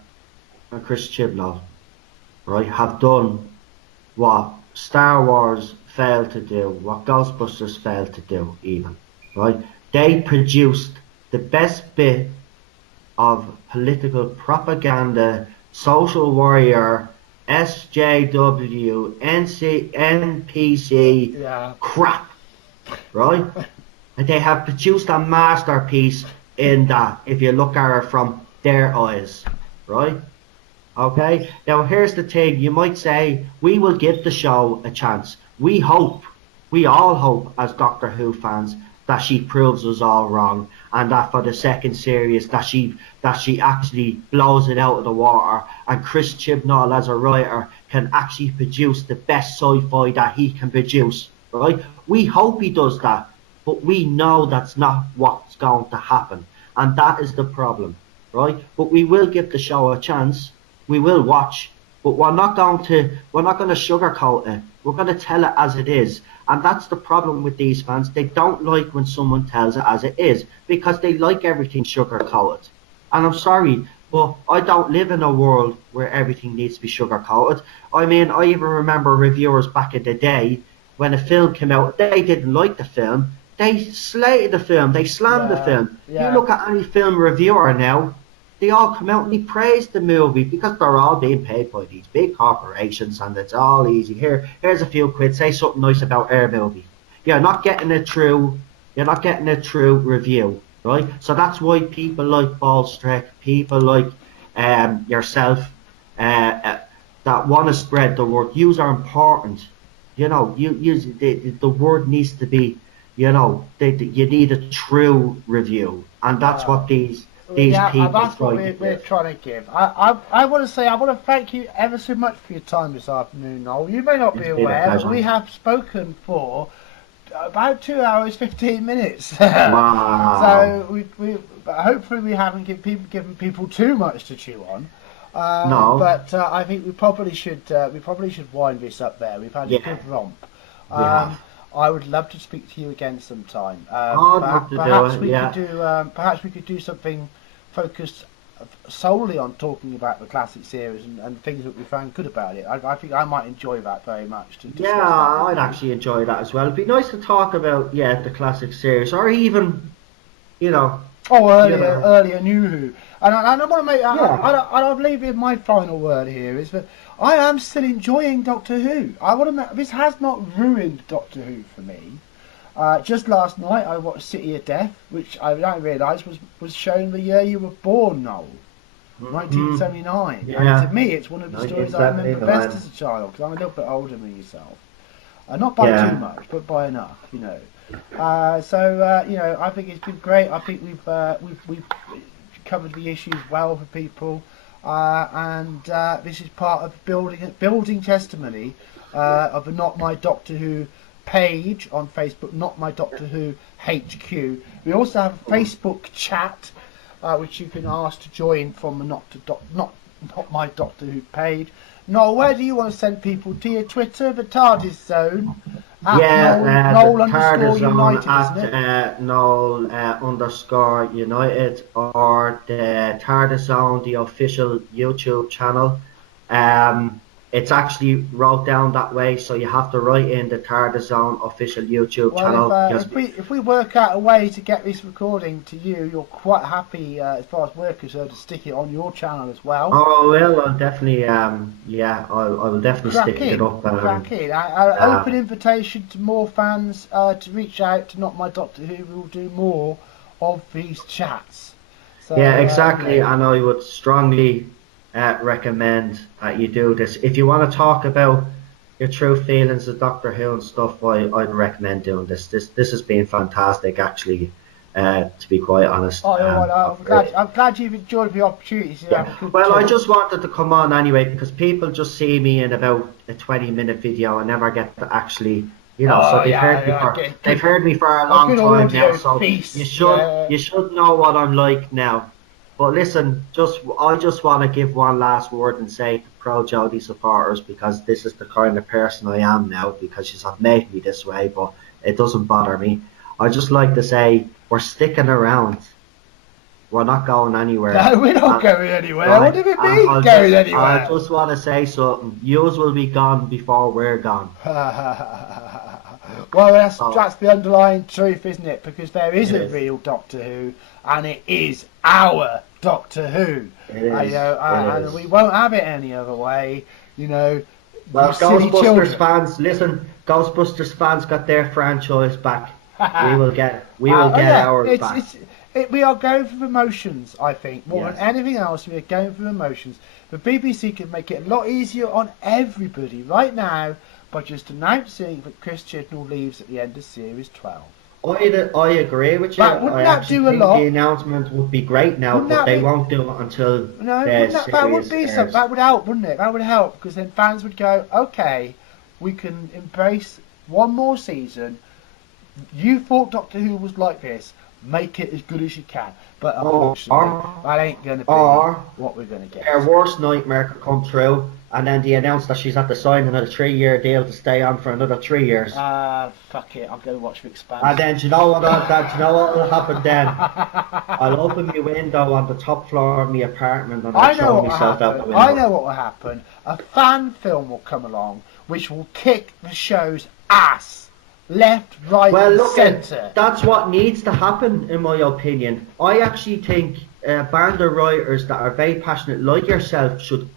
and Chris Chibnall, right, have done what Star Wars failed to do, what Ghostbusters failed to do, even, right? They produced the best bit of political propaganda, social warrior, SJW, NPC Yeah. crap, right? And they have produced a masterpiece in that, if you look at it from their eyes, right? Okay, now here's the thing. You might say, we will give the show a chance. We all hope as Doctor Who fans that she proves us all wrong and that for the second series that she actually blows it out of the water and Chris Chibnall as a writer can actually produce the best sci-fi that he can produce, right? We hope he does that, but we know that's not what's going to happen. And that is the problem, right? But we will give the show a chance, we will watch, but we're not going to sugarcoat it. We're going to tell it as it is, and that's the problem with these fans. They don't like when someone tells it as it is because they like everything sugarcoated. And I'm sorry, but I don't live in a world where everything needs to be sugarcoated. I mean, I even remember reviewers back in the day when a film came out, they didn't like the film. They slated the film. They slammed the Yeah, film. You yeah. look at any film reviewer now, they all come out and they praise the movie because they're all being paid by these big corporations and it's all easy. Here's a few quid. Say something nice about our movie. You're not getting a true. You're not getting a true review, right? So that's why people like Ballstrick, people like yourself, uh, uh, that want to spread the word. Yous are important. You know, the word needs to be. You know, you need a true review, and that's Yeah. what these Yeah, people that's what try to we're give. trying to give. I want to say, I want to thank you ever so much for your time this afternoon, Noel. You may not be It's been a aware, but we pleasure. have spoken for about 2 hours, 15 minutes. Wow. So hopefully we haven't given people too much to chew on. No. But I think we probably should wind this up there. We've had a Yeah, good romp. we have. Um, I would love to speak to you again sometime. I'd love to do it. Yeah. Perhaps we could do something focused solely on talking about the classic series and things that we found good about it. I think I might enjoy that very much to Yeah, discuss that with I'd you. actually enjoy that as well. It'd be nice to talk about, yeah, the classic series, or even, you know, Oh, you know, earlier New Who, and I want to make. yeah, I believe in my final word here is that I am still enjoying Doctor Who. I want to make, this has not ruined Doctor Who for me. Just last night I watched City of Death, which I didn't realise was shown the year you were born, Noel, mm, 1979. And to yeah, me, it's one of the stories I remember best 1979. as a child because I'm a little bit older than yourself. Not by too Yeah, much, but by enough, you know. You know, I think it's been great. I think we've covered the issues well for people, and this is part of building testimony of the Not My Doctor Who page on Facebook, Not My Doctor Who HQ. We also have a Facebook chat, which you can ask to join from the Not My Doctor Who page. Noel, where do you want to send people? To your Twitter, the Tardis Zone, at the Noel underscore Tardis Zone United, isn't it? at Noel underscore United, or the Tardis Zone, the official YouTube channel. Um, it's actually wrote down that way, so you have to write in the Tardis Zone official YouTube Well, channel. if we work out a way to get this recording to you, you're quite happy as far as we're concerned to stick it on your channel as well. Oh well, I'll definitely I will definitely stick it up. Crack in. Open invitation to more fans to reach out to Not My Doctor Who. We'll do more of these chats. So, yeah, exactly, and I would strongly recommend that you do this. If you want to talk about your true feelings of Doctor Who and stuff, I'd recommend doing this. This has been fantastic, actually. To be quite honest. I'm glad you've enjoyed the opportunity to have a good Well, talk. I just wanted to come on anyway because people just see me in about a 20-minute video and never get to actually, so they've heard me for a long time now. So you should know what I'm like now. But listen, I just want to give one last word and say to Pro Jodie supporters, because this is the kind of person I am now, because she's not made me this way, but it doesn't bother me. I just like to say we're sticking around. We're not going anywhere. No, we're not going anywhere. Right. What do we mean going anywhere? I just want to say something. Yours will be gone before we're gone. Well, that's the underlying truth, isn't it? Because there is a real Doctor Who, and it is our Doctor Who. And we won't have it any other way. Well, Ghostbusters fans, listen. Ghostbusters fans got their franchise back. We will get ours back. We are going through emotions, I think. More than anything else, we are going through emotions. The BBC could make it a lot easier on everybody right now by just announcing that Chris Chibnall leaves at the end of Series 12. I agree with you. Wouldn't that do a lot? The announcement would be great now, but they won't do it until that would be something. That would help, wouldn't it? That would help, because then fans would go, okay, we can embrace one more season. You thought Doctor Who was like this. Make it as good as you can. But unfortunately, that ain't going to be what we're going to get. Her worst nightmare could come true, and then they announce that she's at the signing of a 3-year deal to stay on for another 3 years. Fuck it, I'll go watch The Expanse. And then do you know what will happen then? I'll open my window on the top floor of my apartment and I'll throw myself out the window. I know what will happen. A fan film will come along which will kick the show's ass. Left, right, centre. That's what needs to happen, in my opinion. I actually think a band of writers that are very passionate, like yourself, should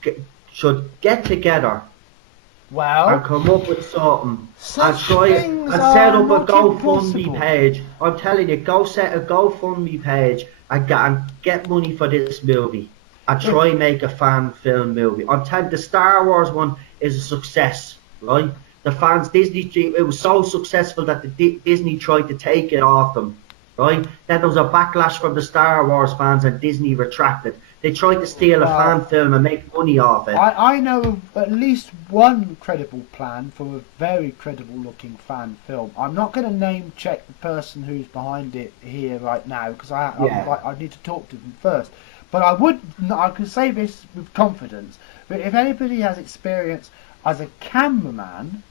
get together. And come up with something and try and set up a GoFundMe page. I'm telling you, go set a GoFundMe page and get money for this movie and try and make a fan film movie. I'm telling you, the Star Wars one is a success, right? The fans, it was so successful that Disney tried to take it off them, right? Then there was a backlash from the Star Wars fans and Disney retracted. They tried to steal a fan film and make money off it. I know of at least one credible plan for a very credible looking fan film. I'm not going to name check the person who's behind it here right now, because I need to talk to them first. But I can say this with confidence, that if anybody has experience as a cameraman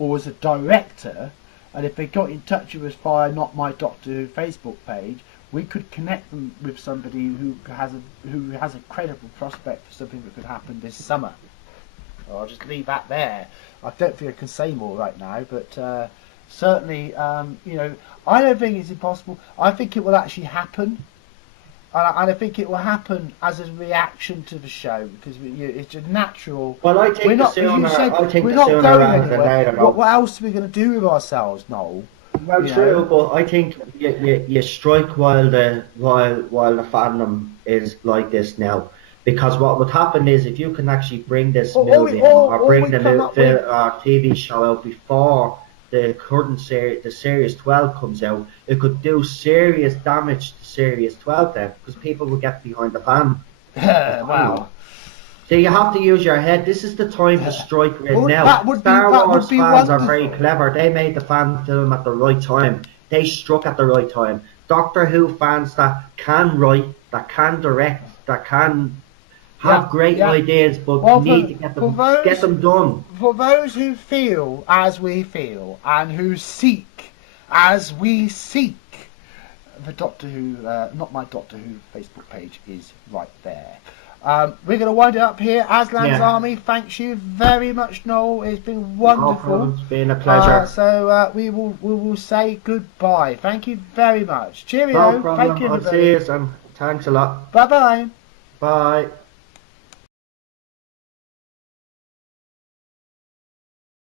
or as a director, and if they got in touch with us via Not My Doctor Who Facebook page, we could connect them with somebody who has a credible prospect for something that could happen this summer. I'll just leave that there. I don't think I can say more right now, but certainly, I don't think it's impossible. I think it will actually happen. And I think it will happen as a reaction to the show, because it's a natural. Well, I think we're not going anywhere. What else are we going to do with ourselves, Noel? Well, true, but I think you strike while the fandom is like this now, because what would happen is if you can actually bring this movie or bring the TV show out before the current series, the Series 12 comes out, it could do serious damage to Series 12 then, because people will get behind the fan. Wow. So you have to use your head. This is the time to strike right now. Star Wars fans are very clever. They made the fan film at the right time. They struck at the right time. Doctor Who fans that can write, that can direct, that can have great ideas, but need to get them done. For those who feel as we feel and who seek as we seek, the Doctor Who, Not My Doctor Who Facebook page is right there. We're going to wind it up here. Aslan's Yeah. Army thanks you very much, Noel. It's been No wonderful. problem. It's been a pleasure. So we will say goodbye. Thank you very much. Cheerio. No problem. Thank you, I'll everybody. see you, and thanks a lot. Bye bye. Bye.